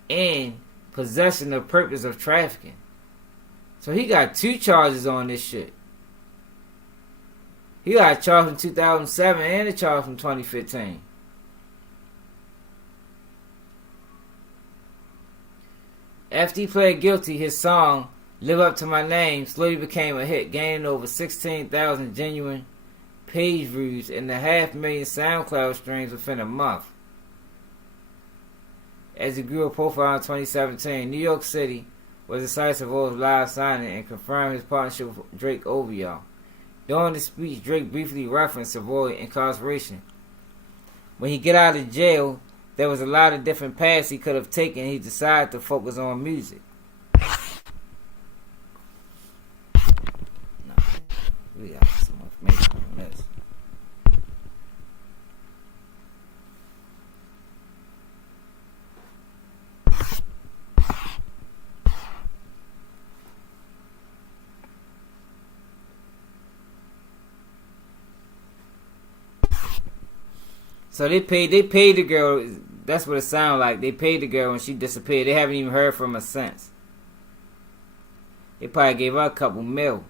and possession of purpose of trafficking. So he got 2 charges on this shit. He got charged in 2007 and a charge from 2015. After he pled guilty, his song "Live Up to My Name" slowly became a hit, gaining over 16,000 genuine page views and 500,000 SoundCloud streams within a month. As he grew a profile in 2017, New York City was the site of Savoy's live signing and confirmed his partnership with DRAKE.WHILE. During the speech, Drake briefly referenced Savoy's incarceration. When he got out of jail, there was a lot of different paths he could have taken, and he decided to focus on music. We got some information on this. So they paid the girl. That's what it sounded like. They paid the girl when she disappeared. They haven't even heard from her since. They probably gave her a couple mil.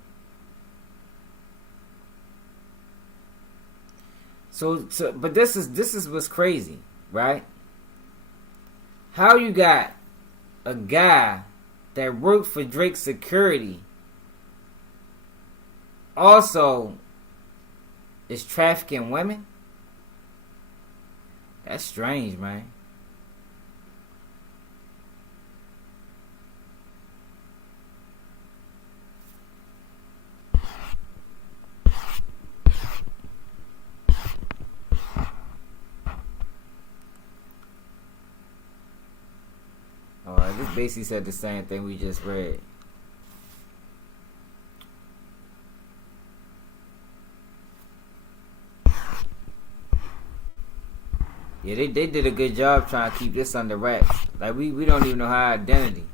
But this is what's crazy, right? How you got a guy that worked for Drake's security also is trafficking women? That's strange, man. Alright, this basically said the same thing we just read. Yeah, they did a good job trying to keep this under wraps. Like, we don't even know her identity.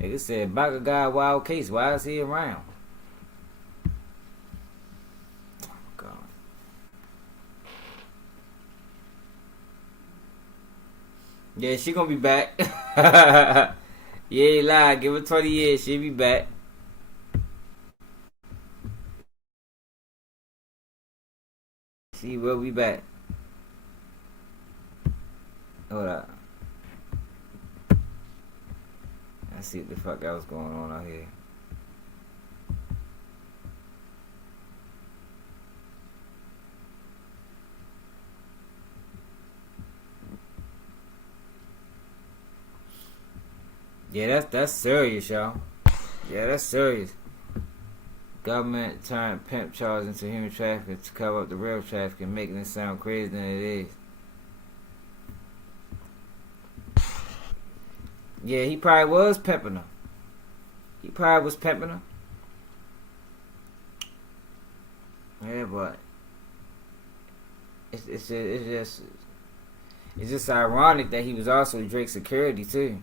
Nigga said, AKADEMKIS case, why is he around? Oh, God. Yeah, she gonna be back. Yeah, lie. Give her 20 years, she'll be back. She will be back. Hold up. Let's see what the fuck else going on out here. Yeah, that's serious, y'all. Yeah, that's serious. Government turned pimp charges into human trafficking to cover up the real trafficking, making it sound crazier than it is. Yeah, he probably was pimping her. He probably was pimping her. Yeah, but it's just ironic that he was also Drake's security too.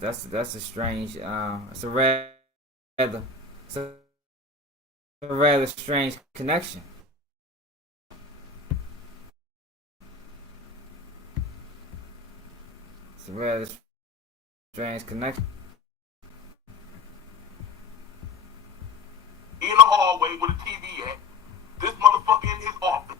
That's a strange. It's a rather strange connection. It's a rather strange connection. In the hallway with a TV at. This motherfucker in his office.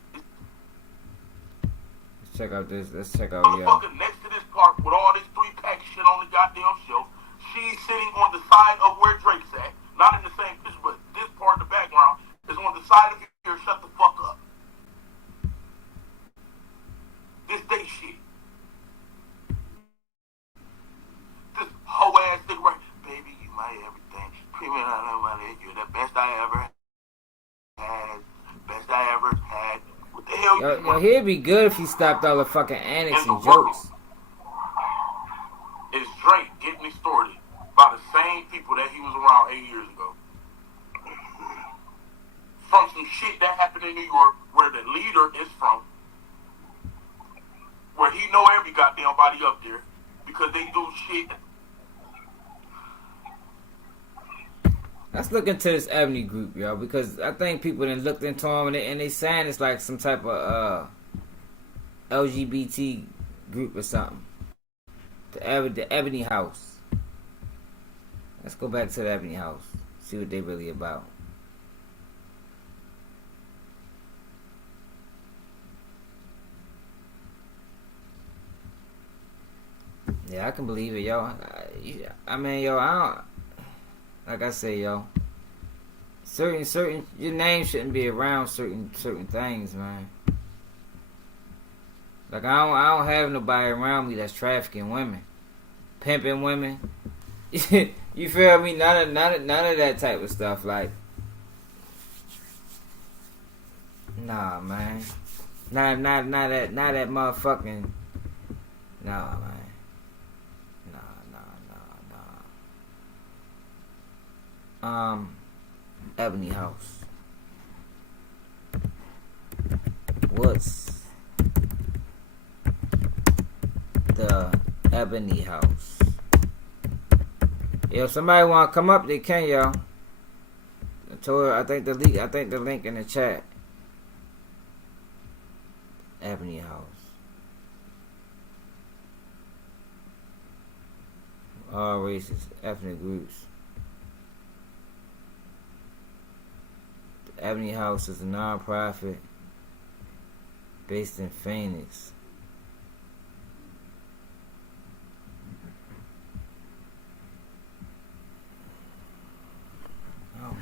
Let's check out this. Let's check out motherfucker next to this park with all this 3-pack shit on the goddamn shelf. She's sitting on the side of where Drake's at. Not in the same picture, but this part in the background is on the side of here. Shut the fuck up. This day shit. This hoe ass nigga right. Baby, you my everything. Premium out of money. You're the best I ever had. Best I ever had. What the hell yo, he'd be good if he stopped all the fucking antics and jokes. Is Drake getting extorted by the same people that he was around 8 years ago? From some shit that happened in New York where the leader is from, where he know every goddamn body up there because they do shit. Let's look into this Ebony group, y'all, because I think people then looked into him and they saying it's like some type of LGBT group or something. The Ebony House. Let's go back to the Ebony House. See what they really about. Yeah, I can believe it, yo. I mean, yo, I don't. Like I say, yo. Certain, your name shouldn't be around certain things, man. Like I don't have nobody around me that's trafficking women, pimping women. You feel me? None of that type of stuff. Like, nah, man. Not that motherfucking. Nah, man. Nah. Ebony House. What's the Ebony House? Yo, if somebody want to come up, they can, y'all. I told her, I think the link in the chat. Ebony House. All races, ethnic groups. The Ebony House is a non-profit based in Phoenix.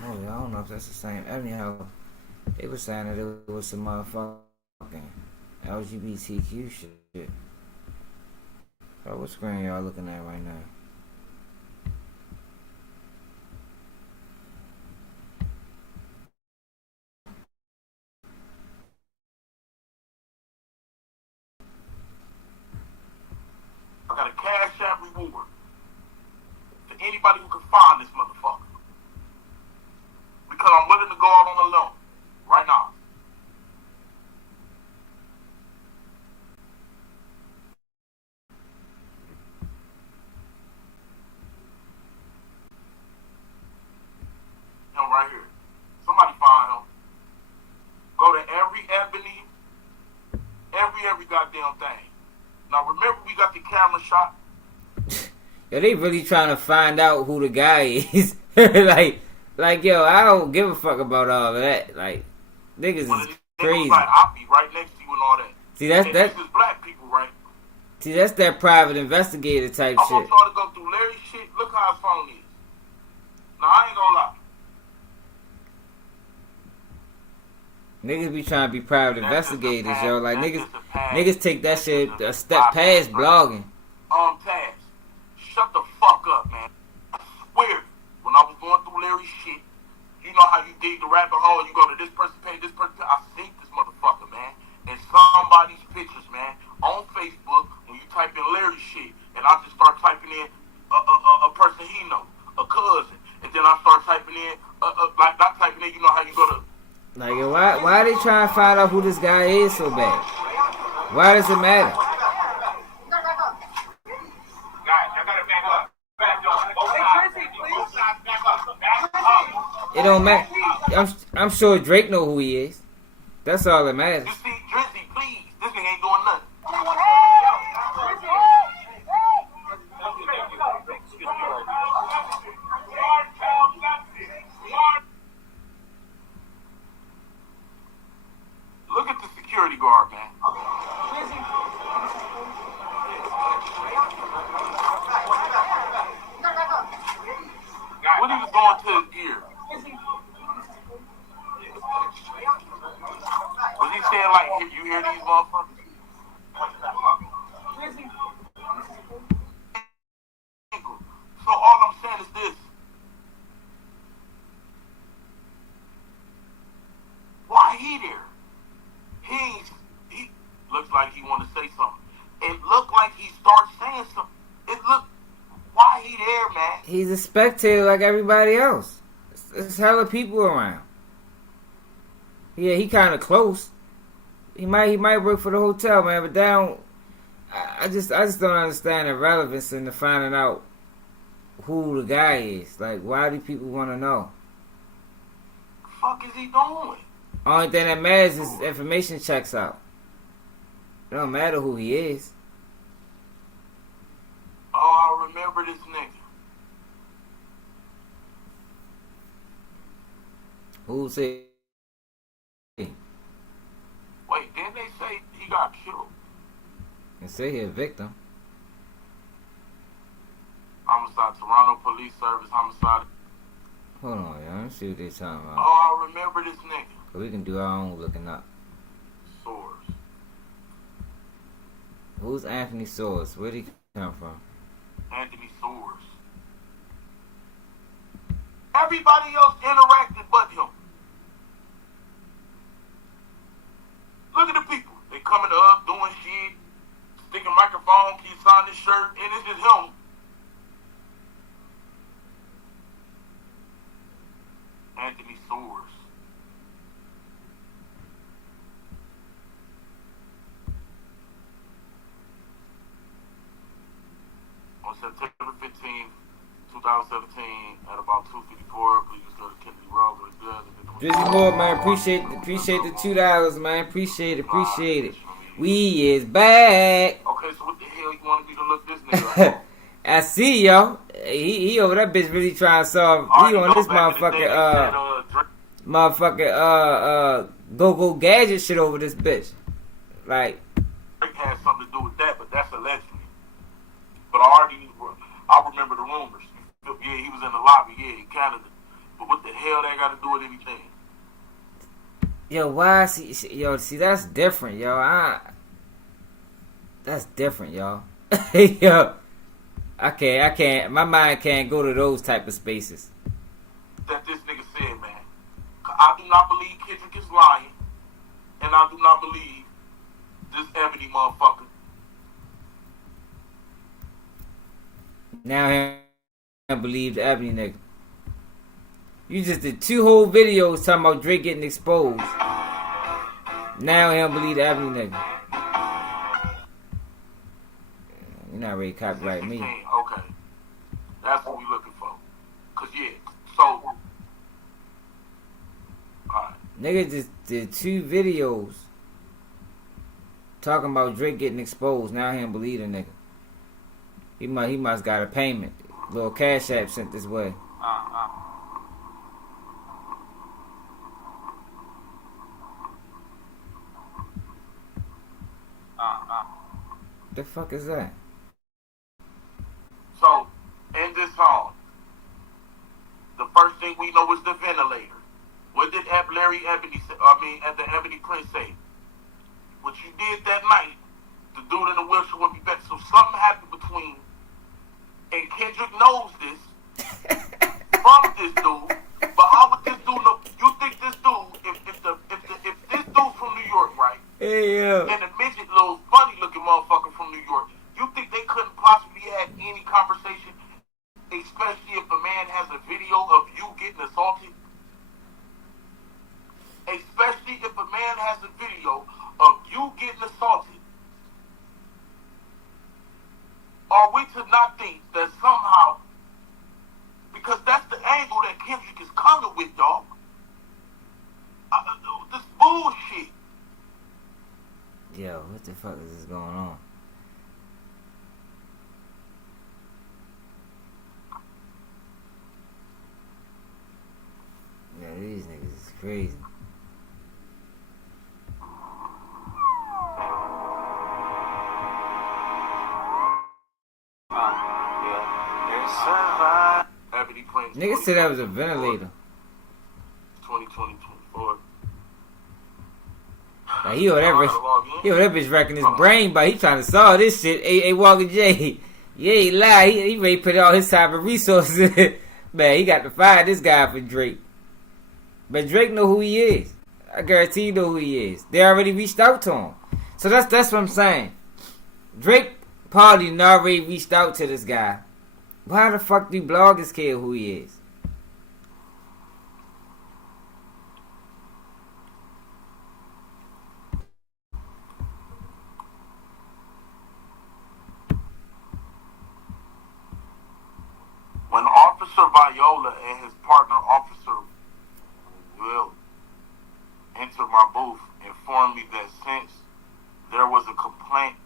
I don't know if that's the same Ebony House. They were saying that it was some motherfucking LGBTQ shit. So what screen y'all looking at right now? I got a cash app reward for anybody who can find this motherfucker. Because I'm willing to go out on a loan right now. Him right here. Somebody find him. Go to every ebony, every goddamn thing. Now remember, we got the camera shot. Yo, they really trying to find out who the guy is. like, yo, I don't give a fuck about all of that. Like, niggas is crazy. Like, I'll be right next to you and all that. See, that's and this is black people, right? See, that's that private investigator type I shit. want y'all to go through Larry's shit. Look how his phone is. Now, I ain't gonna lie. Niggas be trying to be private investigators, yo. Like, niggas take that shit a step past blogging. Taz, shut the fuck up, man. I swear, when I was going through Larry's shit, you know how you dig the rabbit hole, you go to this person page, this person page. I seen this motherfucker, man. And somebody's pictures, man, on Facebook, when you type in Larry's shit, and I just start typing in a person he know, a cousin, and And then I start typing in, like not typing in, you know how you go to. Like, why are they trying to find out who this guy is so bad? Why does it matter? It don't matter. I'm sure Drake know who he is. That's all that matters. You see, Drizzy, please. This nigga ain't doing nothing. Look at the security guard, man. What he was going to his ear? Was he saying like, you hear these motherfuckers? So all I'm saying is this. Why he there? He looks like he want to say something. It looked like he starts saying something. It looked, why he there, man? He's a spectator like everybody else. There's hella people around. Yeah, he kind of close. He might work for the hotel, man. But I just don't understand the relevance in the finding out who the guy is. Like, why do people want to know? The fuck is he doing? Only thing that matters is information checks out. It don't matter who he is. Oh, I remember this nigga. Who's it? Wait, didn't they say he got killed? They say he a victim. Homicide, Toronto Police Service, homicide. Hold on, y'all. Let me see what they talking about. Oh, I remember this nigga. We can do our own looking up. Source. Who's Anthony Source? Where'd he come from? Anthony Source. Everybody else interacted but him. Look at the people. They coming up, doing shit, sticking microphone, keep signing his shirt, and it's just him. Anthony Source. On September 15th, 2017, at about 2:54, please go to Kennedy Road. Drizzy Moore, man, appreciate the $2, man. Appreciate it. We is back. Okay, so what the hell you wanted me to look this nigga up? I see, yo. He over that bitch really trying to solve. He on this motherfucker, go gadget shit over this bitch. Like, Drake had something to do with that, but that's allegedly. But I remember the rumors. Yeah, he was in the lobby, in Canada. But what the hell that got to do with anything? Yo, why? See, that's different, yo. That's different, yo. Yo, I can't. My mind can't go to those type of spaces. That this nigga said, man. I do not believe Kendrick is lying, and I do not believe this Ebony motherfucker. Now I believe the Ebony nigga. You just did 2 whole videos talking about Drake getting exposed. Now he don't believe the Ebony nigga. You're not ready to copyright me. Okay. That's what we looking for. Cause yeah, so alright. Nigga just did 2 videos talking about Drake getting exposed. Now he don't believe the nigga. He must got a payment. Little Cash App sent this way. The fuck is that? So, in this song, the first thing we know is the ventilator. What did Larry Ebony say? At the Ebony Prince say? What you did that night, the dude in the wheelchair would be back. So something happened between, and Kendrick knows this from this dude. But how would this dude know? You think this dude, if this dude's from New York, right? Hey, yo. And the midget, little funny looking motherfucker from New York, you think they couldn't possibly have any conversation, especially if a man has a video of has a video of you getting assaulted, are we to not think that somehow, because that's the angle that Kendrick is coming with, dog. This bullshit. Yo, what the fuck is this going on? Yeah, these niggas is crazy. Niggas said that was a ventilator. 2024. Like, he over that bitch wrecking his brain, but he trying to solve this shit. Hey, Walker J. Yeah, he lied. He ready to put all his time and resources in it. Man, he got to fire this guy for Drake. But Drake know who he is. I guarantee you know who he is. They already reached out to him. So that's what I'm saying. Drake probably already reached out to this guy. Why the fuck do bloggers care who he is? When Officer Viola and his partner, Officer Will, entered my booth, informed me that since there was a complainant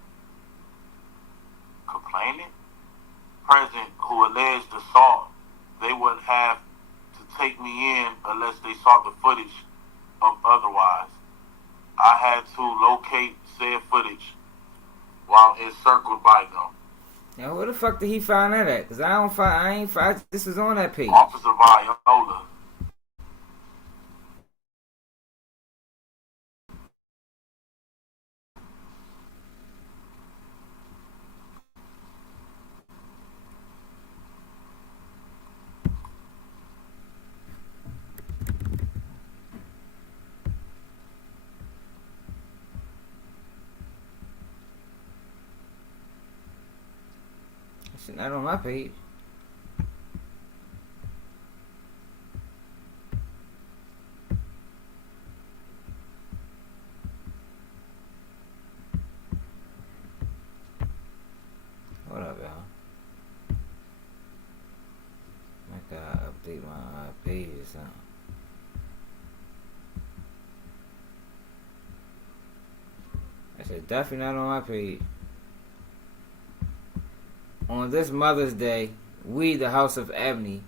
present who alleged assault, they would have to take me in unless they saw the footage of otherwise. I had to locate said footage while encircled by them. Now, where the fuck did he find that at? Cause I ain't find. This was on that page. Officer Viola. Shit, not on my page. Hold up, y'all. I gotta update my page or something. I said definitely not on my page. On this Mother's Day, we, the House of Ebony,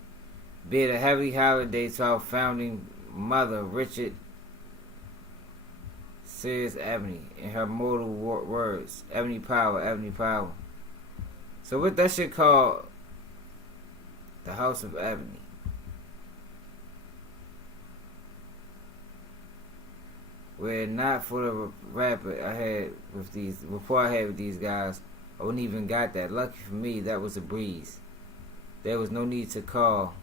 bid a heavy holiday to our founding mother, Richard Sears Ebony, in her mortal words, Ebony Power, Ebony Power. So what that shit called, the House of Ebony. Were not for the rapper I had with these, rapport I had with these guys, I wouldn't even got that. Lucky for me, that was a breeze. There was no need to call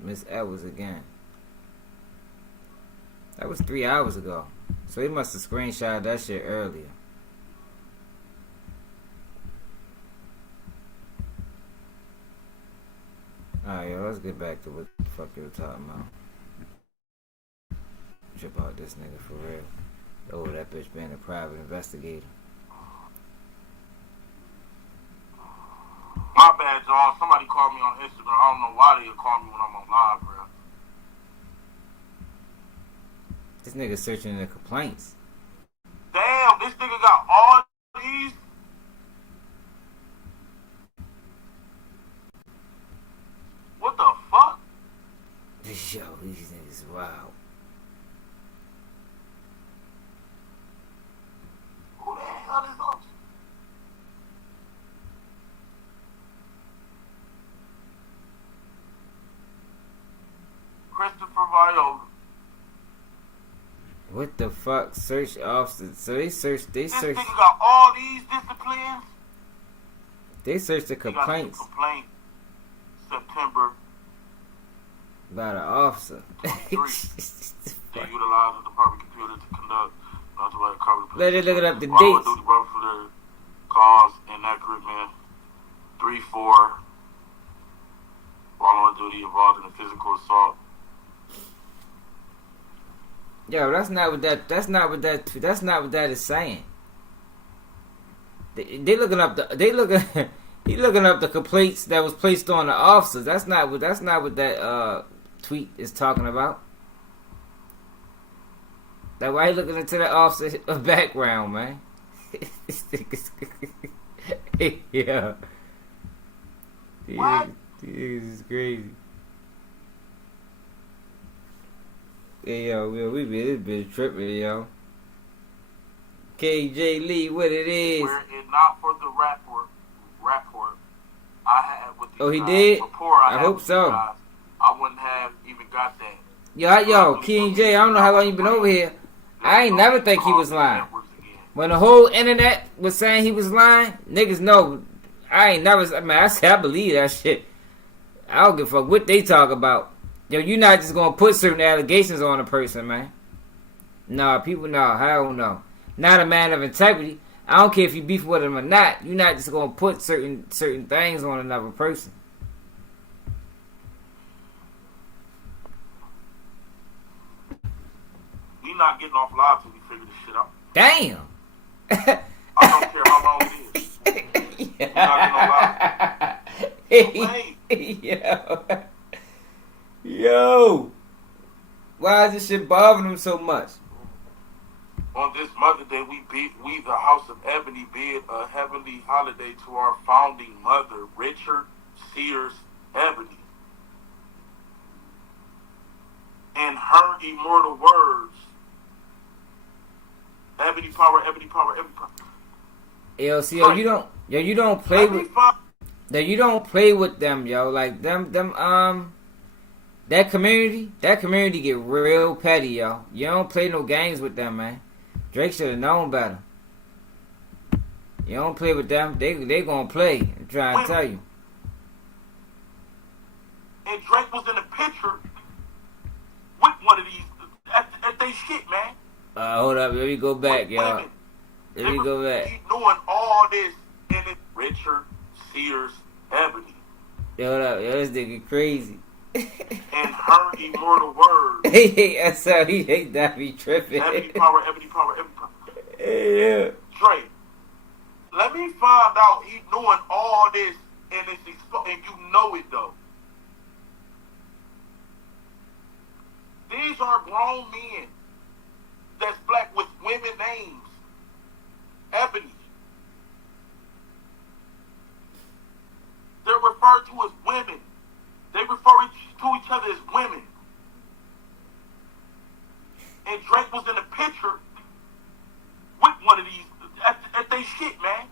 Miss Edwards again. That was 3 hours ago. So he must have screenshotted that shit earlier. Alright, yo, let's get back to what the fuck you were talking about. Trip out this nigga for real. Oh, that bitch being a private investigator. My bad, y'all. Somebody called me on Instagram. I don't know why they call me when I'm on live, bro. This nigga searching the complaints. Damn, this nigga got all these. What the fuck? Yo, these niggas wild. Who the hell is up? Christopher Viola. What the fuck? Search officer. So they searched. This nigga got all these disciplines. They searched the complaints. Complaint September by the officer. They utilized the department computer to conduct automatic cover. Let it look it up the dates. Duty brought for the cause inaccurate man. 3-4. While on duty involved in a physical assault. Yo, that's not what that is saying. They looking up he looking up the complaints that was placed on the officers. That's not what that tweet is talking about. That's why he looking into the officer's background, man. Yeah. What? This is crazy. Hey, yo, we be this bitch tripping, yo. KJ Lee, what it is? Were it not for the rapport I had with these he guys, did? rapport I had hope with so. these guys, I wouldn't have even got that. Yo, King J, I don't know how long you been over here. I ain't never think he was lying. When the whole internet was saying he was lying, niggas know. I believe that shit. I don't give a fuck what they talk about. Yo, you not just gonna put certain allegations on a person, man. Nah, people, nah, hell no. Not a man of integrity. I don't care if you beef with him or not. You're not just gonna put certain things on another person. We not getting off live till we figure this shit out. Damn. I don't care how long it is. We not getting off live. Yo. Why is this shit bothering him so much? On this Mother Day, we the House of Ebony bid a heavenly holiday to our founding mother, Richard Sears Ebony. In her immortal words, ebony power, ebony power, ebony power. Yo, see, you don't play with. You don't play with them, yo. Like them. That community get real petty, yo. You don't play no games with them, man. Drake should have known better. You don't play with them, they gonna play. I'm trying to tell you. And Drake was in a picture with one of these at they shit, man. Hold up, let me go back, y'all. Let me go back. He doing all this in it. Richard Sears Ebony. Yo, hold up, yo, this nigga crazy. In her immortal words. That's how he hate that be tripping. Ebony power, ebony power, ebony power. Yeah. Drake, let me find out he doing all this and it's and you know it though. These are grown men that's black with women names. Ebony. They're referred to as women. They refer to each other as women. And Drake was in a picture with one of these at they shit, man.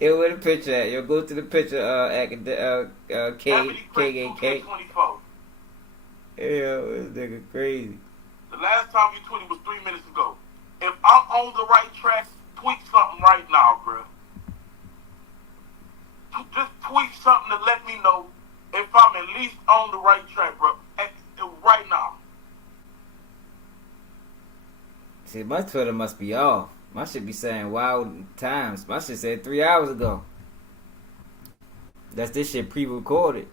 Yo, where the picture at? Yo, go to the picture, KKK. Yo, this nigga crazy. The last time you tweeted was 3 minutes ago. If I'm on the right track, tweet something right now, bruh. Just tweet something to let me know if I'm at least on the right track, bro. Right now. See, my Twitter must be off. My shit be saying wild times. My shit said 3 hours ago. That's this shit pre-recorded.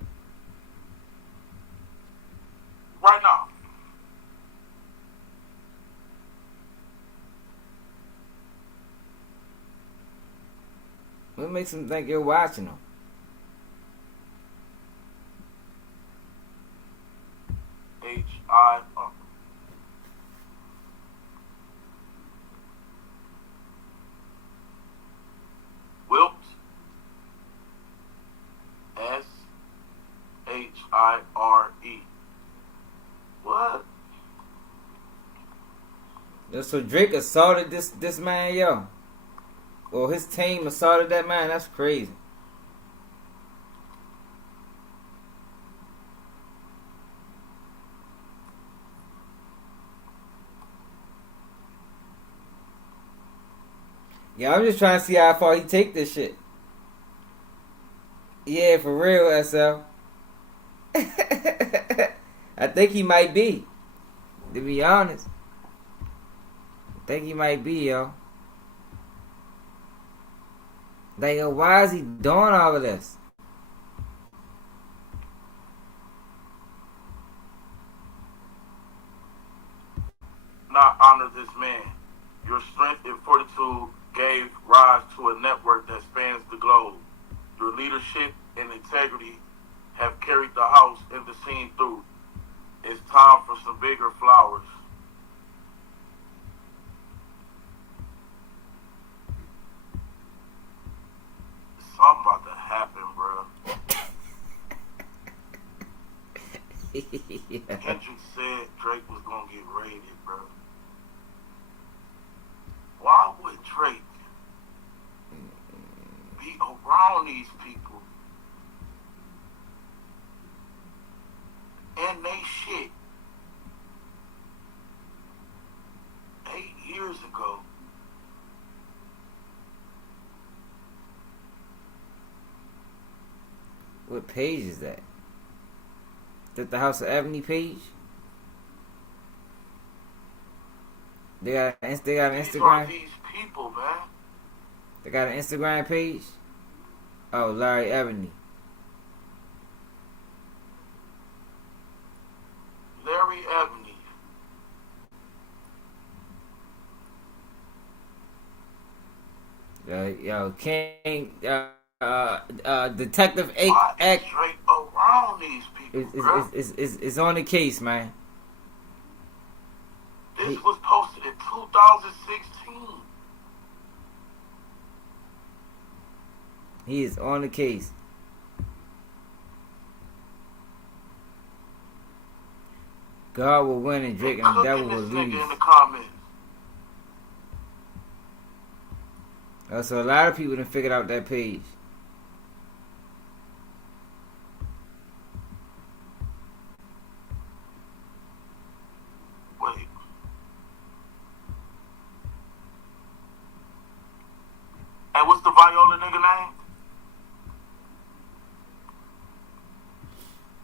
Right now. What makes them think you're watching them? H-I... Wilt. S-H-I-R-E. What? Yo, so Drake assaulted this man, yo. Well, his team assaulted that man. That's crazy. Yeah, I'm just trying to see how far he take this shit. Yeah, for real, SL. I think he might be. To be honest. I think he might be, yo. Like, yo, why is he doing all of this? Not honor this man. Your strength and fortitude gave rise to a network that spans the globe. Your leadership and integrity have carried the house and the scene through. It's time for some bigger flowers. Something about to happen, bro. Yeah. Kendrick said Drake was gonna get raided, bro. Why would Drake be around these people and they shit 8 years ago? What page is that? Is that the House of Ebony page? They got an Instagram. These are these people, man. They got an Instagram page. Oh, Larry Ebony. Larry Ebony. Yo, King. Detective Why is Drake around these people, is on the case, man. This was posted in 2016. He is on the case. God will win and Drake and the devil will lose. In the comments. So a lot of people done figured out that page. Wait. Hey, what's the Viola nigga name?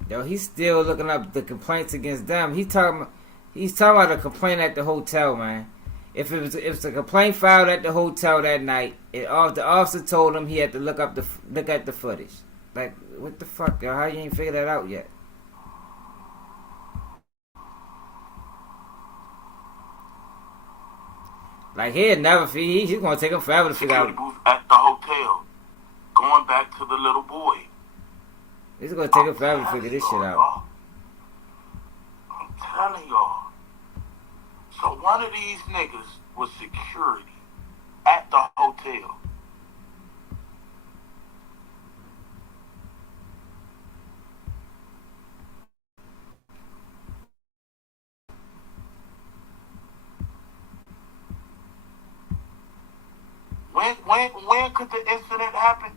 Yo, he's still looking up the complaints against them. He's talking about a complaint at the hotel, man. If it's a complaint filed at the hotel that night, the officer told him he had to look at the footage. Like, what the fuck, yo? How you ain't figured that out yet? Like, he's gonna take him forever to figure out. Booth at the hotel, going back to the little boy. It's gonna take him forever to figure this shit out. I'm telling y'all. So one of these niggas was security at the hotel. When could the incident happen?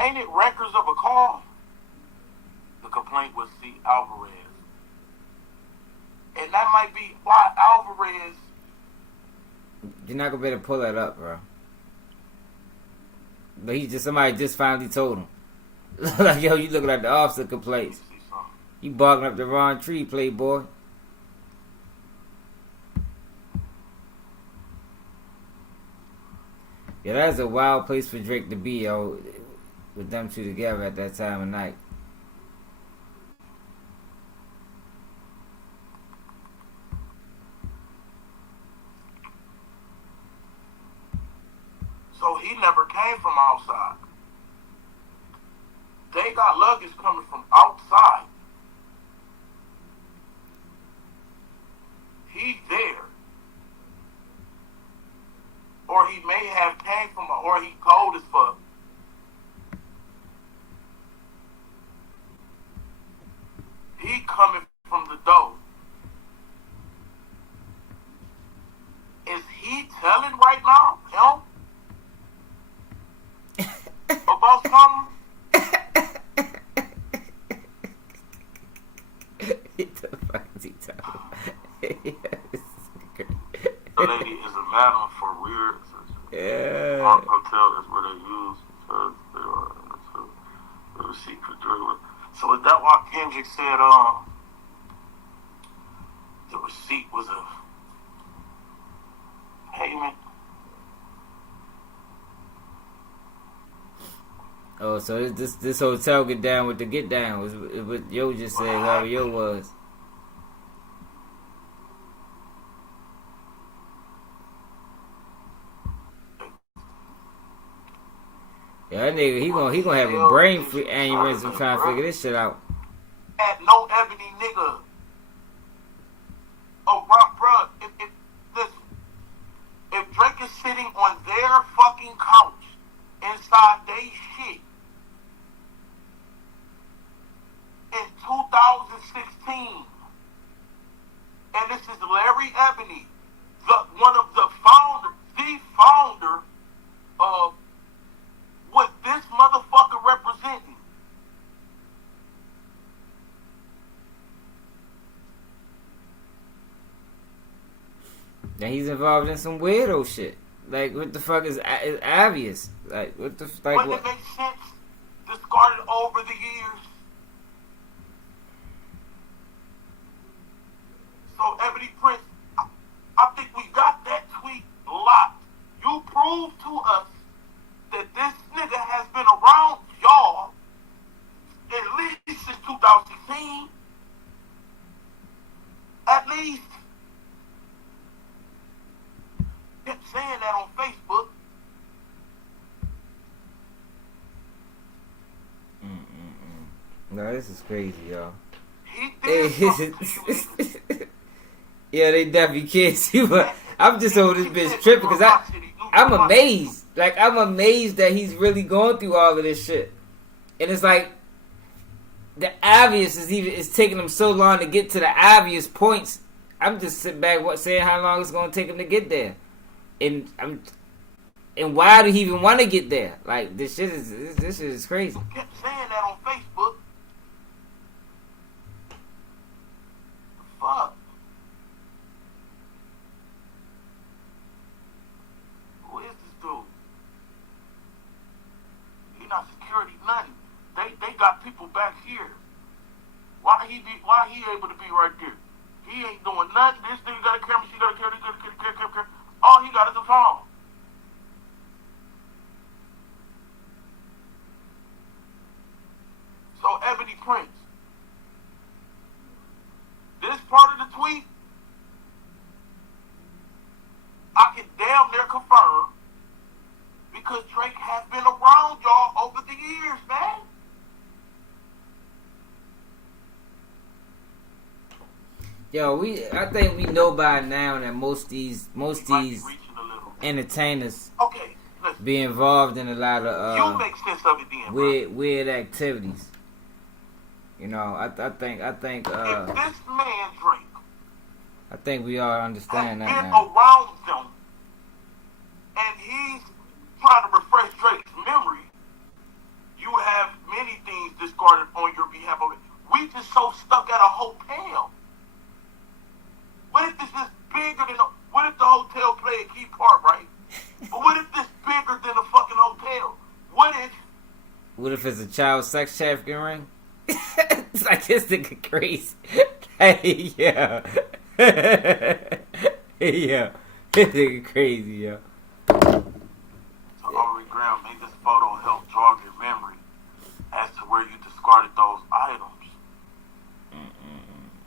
Ain't it records of a call? The complaint was C. Alvarez. And that might be why Alvarez... You're not gonna be able to pull that up, bro. But somebody just finally told him. Like, yo, you looking at the officer complaints. You barking up the wrong tree, playboy. Yeah, that's a wild place for Drake to be, yo, with them two together at that time of night. So he never came from outside. They got luggage coming from outside. He's there. Or he may have came from, or he cold as fuck. He coming from the door. Is he telling right now, him? About something? The fuck is he talking? The lady is a madam for weird. Yeah. Hotel is where they use because they are the receipt for drug. So is that why Kendrick said the receipt was a payment? Oh, so this hotel get down with the get down was what Yo just said. Whoever Yo was. Yeah, that nigga, he gonna have a brain aneurysm trying to figure this shit out. Had no ebony nigga. Oh, bro, if Drake is sitting on their fucking couch inside they shit in 2016, and this is Larry Ebony, one of the founder of what this motherfucker representing. Now he's involved in some weirdo shit. Like, what the fuck is obvious? Like, what the like? Wouldn't it make sense? Discarded over the years. So Ebony Prince, I think we got that tweet locked. You proved to us that this nigga has been around y'all at least since 2016. At least. Kept saying that on Facebook. No, this is crazy, y'all. He did Yeah, they definitely can't see what. I'm just over this bitch tripping because I'm amazed. Like, I'm amazed that he's really going through all of this shit. And it's like the obvious is taking him so long to get to the obvious points. I'm just sitting back saying how long it's going to take him to get there. And why do he even want to get there? Like, this shit is crazy. Kept saying that on Facebook. Fuck. Who is this dude? He not security, nothing. They got people back here. Why he able to be right there? He ain't doing nothing. This nigga got a camera, she got a camera, all he got is a phone. So Ebony Prince, this part of the tweet, I can damn near confirm because Drake has been around y'all over the years, man. Yo, I think we know by now that most these entertainers be involved in a lot of you make sense of it then, weird activities. You know, I think if this man Drake, I think we all understand that been now. around them, and he's trying to refresh Drake's memory, you have many things discarded on your behalf. We just so stuck at a hotel. What if this is bigger than what if the hotel play a key part, right? But what if this bigger than a fucking hotel? What if it's a child sex trafficking ring? It's like, this nigga crazy. Hey, yeah. Yeah. This nigga crazy, yo. So Aubrey Graham, may this photo help jog your memory as to where you discarded those items.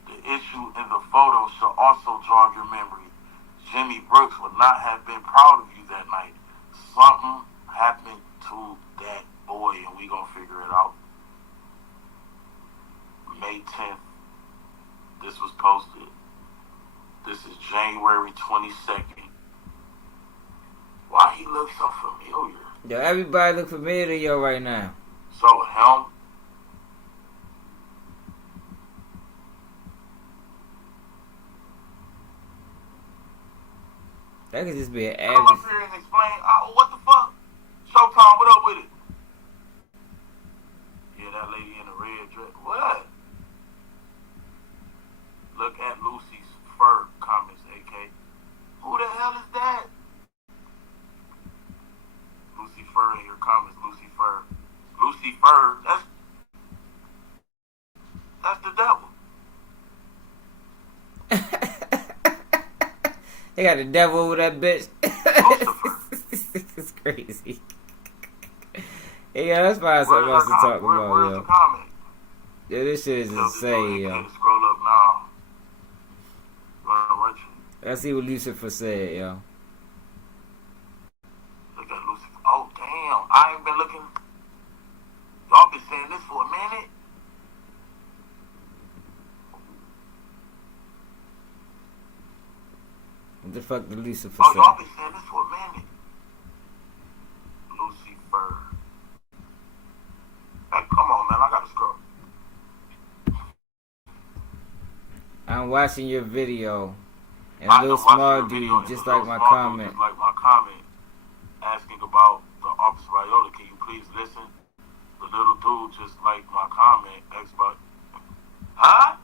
The issue in the photo should also jog your memory. Jimmy Brooks would not have been proud of you that night. Something happened to that boy, and we gonna figure it out. May 10th, this was posted. This is January 22nd. Why he looks so familiar? Yo, everybody look familiar to yo right now. So him, that could just be an come average. up here and explain, what the fuck? Showtime, what up with it? Yeah, that lady in the red dress. What? Look at Lucy's fur comments, AK. Who the hell is that? Lucy Fur in your comments, Lucy Fur. Lucy Fur, that's the devil. They got the devil over that bitch. It's crazy. Yeah, that's probably something else to talk about, Where's yo. the comment? Yeah, this shit is insane, yo. Scroll up now. Let's see what Lucifer said, yo. Look at Lucifer. Oh, damn. I ain't been looking. Y'all been saying this for a minute. What the fuck did Lucifer Oh, say? y'all been saying this for a minute. Lucifer. Hey, come on, man. I gotta scroll. I'm watching your video. And a little small dude, just like my comment. Just like my comment, asking about the Officer Viola. Can you please listen? The little dude, just like my comment, asked about. Huh?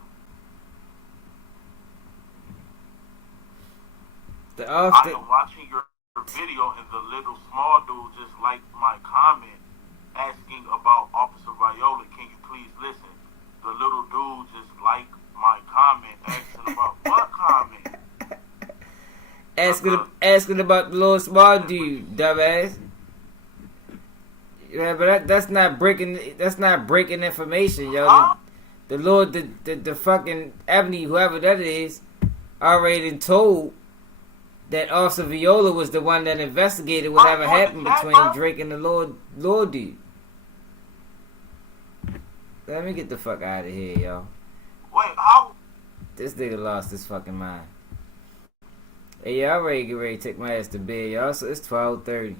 I am watching your video, and the little small dude, just like my comment, asking about Officer Viola. Can you please listen? The little dude, just like my comment, asking about what comment? Asking about the little small dude, dumbass. Yeah, but that's not breaking. That's not breaking information, yo. Huh? The fucking Ebony, whoever that is, already told that Officer Viola was the one that investigated whatever happened between Drake and the Lord dude. Let me get the fuck out of here, yo. Wait, how? This nigga lost his fucking mind. Hey, y'all ready to get ready to take my ass to bed, y'all. So it's 12:30.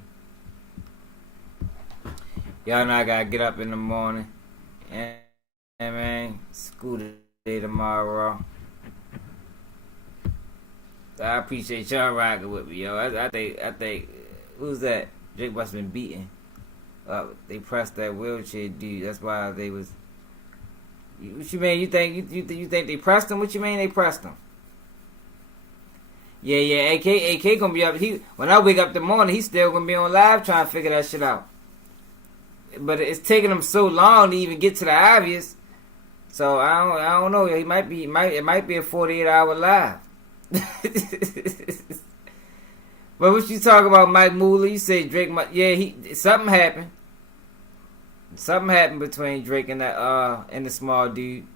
Y'all know I gotta get up in the morning. And man, school today tomorrow. I appreciate y'all rocking with me, yo. I think, who's that? Drake must have been beaten. They pressed that wheelchair dude. That's why they was. What you mean? You think they pressed him? What you mean they pressed him? Yeah. AK gonna be up. When I wake up in the morning, he's still gonna be on live trying to figure that shit out. But it's taking him so long to even get to the obvious. So I don't know. It might be a 48-hour live. But what you talking about, Mike Mooley? You say Drake? Something happened. Something happened between Drake and the small dude.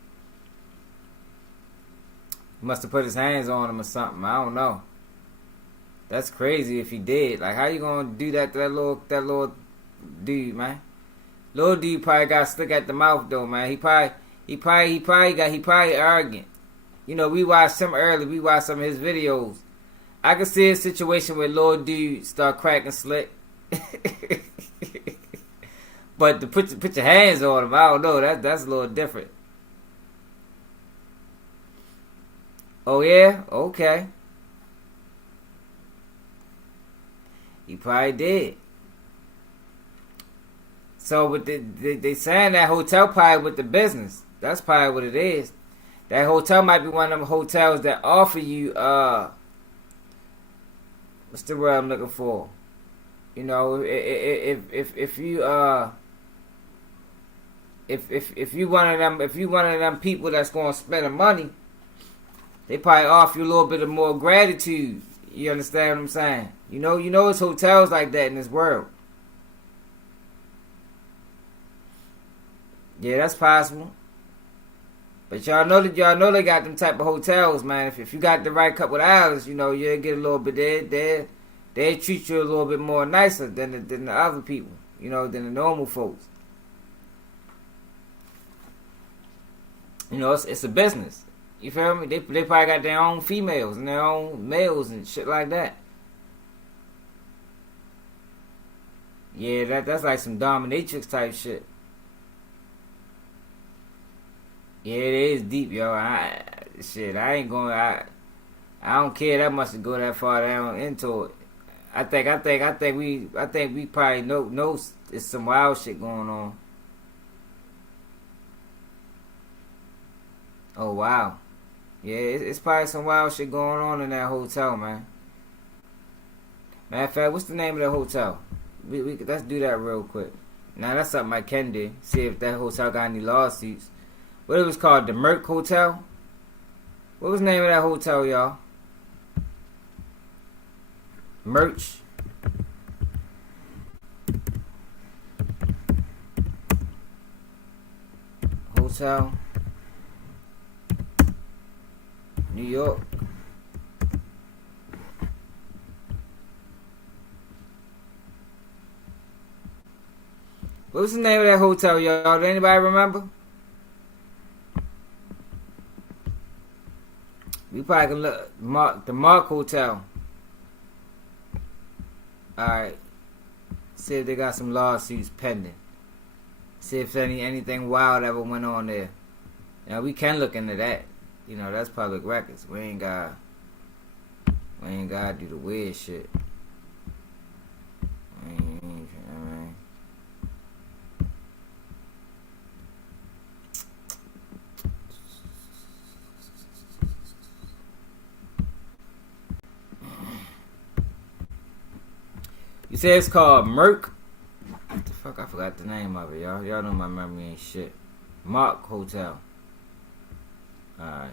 He must have put his hands on him or something. I don't know. That's crazy if he did. Like, how you gonna do that to that little dude, man? Little dude probably got stuck at the mouth though, man. He probably arrogant. You know, we watched him early. We watched some of his videos. I can see a situation where little dude start cracking slick. But to put your hands on him, I don't know. That's a little different. Oh yeah, okay. He probably did. So, but they saying that hotel probably with the business. That's probably what it is. That hotel might be one of them hotels that offer you what's the word I'm looking for? You know, if you one of them people that's gonna spend the money, they probably offer you a little bit of more gratitude. You understand what I'm saying? You know it's hotels like that in this world. Yeah, that's possible. But y'all know they got them type of hotels, man. If you got the right couple of hours, you know, you'll get a little bit they treat you a little bit more nicer than the other people, you know, than the normal folks. You know, it's a business. You feel me? They probably got their own females and their own males and shit like that. Yeah, that's like some dominatrix type shit. Yeah, it is deep, yo. I don't care that much to go that far down into it. I think we probably know there's some wild shit going on. Oh wow, yeah, it's probably some wild shit going on in that hotel, man. Matter of fact, what's the name of the hotel? We let's do that real quick. Now that's something I can do. See if that hotel got any lawsuits. What it was called, the Merc Hotel? What was the name of that hotel, y'all? Hotel, New York. What's the name of that hotel, y'all? Does anybody remember? We probably can look. The Mark Hotel. Alright. See if they got some lawsuits pending. See if anything wild ever went on there. Now we can look into that. You know, that's public records. We ain't gotta do the weird shit. You say it's called Merc? What the fuck? I forgot the name of it, y'all. Y'all know my memory ain't shit. Mark Hotel. Alright.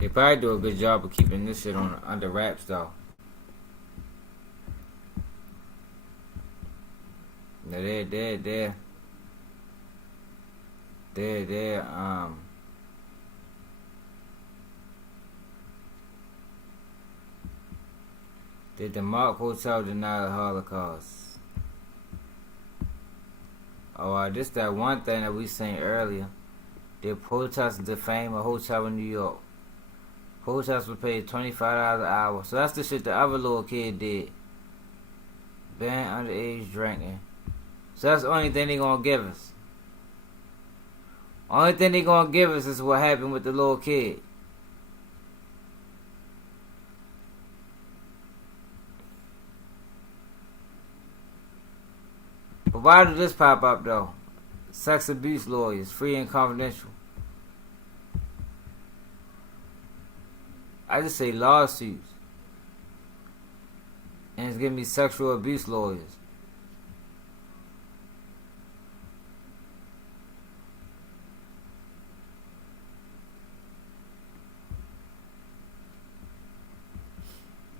They probably do a good job of keeping this shit on under wraps, though. They're did the Mark Hotel deny the Holocaust? Oh, this that one thing that we seen earlier. They protested to defame a hotel in New York. Protesters were paid $25 an hour. So that's the shit the other little kid did. Ban underage drinking. So that's the only thing they gonna give us. Only thing they gonna give us is what happened with the little kid. But why did this pop up though? Sex abuse lawyers, free and confidential. I just say lawsuits. And it's giving me sexual abuse lawyers.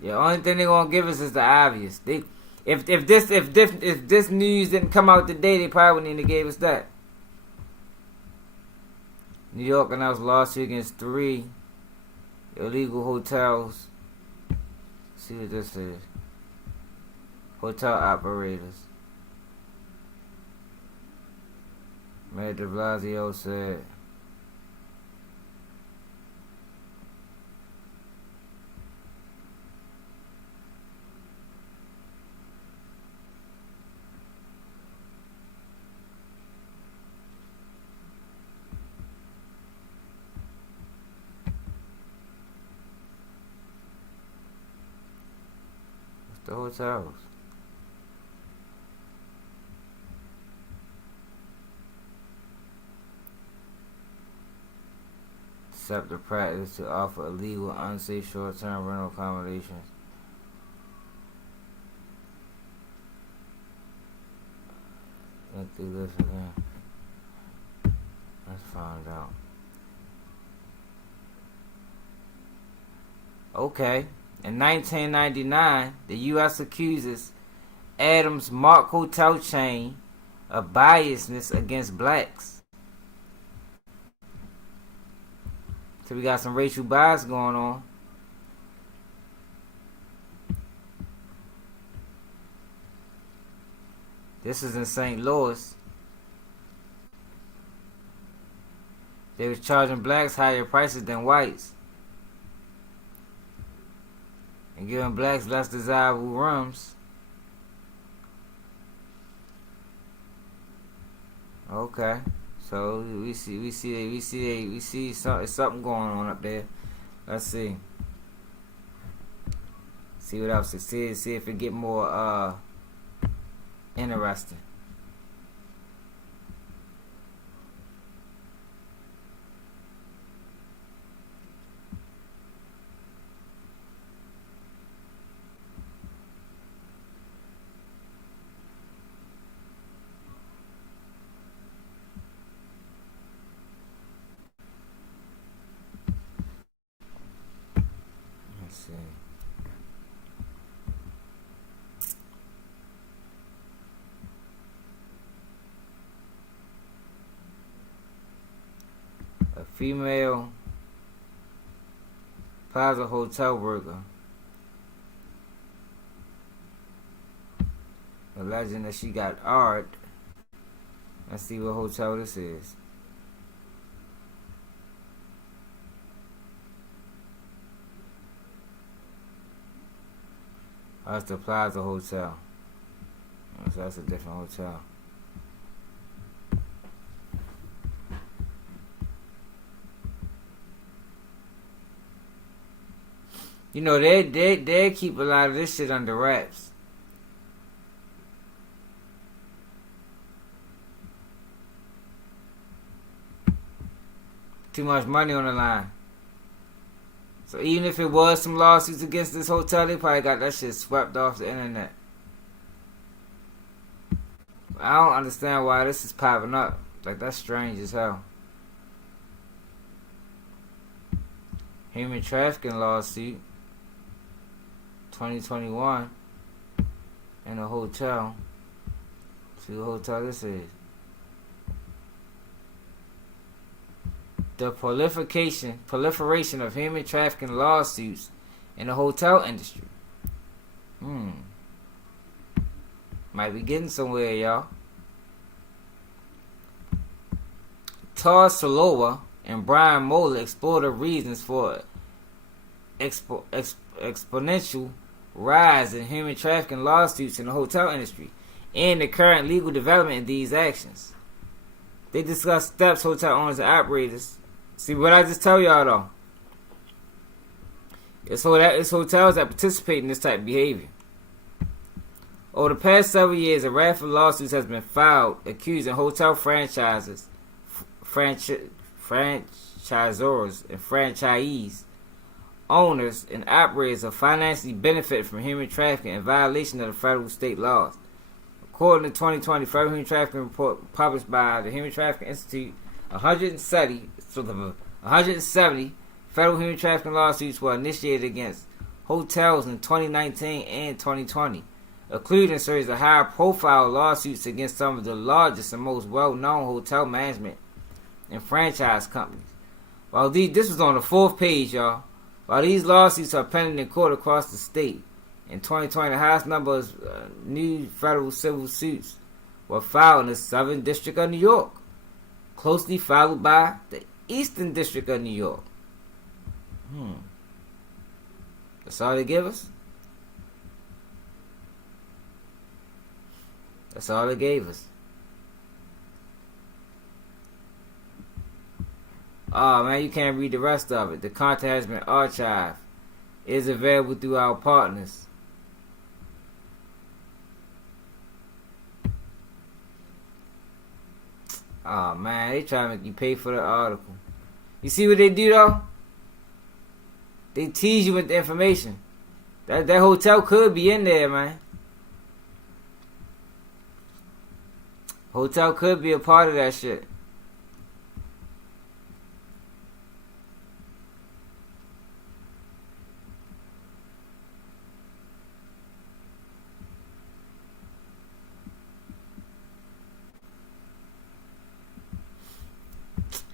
The only thing they're gonna give us is the obvious. If this news didn't come out today, they probably wouldn't even gave us that. New York announced lawsuit against 3 illegal hotels. Let's see what this is. Hotel operators. Mayor de Blasio said. The hotels. Accept the practice to offer illegal, unsafe short-term rental accommodations. Let's do this again. Let's find out. Okay. In 1999, the U.S. accuses Adams' Mark Hotel chain of biasness against blacks. So we got some racial bias going on. This is in St. Louis. They was charging blacks higher prices than whites. And giving blacks less desirable rooms. Okay, so we see something going on up there. Let's see. See what else. See if it get more Interesting. Let's see. A female Plaza Hotel worker alleging that she got art. Let's see what hotel this is. Oh, that's the Plaza Hotel. Oh, so that's a different hotel. You know, they keep a lot of this shit under wraps. Too much money on the line. So even if it was some lawsuits against this hotel, they probably got that shit swept off the internet. I don't understand why this is popping up. Like, that's strange as hell. Human trafficking lawsuit 2021 in a hotel. See what hotel this is. The proliferation of human trafficking lawsuits in the hotel industry. Might be getting somewhere, y'all. Tar Salowa and Brian Moeller explore the reasons for exponential rise in human trafficking lawsuits in the hotel industry and the current legal development in these actions. They discuss steps hotel owners and operators. See what I just tell y'all though? It's hotels that participate in this type of behavior. Over the past several years, a raft of lawsuits has been filed accusing hotel franchisors, franchisors, and franchisees, owners, and operators of financially benefit from human trafficking in violation of the federal state laws. According to 2020 Federal Human Trafficking Report published by the Human Trafficking Institute, 170 federal human trafficking lawsuits were initiated against hotels in 2019 and 2020, including a series of high-profile lawsuits against some of the largest and most well-known hotel management and franchise companies. While this was on the 4th page, y'all. While these lawsuits are pending in court across the state, in 2020, the highest number of new federal civil suits were filed in the Southern District of New York, closely followed by the Eastern District of New York. That's all they give us? That's all they gave us. Oh man, you can't read the rest of it. The content has been archived. It is available through our partners. Oh man, they try to make you pay for the article. You see what they do though? They tease you with the information. That hotel could be in there, man. Hotel could be a part of that shit.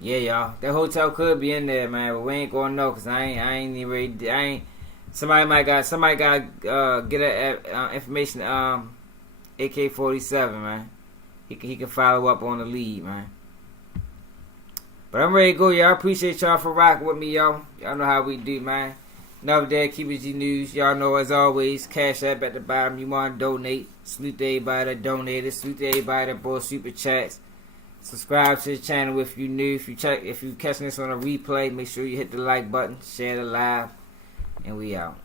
Yeah, y'all. That hotel could be in there, man, but we ain't gonna know because I ain't even ready. Somebody got get that information. AK-47, man. He can follow up on the lead, man. But I'm ready to go, y'all. I appreciate y'all for rocking with me, y'all. Y'all know how we do, man. Another day, KBG News. Y'all know, as always, Cash App at the bottom. You want to donate. Salute to everybody that donated. Salute to everybody that brought super chats. Subscribe to the channel if you're new. If you catching this on a replay, make sure you hit the like button, share the live, and we out.